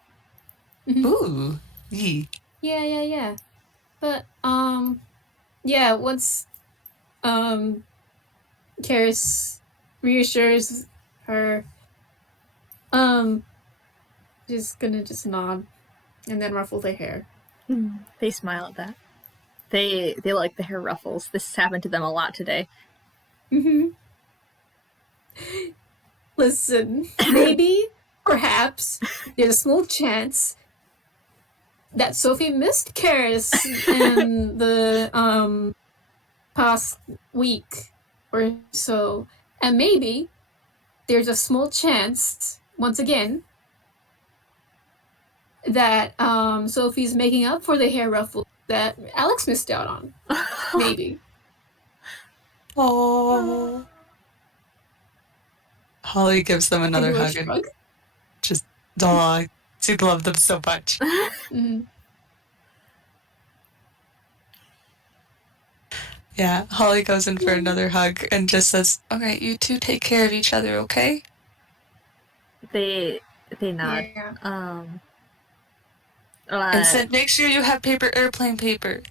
Ooh. Yee. Yeah. But yeah, once Keris reassures her, just gonna nod and then ruffle their hair. They smile at that. They like the hair ruffles. This has happened to them a lot today. Listen, maybe, perhaps, there's a small chance that Sophie missed Keris in the past week or so, and maybe there's a small chance, once again, that Sophie's making up for the hair ruffle that Alex missed out on. Maybe. Oh. Holly gives them another hug and just, she loved them so much. Yeah, Holly goes in for another hug and just says, "Alright, you two take care of each other, okay?" They nod. Yeah. And said, "Make sure you have airplane paper."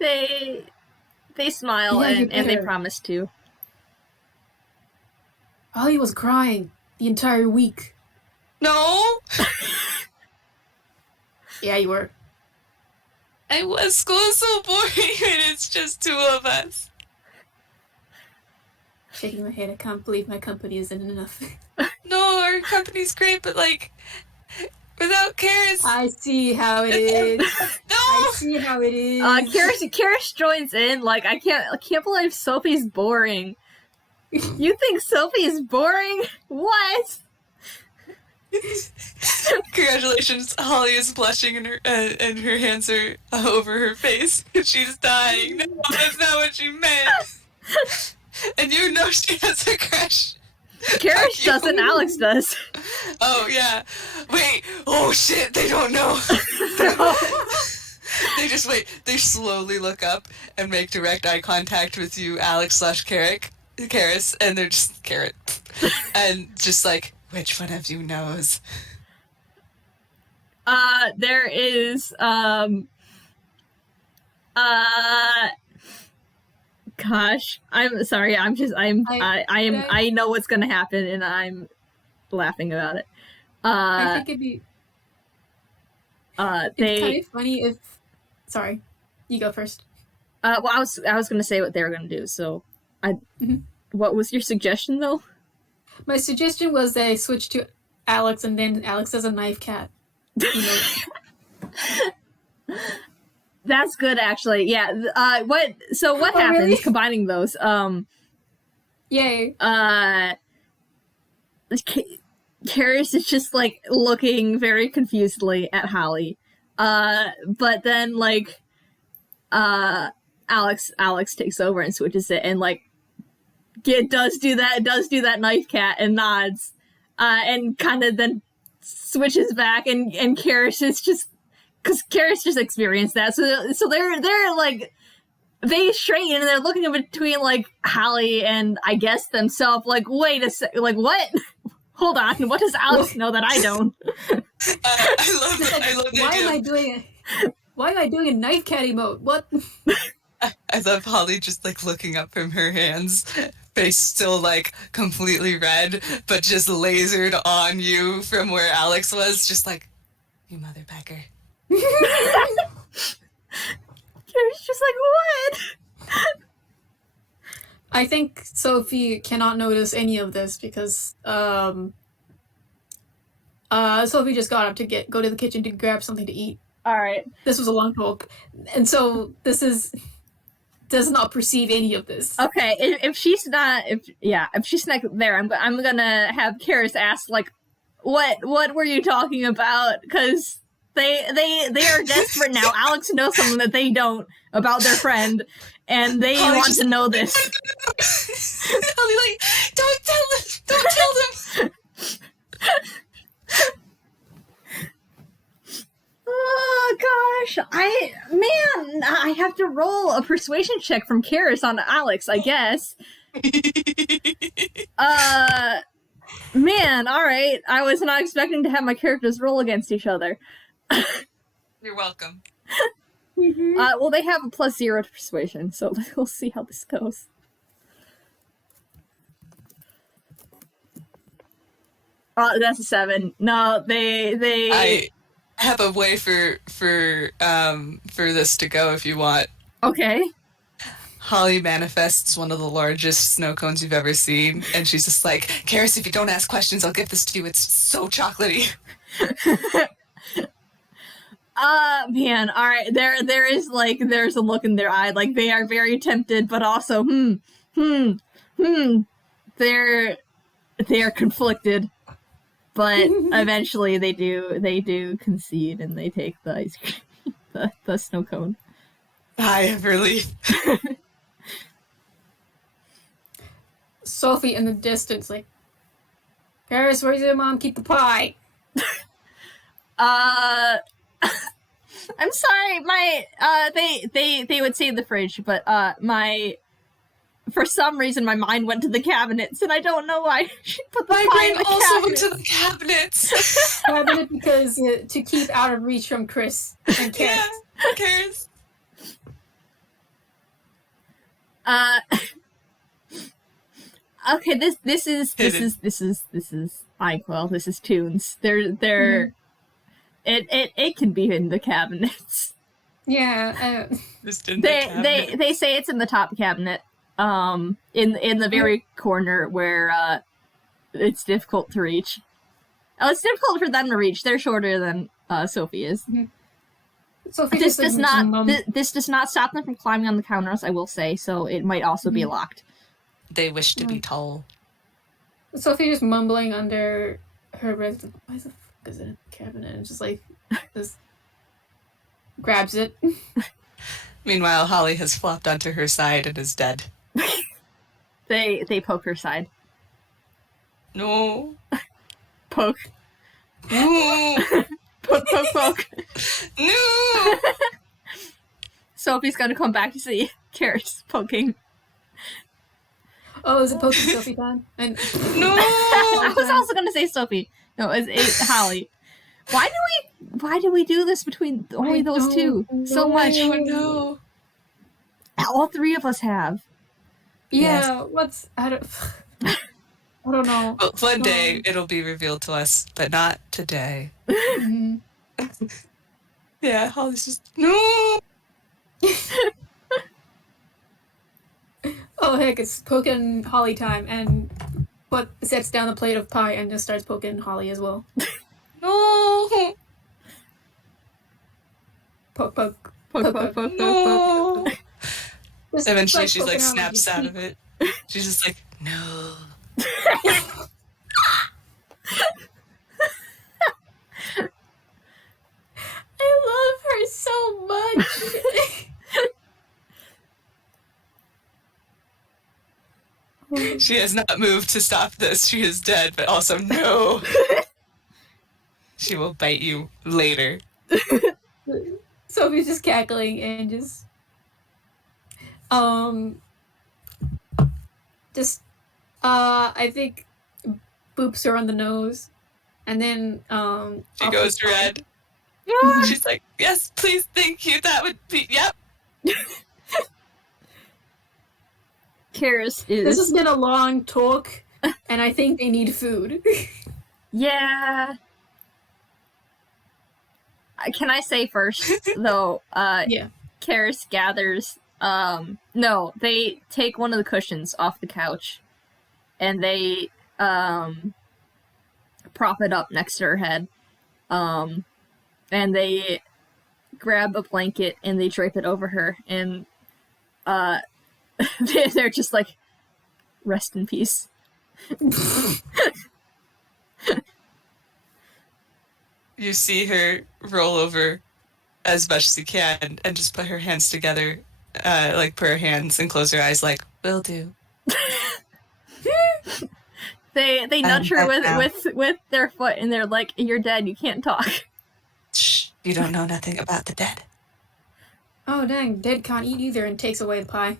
They smile and they promise to. Holly was crying the entire week. No! Yeah, you were. I was. School is so boring and it's just two of us. Shaking my head, I can't believe my company isn't enough. No, our company's great, but without Keris. I see how it is. No! I see how it is. Keris joins in. I can't believe Sophie's boring. You think Sophie's boring? What? Congratulations, Holly is blushing and her hands are over her face. She's dying. No, that's not what she meant. And you know she has a crush. Keris doesn't, Alex does. Oh, yeah. Wait. Oh, shit, they don't know. They just wait. They slowly look up and make direct eye contact with you, Alex/Keris, and they're just, Carrot. And just which one of you knows? There is, gosh, I'm sorry, I know what's gonna happen and I'm laughing about it. I think it'd be they kind of funny if, sorry, you go first. Well, I was gonna say what they were gonna do, so what was your suggestion though? My suggestion was they switch to Alex and then Alex as a knife cat. You know. That's good, actually. Yeah. What happens really? combining those? Yay. Keris is just looking very confusedly at Holly. But then Alex takes over and switches it and it does do that knife cat and nods. And kind of then switches back and Keris is just, because Keris just experienced that, so they're they straighten and they're looking in between Holly and I guess themselves wait a sec, what? Hold on, what does Alex know that I don't? I love the idea. Why am I doing a knife cat emote? What? I love Holly just looking up from her hands, face still completely red, but just lasered on you from where Alex was, just you mother pecker. Keris just what? I think Sophie cannot notice any of this because Sophie just got up to go to the kitchen to grab something to eat. All right. This was a long talk, and so does not perceive any of this. Okay, if she's not there, I'm gonna have Keris ask what were you talking about? Because they are desperate now. Alex knows something that they don't about their friend, and they want to know this. Holly, don't tell them! Oh gosh, I have to roll a persuasion check from Keris on Alex, I guess. Man, all right. I was not expecting to have my characters roll against each other. You're welcome. Well, they have a +0 to persuasion, so we'll see how this goes. Oh, that's a 7. No, they I have a way for this to go if you want. Okay. Holly manifests one of the largest snow cones you've ever seen, and she's just like, Keris, if you don't ask questions, I'll give this to you. It's so chocolatey. Man, all right. There's a look in their eye, like they are very tempted, but also, they're conflicted. But eventually they do concede and they take the ice cream, the snow cone. Sigh of relief. Sophie in the distance, like, Keris, where's your mom keep the pie? I'm sorry, they would say in the fridge, but for some reason my mind went to the cabinets, and I don't know why she put the pie in the also cabinet. went to the cabinets. Cabinet because to keep out of reach from Chris and Keris. Yeah, Keris. Okay, this is Inkwell. This is Toons. It can be in the cabinets. Yeah. Just in the cabinet. They say it's in the top cabinet. In the very corner where it's difficult to reach. Oh, it's difficult for them to reach. They're shorter than Sophie is. Mm-hmm. Sophie This does not stop them from climbing on the counters, I will say, so it might also be locked. They wish to be tall. Sophie just mumbling under her breath. Why the fuck is it in the cabinet? And just grabs it. Meanwhile, Holly has flopped onto her side and is dead. They poke her side. No. Poke. No. Poke. No. Sophie's gonna come back to see Keris poking. Oh, is it poking Sophie time? And No. I was also gonna say Sophie. No, it's Holly. Why do we do this between only those two? So much. Oh no. All three of us have. yeah, I don't know. Well, one day it'll be revealed to us, but not today. Mm-hmm. Yeah, Holly's just no. Oh heck, it's poking Holly time, and sets down the plate of pie and just starts poking Holly as well. No. Poke. No. Just Eventually, she's poking like her on snaps the out cheek. of it. She's just like, no. I love her so much. She has not moved to stop this. She is dead, but also no. She will bite you later. Sophie's just cackling and I think boops her on the nose, and then She goes red. She's like, yes, please, thank you. That would be, yep. Keris is. This has been a long talk, and I think they need food. Yeah. Can I say first though? Yeah. Keris gathers. No, they take one of the cushions off the couch, and they prop it up next to her head. And they grab a blanket and they drape it over her, and they're just like, rest in peace. You see her roll over as much as you can and just put her hands together, like put her hands and close her eyes like, will do. They nudge her with their foot, and they're like, you're dead, you can't talk. Shh, you don't know nothing about the dead. Oh dang, dead can't eat either, and takes away the pie.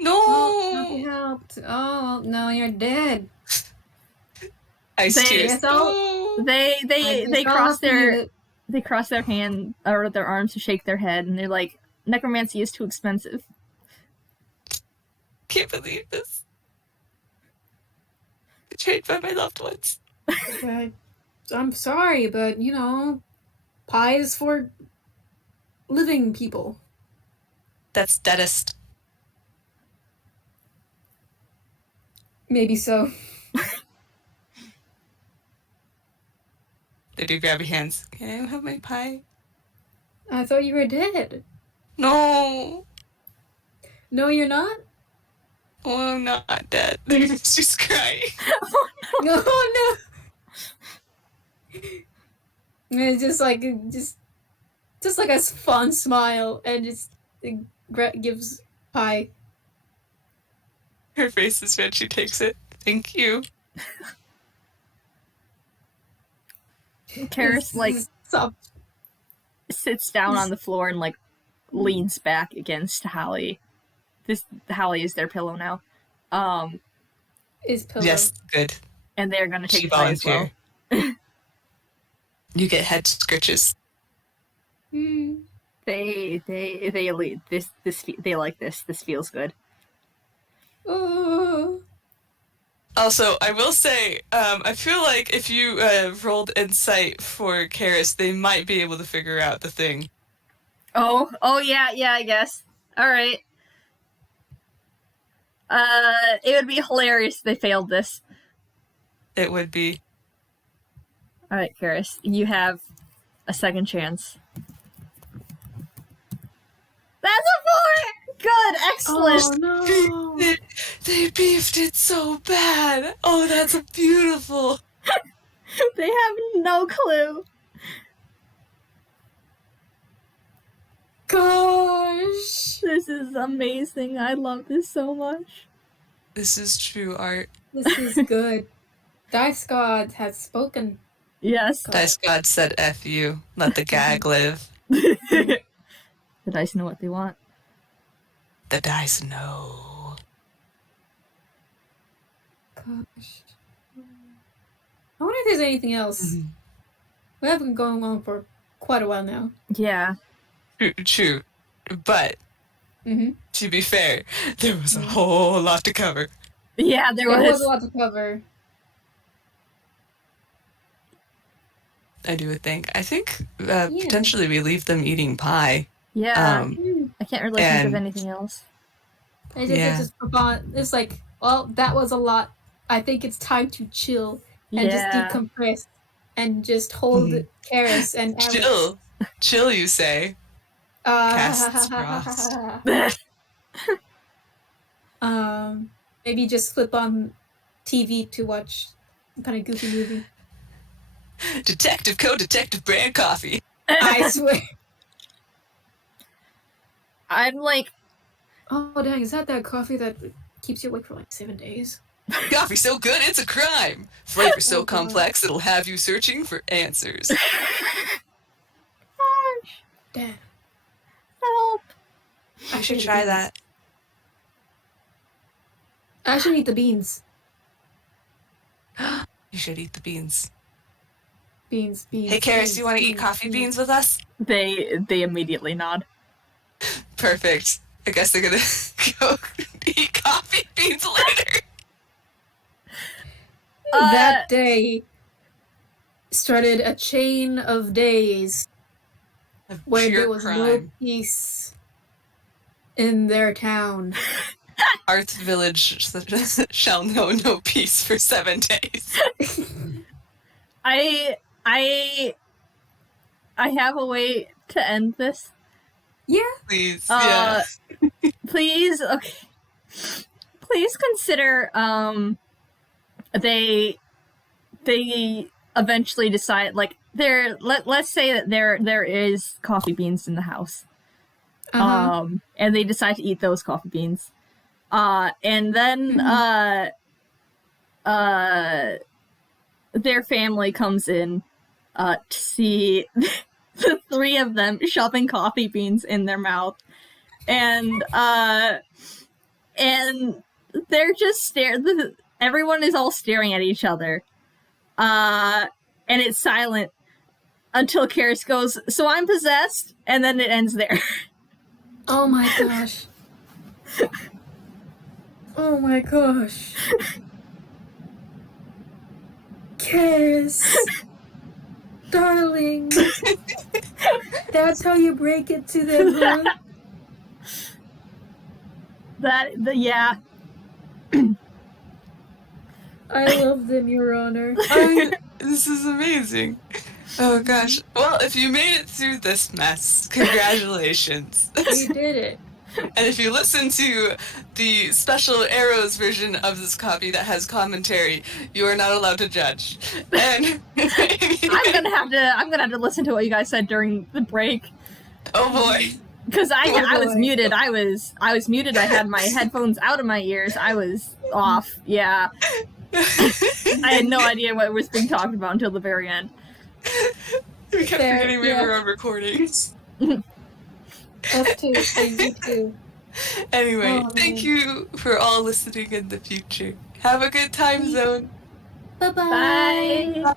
No! Oh, nothing helped. Oh no, you're dead. Ice tears. They cross their hand or their arms to shake their head, and they're like, necromancy is too expensive. Can't believe this. betrayed by my loved ones. But I'm sorry, but, pie is for living people. That's deadest. Maybe so. They do grab your hands. Can I have my pie? I thought you were dead. No. No, you're not? Oh, I'm not dead. She's crying. Oh, no. It's just like a fun smile, and just gives pie. Her face is red. She takes it. Thank you. Keris, sits down on the floor and, leans back against Hallie. Hallie is their pillow now. Is pillow. Yes, good. And they're gonna take She pie as well. volunteer. You get head scritches. They lead this. They like this. This feels good. Oh. Also, I will say, I feel like if you rolled insight for Keris, they might be able to figure out the thing. Oh yeah, I guess. All right. It would be hilarious if they failed this. It would be. All right, Keris, you have a second chance. That's a 4! Good, excellent. Oh no! They beefed it so bad. Oh, that's beautiful. They have no clue. Gosh! This is amazing. I love this so much. This is true art. This is good. Dice God has spoken. Yes. Dice God said F you. Let the gag live. The dice know what they want. The dice know. Gosh. I wonder if there's anything else. We have been going on for quite a while now. Yeah. True. But, to be fair, there was a whole lot to cover. Yeah, there was a lot to cover. I do think. I think potentially we leave them eating pie. Yeah. I can't really think of anything else. It's like, well, that was a lot. I think it's time to chill and just decompress and just hold Keris and Alex. Chill, you say. Casts frost. Maybe just flip on TV to watch some kind of goofy movie. Detective Co-Detective brand coffee. I swear. I'm like, oh dang, is that coffee that keeps you awake for 7 days? Coffee so good, it's a crime. Flavor so complex, it'll have you searching for answers. Damn. help. I should try that. I should eat the beans. You should eat the beans. Beans. Hey, Keris, do you want to eat coffee beans with us? They immediately nod. Perfect. I guess they're gonna go eat coffee beans later. That day started a chain of days where there was no peace in their town. Arth Village shall know no peace for 7 days. I have a way to end this. Yeah. Please. Please, okay. Please consider they eventually decide, let's say that there is coffee beans in the house. And they decide to eat those coffee beans. And then their family comes in to see the three of them shoving coffee beans in their mouth. And they're just everyone is all staring at each other. And it's silent until Keris goes, "So I'm possessed," and then it ends there. Oh my gosh. Oh my gosh. Keris, darling, that's how you break it to them, huh? Yeah. I love them, Your Honor. This is amazing. Oh gosh. Well, if you made it through this mess, congratulations. You did it. And if you listen to the special Arrows version of this copy that has commentary, you are not allowed to judge. And I'm gonna have to listen to what you guys said during the break. Oh boy. Because I was muted. I was muted. I had my headphones out of my ears. I was off. Yeah. I had no idea what was being talked about until the very end. We kept forgetting we were on recordings. Us too. Me too. Anyway, thank you for all listening in the future. Have a good time zone. Bye-bye. Bye.